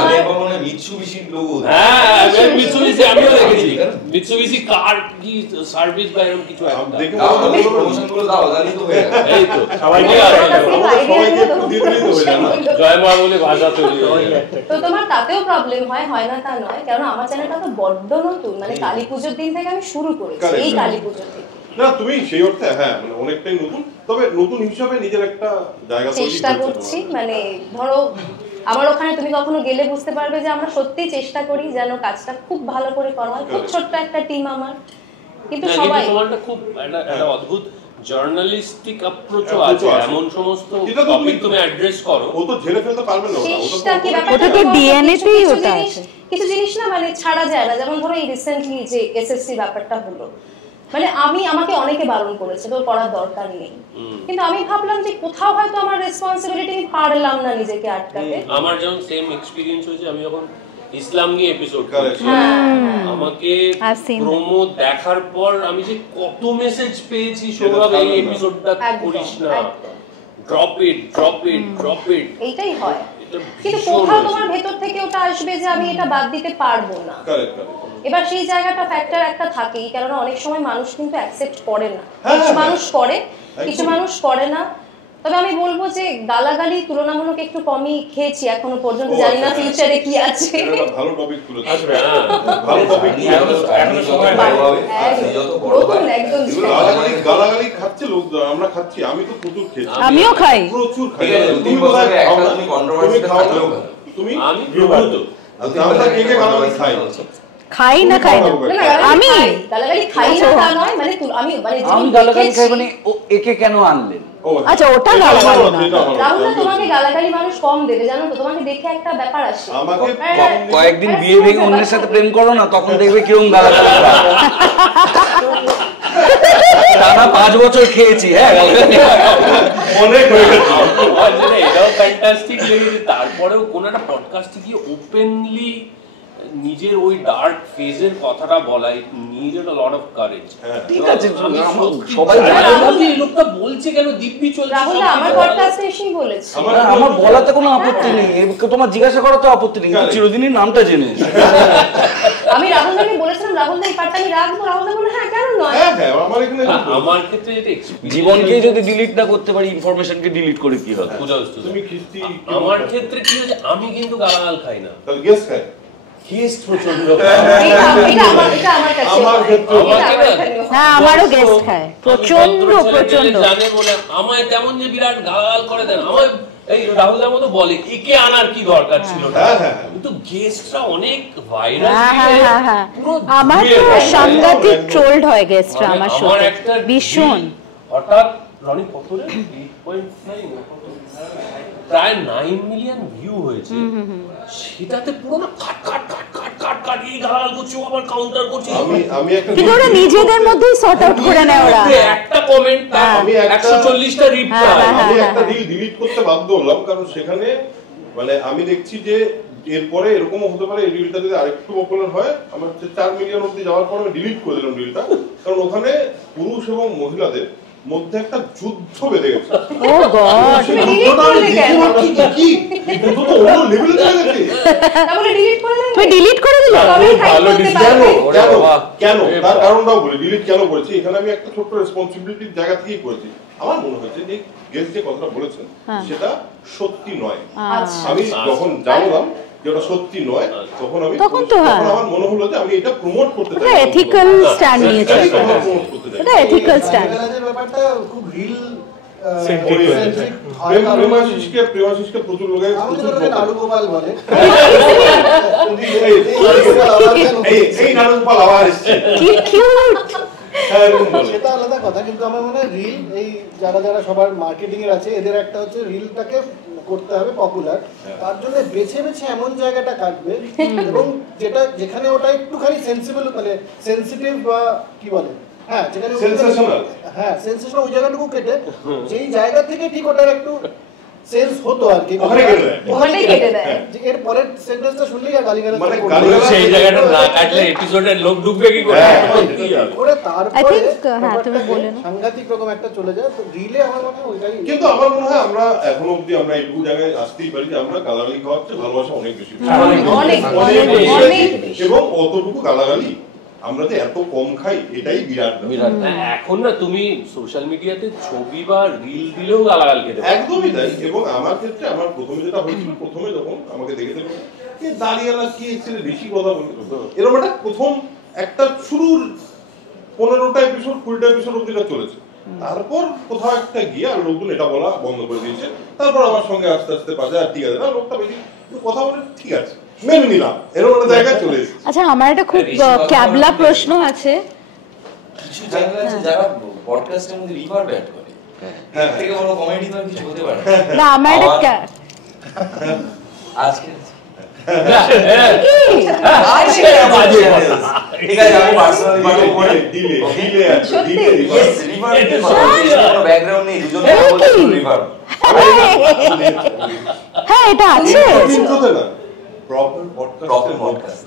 মানে মিৎসুবিশির লোগো, হ্যাঁ মিৎসুবিশি আমিও দেখেছি, মিৎসুবিশি কার কি সার্ভিস বা এরকম কিছু একটা দেখো, প্রমোশন করে দাও, জানি তো হয়ে গেল। এই তো সবাইকে একটু দিয়ে দিলেই তো হয়ে যায় না, জয় মা বলে ভাষা তৈরি হয়ে যায়। তো তোমার তাতেও প্রবলেম হয় না তা নয়, কারণ আমার চ্যানেলটা তো বড্ড নতুন, মানে কালী পুজোর দিন থেকে আমি শুরু করেছি, এই কালী পুজো থেকে। না, তুমি সেই অর্থে হ্যাঁ মানে অনেকটাই নতুন, তবে নতুন হিসাবে নিজের একটা জায়গা চেষ্টা করছি। মানে ধরো আমার ওখানে তুমি কখনো গেলে বুঝতে পারবে যে আমরা সত্যি চেষ্টা করি যেন কাজটা খুব ভালো করে করা হয়। খুব ছোট্ট একটা টিম আমার, কিন্তু সবাই তোমারটা খুব একটা অদ্ভুত জার্নালিস্টিক অ্যাপ্রোচও আছে, এমন সমস্ত টপিক তুমি অ্যাড্রেস করো, ও তো ঝেড়ে ফেলতে পারবে না, ওটা তো ডিএনএ তেই ওটা আছে। কিছু জিনিস না মানে ছাড়া যায় না, যেমন ধরো এই রিসেন্টলি যে এসএসসি ব্যাপারটা হলো, মানে আমাকে অনেকে বারণ করেছে তোর করার দরকার নেই, কিন্তু আমি ভাবলাম যে কোথাও হয়তো আমার রেসপন্সিবিলিটি আমি পারলাম না নিজেকে আটকাতে। আমার যেমন সেম এক্সপেরিয়েন্স হয়েছে, আমি যখন ইসলাম নিয়ে এপিসোড করেছি, আমাকে প্রোমো দেখার পর আমি যে কত মেসেজ পেয়েছি, সৌরভ এই এপিসোডটা করিস না, ড্রপ ইট, এইটাই হয়। কিন্তু কোথাও তোমার ভেতর থেকে ওটা আসবে যে আমি এটা বাদ দিতে পারবো না। এবার সেই জায়গাটা ফ্যাক্টর একটা থাকেই, কারণ অনেক সময় মানুষ কিন্তু অ্যাকসেপ্ট করে না, কিছু মানুষ করে, কিছু মানুষ করে না। তবে আমি বলবো যে গালাগালি তুলনামূলক একটু কমই খেয়েছি এখনো পর্যন্ত, জানি না ফিউচারে কি আছে। ভালো টপিক তুলে আসবে, ভালো টপিক এখনো সময় হবে, যত বড় হয় একদম গালাগালি খাচ্ছে লোক, আমরা খাচ্ছি, আমি তো প্রচুর খেয়েছি, আমিও খাই, প্রচুর খাই। তুমি কোথায় একটা তুমি কন্ট্রোভার্সি খাও? তুমি আমি আমরা কে কে গালাগালি খাই? খাই না খাই না, আমি গালাগালি খাই না তা নয়, মানে আমি গালাগালি খাই মানে একে কেন আনলেন? আচ্ছা ওটা গালাগালি না। রাহুল, তোমাকে গালাগালি মানুষ কম দেবে জানো তো, তোমাকে দেখে একটা ব্যাপার আসে। আমাকে কয়েকদিন বিয়ে ভেঙে অন্যের সাথে প্রেম করো না, তখন দেখবে কিরকম গালাগালি টানা 5 বছর খেয়েছি। হ্যাঁ অনেক হয়ে গেছে, এটাও ফ্যান্টাস্টিক লেগেছে। তারপরেও কোন একটা পডকাস্টে গিয়ে ওপেনলি নিজের ওই ডার্ক ফেজের কথাটা বলা, it needed a lot of courage. ঠিক আছে, সবাই এই লোকটা বলছে কেন দিব্যি চলছে, রাহুল আমার পডকাস্টে এসেই বলেছে। আমার বলাতে কোনো আপত্তি নেই, তোমার জিজ্ঞাসা করাতে আপত্তি নেই, কিন্তু চিরদিনই নামটা জেনে। আমি রাহুলদাকে বলেছিলাম, রাহুলদা এই পার্টটা আমি রাখবো, রাহুলদা বলে হ্যাঁ কেন নয়। আমার ক্ষেত্রে এটা এক্সপেরিয়েন্স। জীবনকে যদি ডিলিট না করতে পারি, ইনফরমেশনকে ডিলিট করে কি হবে? তুমি খিস্তি। আমার ক্ষেত্রে কি হয়েছে, আমি কিন্তু গালাগাল খাই না, তাহলে গেস খাই, গেস্ট প্রচন্ড। হ্যাঁ আমারও গেস্ট খায় প্রচন্ড প্রচন্ড, জানে বলে আমায় তেমন যে বিরাট গালাগাল করে দেন, আমায় এই রাহুলদার মতো বলে একে আনার কি দরকার ছিল, কিন্তু গেস্টরা অনেক ভাইরাল, আমার তো সাংঘাতিক ট্রোলড হয় গেস্টরা আমার সাথে ভীষণ। হঠাৎ রনি কতরে 8.9 প্রায় 9 মিলিয়ন ভিউ হয়েছে, সেটাতে পুরো না কাট কাট কাট কাট কাট কাট এই গালাগাল করছে, আবার কাউন্টার করছে। আমি একটা কিন্তু ওরা নিজেদের মধ্যেই সর্ট আউট করে নেয়, ওরা একটা কমেন্ট আমি 140টা রিপ্লাই, আমি একটা রিল ডিলিট করতে বাধ্য হলাম, কারণ সেখানে মানে আমি দেখছি যে এরপরে এরকমও হতে পারে এই রিলটা যদি আরেকটু পপুলার হয়, আমার 4 মিলিয়ন অবধি যাওয়ার পর আমি ডিলিট করে দিলাম রিলটা, কারণ ওখানে পুরুষ এবং মহিলাদের মধ্যে একটা যুদ্ধ বেঁধে গেছে। ও গড, তুমি ডিলিট করে দিলে? কেন? তার কারণটাও বলি, ডিলিট কেন করেছি। এখানে আমি একটা ছোট্ট রেসপন্সিবিলিটির জায়গা থেকেই করেছি। আমার মনে হয়েছে যে গেস্ট যে কথাটা বলেছেন সেটা সত্যি নয়। আমি যখন জানলাম যে ওটা সত্যি নয়, তখন আমার মনে হলো যে আমি এটা প্রমোট করতে চাই, এথিক্যাল স্ট্যান্ড নিয়েছে, এটা এথিক্যাল স্ট্যান্ড। ব্যাপারটা খুব রিল প্রেমাশিসকে প্রচুর লোকে নারুগোপাল বলে, এই নারুগোপাল আবার এসছে, কি কিউট। সেটা আলাদা কথা, কিন্তু আমার মনে হয় রিল এই যারা যারা সবার মার্কেটিং এর আছে, এদের একটা হচ্ছে রিলটাকে করতে হবে পপুলার, তার জন্য বেছে বেছে এমন জায়গাটা কাটবে এবং যেটা যেখানে ওটা একটুখানি সেন্সিবল মানে সেনসিটিভ বা কি বলে, হ্যাঁ যেখানে সেনসেশনাল, হ্যাঁ সেনসেশনাল ওই জায়গাটুকু কেটে যেই জায়গা থেকে ঠিক ওটার একটু সেন্স হতো আর কি, ওখানেই কেটে দেয়। এর পরের সেন্টেন্সটা শুনলেই আর গালিগালাজ মানে সেই জায়গাটা না কাটলে এপিসোডের লোক ঢুকবে কি করে? ওরে তারপরে আই থিংক হ্যাঁ তুমি বলে না, সাংঘাতিক রকম একটা চলে যায়, তো রিলে আমার মনে হয় ওইটাই। কিন্তু আমার মনে হয় আমরা এখনো অবধি আমরা এইটুকু জায়গায় আসতেই পারি যে আমরা গালাগালি খাওয়ার চেয়ে ভালোবাসা অনেক বেশি, এবং অতটুকু গালাগালি আমরা যে এত কম খাই এটাই বিরাট। এখন না তুমি সোশ্যাল মিডিয়াতে ছবি বা রিল দিলেও গালাগাল খেতে, একদমই তাই। এবং আমার ক্ষেত্রে আমার প্রথমে যেটা হয়েছিল, প্রথমে যখন আমাকে দেখে দেখে দাঁড়িয়েলা কি ছেলে বেশি কথা বলে, এরকম একটা প্রথম একটা শুরুর 15টা এপিসোড 20টা এপিসোড অব্দি চলেছে, তারপর কোথাও একটা গিয়ে আর লোকজন এটা বলা বন্ধ করে দিয়েছে, তারপর আমার সঙ্গে আস্তে আস্তে পাশে আর ঠিক আছে না লোকটা বেশি কথা বলে, ঠিক আছে মেনে নিলাম, এরকম একটা জায়গায় চলে এসেছে। আচ্ছা আমার একটা খুব ক্যাবলা প্রশ্ন আছে, কিছু জায়গা আছে যারা পডকাস্টের মধ্যে রিভার্ব অ্যাড করে, হ্যাঁ থেকে বড় কমেডি তো কিছু হতে পারে না আমার একটা আজকে ঠিক আছে আমি পার্সোনালি ভাবে করে দিলে আছে কোনো ব্যাকগ্রাউন্ড নেই দুজন বলতে রিভার্ব হ্যাঁ এটা আছে প্রপার পডকাস্ট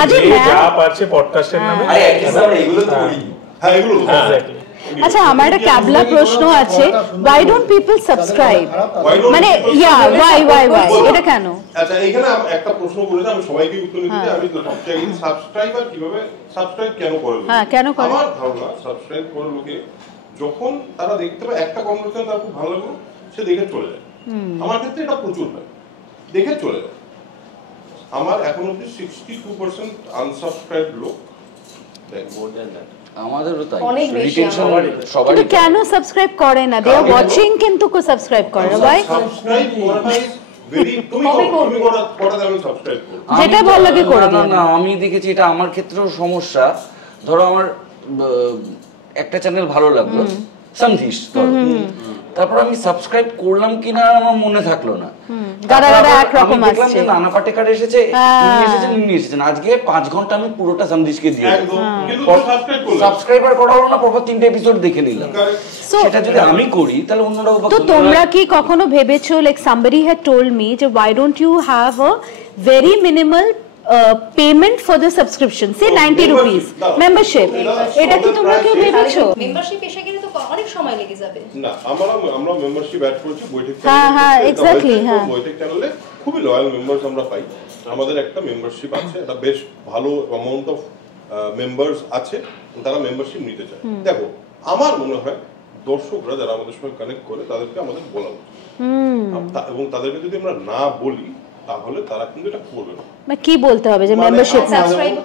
আরে যা পারছে পডকাস্টের নামে আরে একদম এগুলো তো করি হ্যাঁ এগুলো আচ্ছা আমার একটা ক্যাবলা প্রশ্ন আছে why don't people subscribe মানে why এটা কেন আচ্ছা এখানে একটা প্রশ্ন করেছে আমি সবাইকে উত্তর দিতে আমি সবচেয়ে সাবস্ক্রাইবার কিভাবে সাবস্ক্রাইব কেন করে হ্যাঁ কেন করে আমার ধারণা সাবস্ক্রাইব করে লোকে যখন তারা দেখতে পায় একটা কনভারসেশন তার খুব ভালো লাগলো সে দেখে চলে যায় আমার ক্ষেত্রে এটা প্রচুর হয় দেখে চলে যায় আমার এখন অবধি 62% আনসাবস্ক্রাইব লোক দেখ মোর দ্যান দ্যাট আমাদেরও তাই অনেক বেশি রিটেনশন সবাই কিন্তু কেন সাবস্ক্রাইব করে না দে আর ওয়াচিং কিন্তু কো সাবস্ক্রাইব করে ভাই সাবস্ক্রাইব করাটা ইজ ভেরি তুমি করা যাবে সাবস্ক্রাইব করো যেটা ভালো লাগে করে দিন না আমি দেখেছি এটা আমার ক্ষেত্রেও সমস্যা ধরো আমার একটা চ্যানেল ভালো লাগলো সন্ধিশ তারপর আমি সাবস্ক্রাইব করলাম কিনা আমার মনে থাকলো না গাড়া এক রকম আসছে নানা পাটেকার এসেছে ইনি এসেছেন আজকে 5 ঘন্টা আমি পুরোটা সন্ধিশকে দিয়ে একদম কিন্তু সাবস্ক্রাইব করলাম সাবস্ক্রাইবার করা হলো না প্রপার 3টে এপিসোড দেখে নিলাম সেটা যদি আমি করি তাহলে অন্যরাও তো তোমরা কি কখনো ভেবেছো like somebody had told me যে why don't you have a very minimal payment for the subscription say 90 rupees membership এটা কি তোমরা কেউ ভেবেছো মেম্বারশিপ এসে গেলে তো অনেক সময় লেগে যাবে না আমরা মেম্বারশিপ অ্যাড করেছি বৈঠক হ্যাঁ এক্স্যাক্টলি হ্যাঁ বৈঠক চ্যানেলে খুবই লয়াল মেম্বারস আমরা পাই আমাদের একটা মেম্বারশিপ আছে এটা বেশ ভালো অ্যামাউন্ট অফ মেম্বারস আছে তারা মেম্বারশিপ নিতে চায় দেখো আমার মনে হয় দর্শকরা যারা আমাদের সঙ্গে কানেক্ট করে তাদেরকে আমাদের বলা উচিত এবং তাদেরকে যদি আমরা না বলি তাহলে তারা কিন্তু এটা করবে না মানে কি বলতে হবে যে মেম্বারশিপ না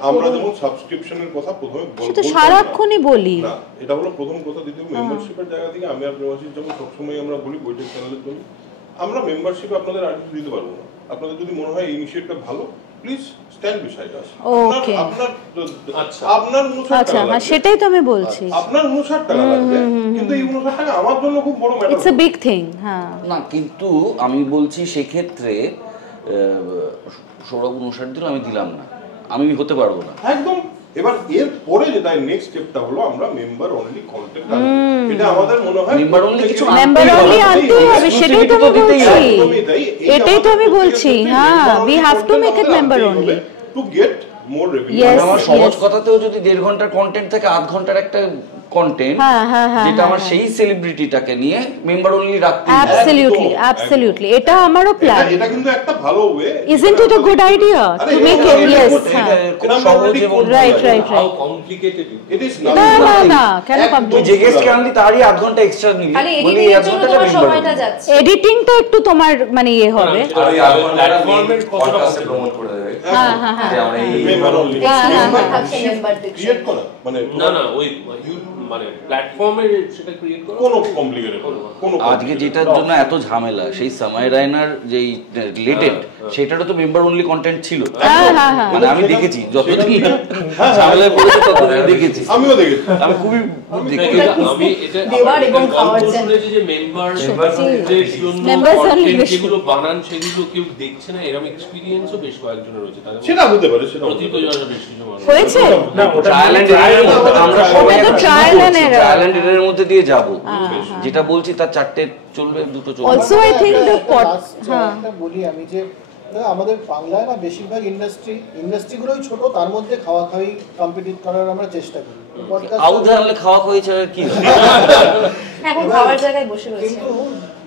আমরা যেমন সাবস্ক্রিপশনের কথা প্রথমে বলবো তো সারাক্ষণই বলি না এটা হলো প্রথম কথা দ্বিতীয় মেম্বারশিপের জায়গা থেকে আমি আর মেম্বারশিপ যেমন সবসময় আমরা বলি বৈঠক চ্যানেলের জন্য আমরা মেম্বারশিপ আপনাদের আর কিছু দিতে পারবো না আপনাদের যদি মনে হয় এই ইনিশিয়েটিভটা ভালো প্লিজ স্ট্যান্ড বিসাইড আস ওকে আপনার 59 আচ্ছা হ্যাঁ সেটাই তো আমি বলছি আপনার 59 টাকা লাগবে কিন্তু এই 59 টাকা আমার জন্য খুব বড় matter it's a big thing হ্যাঁ না কিন্তু আমি বলছি সেক্ষেত্রে সৌরভ 59 দিল আমি দিলাম না আমি হতে পারবো না একদম এবার এর পরে যেটা নেক্সট স্টেপটা হলো আমরা মেম্বার অনলি কন্টেন্ট এটা আমাদের মনে হয় মেম্বার অনলি কিছু মেম্বার অনলি আনতে হবে সেটাই তো আমি বলছি এটাই তো আমি বলছি হ্যাঁ we have to make it member only to get more revenue আমার সহজ কথাতেও যদি 1.5 ঘন্টার কন্টেন্ট থেকে 8 ঘন্টার একটা কন্টেন্ট যেটা আমার সেই সেলিব্রিটিটাকে নিয়ে মেম্বার অনলি রাখতে অ্যাবসলিউটলি এটা আমারও প্ল্যান এটা কিন্তু একটা ভালো way isn't it a good idea to make it yes খুব সহজ এবং right how complicated it is না কেন তুই যে গেস্টকে আনলি তারই 8 ঘন্টা এক্সট্রা নিলি খালি এডিটিং এর জন্য তোমার সময়টা যাচ্ছে এডিটিংটা একটু তোমার মানে ইয়ে হবে আর এই 8 ঘন্টাটা প্ল্যাটফর্মের পডকাস্টে প্রমোট করে দেবে হ্যাঁ যে আমরা এই মেম্বার অনলি মেম্বারদের ক্রিয়েট করা মানে না ওই মানে প্ল্যাটফর্মে সেটা ক্রিয়েট করা কোনো কমপ্লিকেটেড কোনো আজকে যেটার জন্য এত ঝামেলা সেই সময় রায়নার যেই রিলেটেড সেটারও তো মেম্বার অনলি কন্টেন্ট ছিল মানে আমি দেখেছি যতদিন ঝামেলায় পড়েছে ততদিন দেখেছি আমিও দেখেছি আমি খুবই দেখেছি আমি এটা দেওয়ার এবং খাওয়ার শুনেছি যে মেম্বারদের জন্য কন্টেন্ট যেগুলো বানান সেগুলো কেউ দেখছে না এরকম এক্সপেরিয়েন্সও বেশ কয়েকজনের হয়েছে তাদের সেটা হতে পারে সেটা প্রতিযোগিতা বেশ কিছু মানুষ হয়েছে না ওটা ট্রায়াল এন্ড এরর আমরা সবাই ওটা তো trial and error। Trial and এররের মধ্যে দিয়ে যাব যেটা বলছি তার 4টে চলবে 2টো চলবে অলসো আই থিংক দ্য একটা বলি আমি যে আমাদের বাংলায় না বেশিরভাগ ইন্ডাস্ট্রিগুলোই ছোট তার মধ্যে খাওয়া খাওয়াই কম্পিটিট করার আমরা চেষ্টা করি আউধে আনলে খাওয়া হয়েছে কি এখন খাওয়ার জায়গায় বসে রয়েছে কিন্তু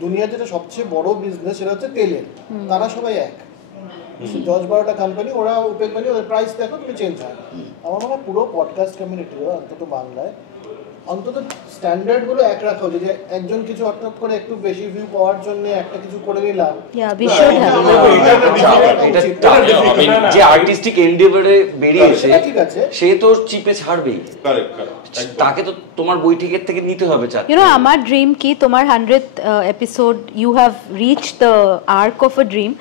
দুনিয়ার যেটা সবচেয়ে বড় বিজনেস সেটা হচ্ছে তেলের তারা সবাই এক 10-12টা কোম্পানি ওরা ওপেক মানে ওদের প্রাইস দেখো তুমি চেঞ্জ হয় আমার মনে হয় পুরো পডকাস্ট কমিউনিটি অন্তত বাংলায় অন্তত স্ট্যান্ডার্ড গুলো এক রাখা উচিত যে একজন কিছু হঠাৎ করে একটু বেশি ভিউ পাওয়ার জন্য একটা কিছু করে নিলাম যে আর্টিস্টিক এন্ডেভারে বেরিয়েছে সে তো চিপে ছাড়বেই তাকে তো তোমার বইটিকের থেকে নিতে হবে you know আমার ড্রিম কি তোমার 100th episode you have reached the arc of a dream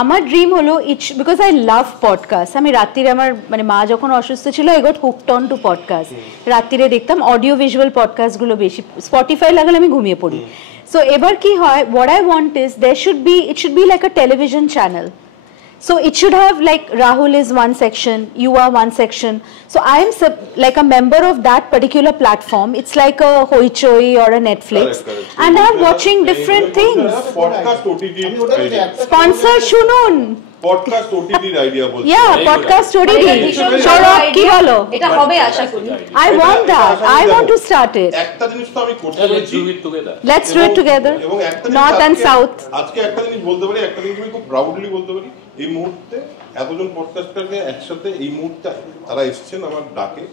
আমার ড্রিম হলো বিকজ আই লাভ পডকাস্ট আমি রাত্রিরে আমার মানে মা যখন অসুস্থ ছিল I got hooked on to podcast রাত্রিরে দেখতাম অডিও ভিজুয়াল পডকাস্টগুলো বেশি স্পটিফাই লাগালে আমি ঘুমিয়ে পড়ি সো এবার কি হয় what I want is it should be like a television channel So it should have like Rahul is one section, you are one section. So I am like a member of that particular platform. It's like a Hoichoi or a Netflix. Correct. And I'm watching different things. Podcast OTT Sponsor শুনুন। Podcast ওটিটির idea বলছি Yeah, podcast OTT. Sourav কি বলো? এটা হবে আশা করি। I want that. I want to start it. একটা জিনিস তো আমি করতে Let's চাই do it together. Let's do it together. এবং একটা জিনিস North and South. আজকে একটা জিনিস বলতে পারি, একটা জিনিস আমি খুব প্রাউডলি বলতে পারি, এই মুহূর্তে এতজন পডকাস্টারকে একসাথে এই মুহূর্তে তারা এসেছেন আমার ডাকে,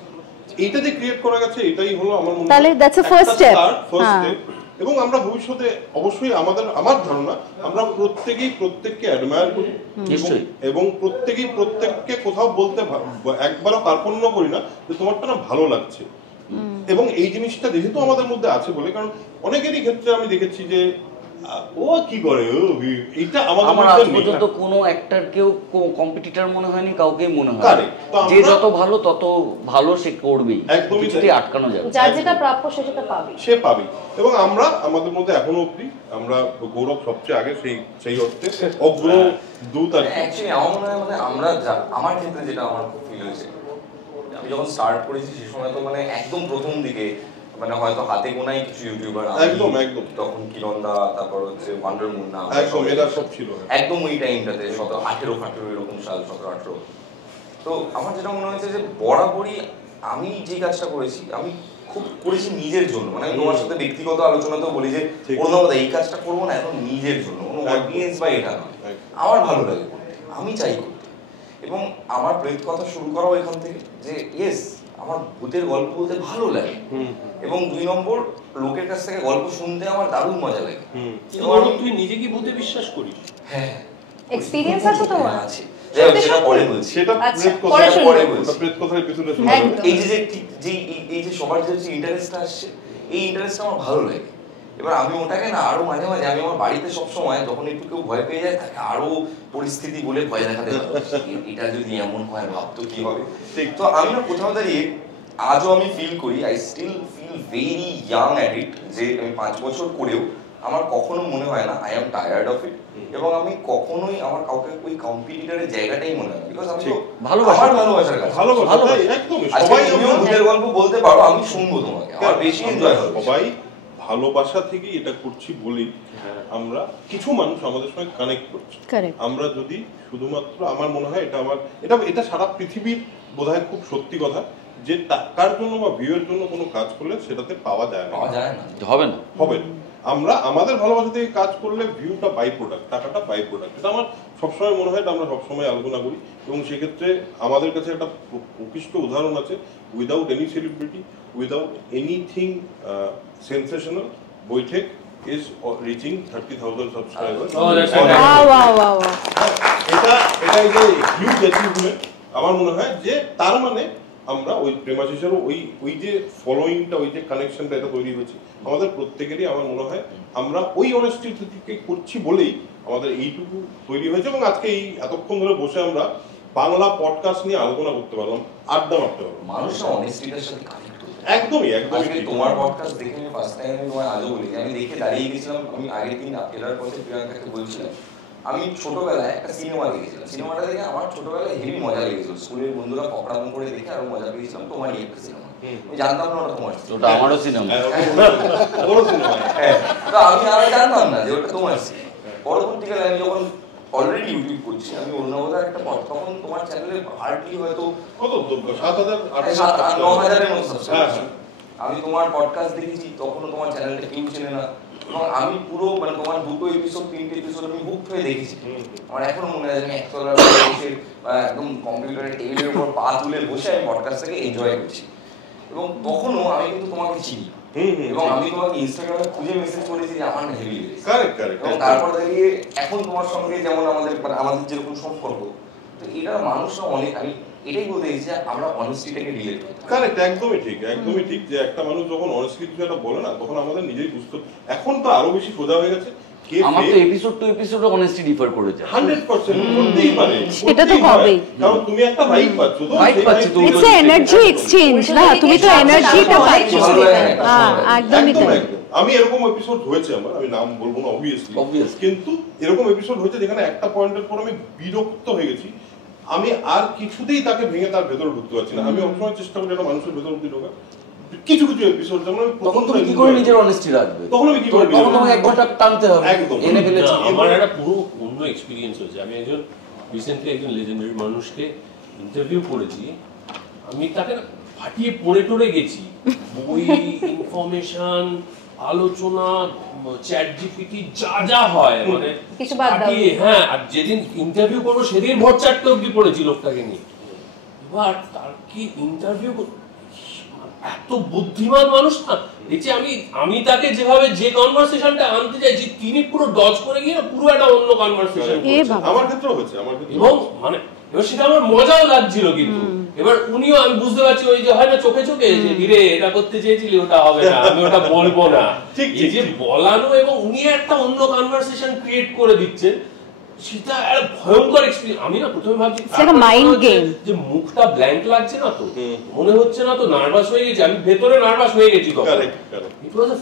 এইটা যে ক্রিয়েট করা গেছে এটাই হলো আমার মনে হয় তাহলে that's a first step. এবং আমরা ভবিষ্যতে অবশ্যই আমার ধারণা আমরা প্রত্যেককে অ্যাডমায়ার করি এবং প্রত্যেককে কোথাও বলতে একবারও কার্পণ্য করি না যে তোমারটা না ভালো লাগছে। এবং এই জিনিসটা যেহেতু আমাদের মধ্যে আছে বলে, কারণ অনেকেরই ক্ষেত্রে আমি দেখেছি যে ও কি করে এইটা আমার আজ পর্যন্ত কোনো অ্যাক্টর কেউ কম্পিটিটর মনে হয়নি, কাউকে মনে হয় যে যত ভালো তত ভালো সে করবেই, একদমই আটকানো যাবে, যার যেটা প্রাপ্য সে পাবে। এবং আমরা আমাদের মধ্যে এখনো অবধি আমরা গৌরব সবচেয়ে আগে সেই অর্থে অগ্র দূত আর অ্যাকচুয়ালি আমার মনে হয় মানে আমরা আমার ক্ষেত্রে যেটা আমার খুব ফিল হয়েছে, আমি যখন স্টার্ট করেছি সে সময় তো মানে একদম প্রথম দিকে মানে হয়তো হাতে গোনাই কিছু ইউটিউবার, একদম তখন কিরণদা, তারপর হচ্ছে ওয়ান্ডার মুন্না, সব ছিল একদম ওই টাইমটাতে 18 এরকম সাল 17-18। তো আমার যেটা মনে হয়েছে যে বরাবরই আমি যে কাজটা করেছি আমি খুব করেছি নিজের জন্য, মানে আমি তোমার সাথে ব্যক্তিগত আলোচনাতেও বলি যে দাদা এই কাজটা করবো না এখন নিজের জন্য, কোনো অডিয়েন্স বা এটা নয়, আমার ভালো লাগে করতে, আমি চাই করতে। এবং আমার প্রেত কথা শুরু করাও এখান থেকে যে ইয়েস আমার ভূতের গল্প বলতে ভালো লাগে, এবং 2 নম্বর লোকের কাছ থেকে গল্প শুনতে আমার দারুণ মজা লাগে। তুই নিজে কি ভূতে বিশ্বাস করিস? হ্যাঁ, এক্সপেরিয়েন্স আছে তোমার? আছে, সেটা পরে বলছি, সেটা পরে বলছি। প্রেত কথার এপিসোডে এই যে সবার যে ইন্টারেস্টটা আসছে, এই ইন্টারেস্টটা আমার ভালো লাগে। এবার আমি ওটাকে না আরো মাঝে মাঝে আমি আমার বাড়িতে সবসময় যখন একটু কেউ ভয় পেয়ে যায় তাকে আরো পরিস্থিতি বলে ভয় দেখাতে এটা যদি এমন হয় ভাবতো কি হবে। তো আমি না কোথাও দাঁড়িয়ে আজও আমি ফিল করি, I still feel very young at it, যে আমি 5 বছর করেও আমার কখনো মনে হয় না I am tired of it, এবং আমি কখনোই আমার কাউকে ওই কম্পিটিটরের জায়গাটাই মনে হয়, বিকজ আমি তো ভালোবাসার কাজ, সবাই ভূতের গল্প বলতে পারো, আমি শুনবো তোমাকে, আমার বেশি এনজয় হবে। সবাই ভালোবাসা থেকে এটা করছি বলি আমরা কিছু মানুষ আমাদের সঙ্গে কানেক্ট করছি। আমরা যদি শুধুমাত্র আমার মনে হয় এটা সারা পৃথিবীর বোধহয় খুব সত্যি কথা যে টাকার জন্য বা ভিউয়ের জন্য কোনো কাজ করলে সেটাতে পাওয়া যায় না, হবে না। আমরা আমাদের ভালোবাসা থেকে কাজ করলে ভিউটা বাই প্রোডাক্ট, টাকাটা বাই প্রোডাক্ট। এটা আমার সবসময় মনে হয়, এটা আমরা সবসময় আলোচনা করি, এবং সেক্ষেত্রে আমাদের কাছে একটা প্রকৃষ্ট উদাহরণ আছে, without any celebrity, without anything sensational, বৈঠক is reaching 30,000 subscribers. এটা যে হিউজ অ্যাচিভমেন্ট। আমার মনে হয় যে তার মানে আমরা ওই প্রেমাশিসের ওই যে ফলোইংটা, ওই যে কানেকশনটা এটা তৈরি হয়েছে আমাদের প্রত্যেকেরই। আমার মনে হয় আমরা ওই অনেস্টি থেকে করছি বলেই আমাদের এইটুকু তৈরি হয়েছে, এবং আজকে এই এতক্ষণ ধরে বসে আমরা বাংলা পডকাস্ট নিয়ে আলোচনা করতে পারলাম, আড্ডা মারতে পারলাম। মানুষ অনেস্টিটার সাথে একদমই তোমার পডকাস্ট দেখে আমি ফার্স্ট টাইম তোমায় আজও বলি, আমি দেখে দাঁড়িয়ে গেছিলাম। আমি আগের দিন এলার পথে প্রিয়াঙ্কাকে বলছিলাম আমি ছোটবেলায় একটা সিনেমা দেখেছিলাম, সিনেমাটা দেখে আমার ছোটবেলায় হেভি মজা লেগেছিল, স্কুলের বন্ধুরা পকড়াম করে দেখে আরো মজা পেয়েছিলাম। তোমারই একটা সিনেমা, আমি জানতাম না ওটা তোমার, ওটা আমারও সিনেমা, তো আমি জানতাম না যে ওটা তোমার সিনেমা। পরবর্তীকালে আমি যখন অলরেডি ইউটিউব করছি, আমি অন্যবাজার একটা তখন তোমার চ্যানেলে হার্ডলি হয়তো 7,000-9,000-এর মতো সাবস্ক্রাইবার। আমি তোমার পডকাস্ট দেখেছি, তখনও তোমার চ্যানেলটা কেউ চেনে না, এবং আমি পুরো মানে তোমার 2 এপিসোড 3টে এপিসোড আমি বুক হয়ে দেখেছি। আমার এখনো মনে হয় আমি একতলার বসে একদম কম্পিউটারের টেবিলের উপর পা তুলে বসে আমি পডকাস্টটাকে এনজয় করছি, এবং তখনও আমি কিন্তু তোমাকে চিনি, এবং আমি তোমাকে ইনস্টাগ্রামে খুঁজে মেসেজ করেছি যে আমার হেভি লেগেছে। এবং তারপর দাঁড়িয়ে এখন তোমার সঙ্গে যেমন আমাদের যেরকম সম্পর্ক, তো এটা মানুষরা অনেক, আমি এটাই বলতে চাইছি যে আমরা অনেস্টিটাকে রিলেট করি। কারেক্ট, একদমই ঠিক যে একটা মানুষ যখন অনেস্টলি কিছু একটা বলে না, তখন আমাদের নিজেই বুঝতে, এখন তো আরো বেশি সোজা হয়ে গেছে। আমার তো এপিসোড টু এপিসোডে অনেস্টি ডিফার করে যায় 100% করতেই পারে, এটা তো হবেই, কারণ তুমি একটা ভাইব পাচ্ছো, তো ইটস এ এনার্জি এক্সচেঞ্জ না, তুমি তো এনার্জিটা পাচ্ছো। হ্যাঁ, একদমই তাই। আমি এরকম এপিসোড হয়েছে আমার, আমি নাম বলবো না অবভিয়াসলি, কিন্তু এরকম এপিসোড হয়েছে যেখানে একটা পয়েন্টের পর আমি বিরক্ত হয়ে গেছি, আমি আর কিছুতেই তাকে ভেঙে তার ভেতরে ঢুকতে পারছি না। আমি সবসময় চেষ্টা করি একটা মানুষের ভেতর অব্দি ঢোকা। কিছু কিছু এপিসোড যেমন তখন তুমি কি করে নিজের অনেস্টি রাখবে, তখন আমি কি করে তখন তোমাকে এক ঘন্টা টানতে হবে। একদম এনে ফেলেছি। আমার একটা পুরো অন্য এক্সপেরিয়েন্স হয়েছে। আমি একজন রিসেন্টলি একজন লেজেন্ডারি মানুষকে ইন্টারভিউ করেছি, আমি তাকে ফাটিয়ে পড়ে টড়ে গেছি, বই, ইনফরমেশন, আলোচনা, চ্যাট জিপিটি, যা যা হয় মানে ফাটিয়ে, হ্যাঁ। আর যেদিন ইন্টারভিউ করবো সেদিন ভোর 4টে অব্দি পড়েছি লোকটাকে নিয়ে। এবার তার কি ইন্টারভিউ, এত বুদ্ধিমান মানুষ না, দেখছি আমি তাকে যেভাবে যে কনভারসেশনটা আনতে চাইছি তিনি পুরো ডজ করে গিয়ে পুরো একটা অন্য কনভারসেশন। আমার ক্ষেত্রেও হয়েছে, আমার ক্ষেত্রে এবং মানে এবার সেটা আমার মজাও লাগছিল, কিন্তু এবার উনিও, আমি বুঝতে পারছি ওই যে হয় না চোখে চোখে যে ধীরে এটা করতে চেয়েছিলি ওটা হবে না, আমি ওটা বলবো না, এই যে বলানো, এবং উনি একটা অন্য কনভারসেশন ক্রিয়েট করে দিচ্ছেন, সেটা একটা ভয়ঙ্কর এক্সপেরিয়েন্স। আমি না প্রথমে ভাবছি যে মুখটা ব্ল্যাঙ্ক লাগছে না তো, মনে হচ্ছে না তো, নার্ভাস হয়ে গেছি আমি, ভেতরে নার্ভাস হয়ে গেছি তখন।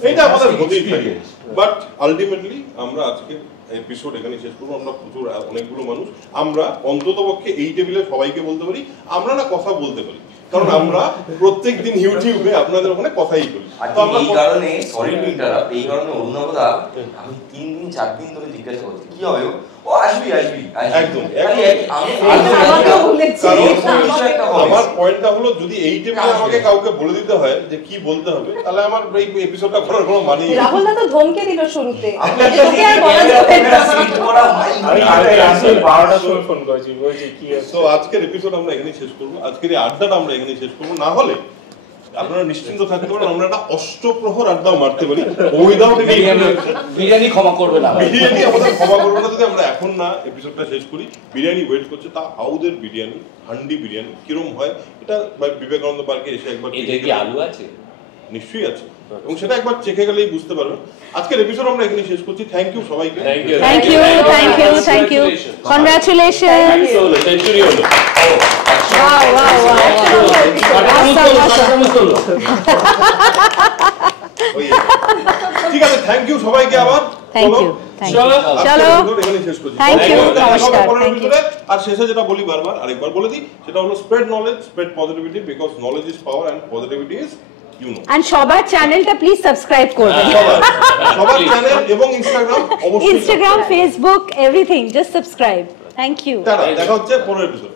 এটা আমাদের হতেই থাকে, বাট আলটিমেটলি আমরা আজকে এপিসোড এখানে শেষ করবো। আমরা প্রচুর অনেকগুলো মানুষ, আমরা অন্ততপক্ষে এই টেবিলে সবাইকে বলতে পারি আমরা না কথা বলতে পারি, কারণ আমরা প্রত্যেকদিন ইউটিউবে আপনাদের ওখানে কথাই বলি। তো আমরা এই কারণে সরি টু ইন্টারাপ্ট, এই কারণে অরুণবদা আমি 3 দিন 4 দিন ধরে জিজ্ঞাসা করছি কি হবে, ও আসবি একদম। আমার পয়েন্টটা হলো যদি এই টেবিলে আমাকে কাউকে বলে দিতে হয় যে কি বলতে হবে, তাহলে আমার এই এপিসোডটা করার কোনো মানে নেই। রাহুল দা তো ধমকে দিল শুরুতে, তো আজকের এপিসোড আমরা এখানেই শেষ করবো, আজকের এই আড্ডাটা আমরা এখানেই শেষ করবো। না হলে আপনারা নিশ্চিন্ত থাকতে পারেন আমরা একটা অষ্টপ্রহর আড্ডাও মারতে পারি, বিরিয়ানি ক্ষমা করবে না, বিরিয়ানি আমাদের ক্ষমা করবে না যদি আমরা এখন না এপিসোডটা শেষ করি। বিরিয়ানি ওয়েট করছে, তা হাউদের বিরিয়ানি, হান্ডি বিরিয়ানি কিরম হয় এটা বিবেকানন্দ পার্কে এসে একবার, আলু আছে নিশ্চয়ই আছে, এবং সেটা একবার চেখে গেলেই বুঝতে পারবেন। আজকের এপিসোড আমরা এখানে শেষ করছি। থ্যাংক ইউ সবাইকে, থ্যাংক ইউ, কনগ্রাচুলেশনস। সেঞ্চুরি হলো, ঠিক আছে, থ্যাংক ইউ সবাইকে আবার। আর শেষে যেটা বলি বারবার, আরেকবার বলে দিই, সেটা হলো spread knowledge, spread positivity, because knowledge is power and positivity is And সবার চ্যানেলটা প্লিজ সাবস্ক্রাইব করবেন, সবার চ্যানেল এবং ইনস্টাগ্রাম, অবশ্যই Instagram, Facebook, everything, just subscribe. Thank you, দেখা হচ্ছে পরের এপিসোডে।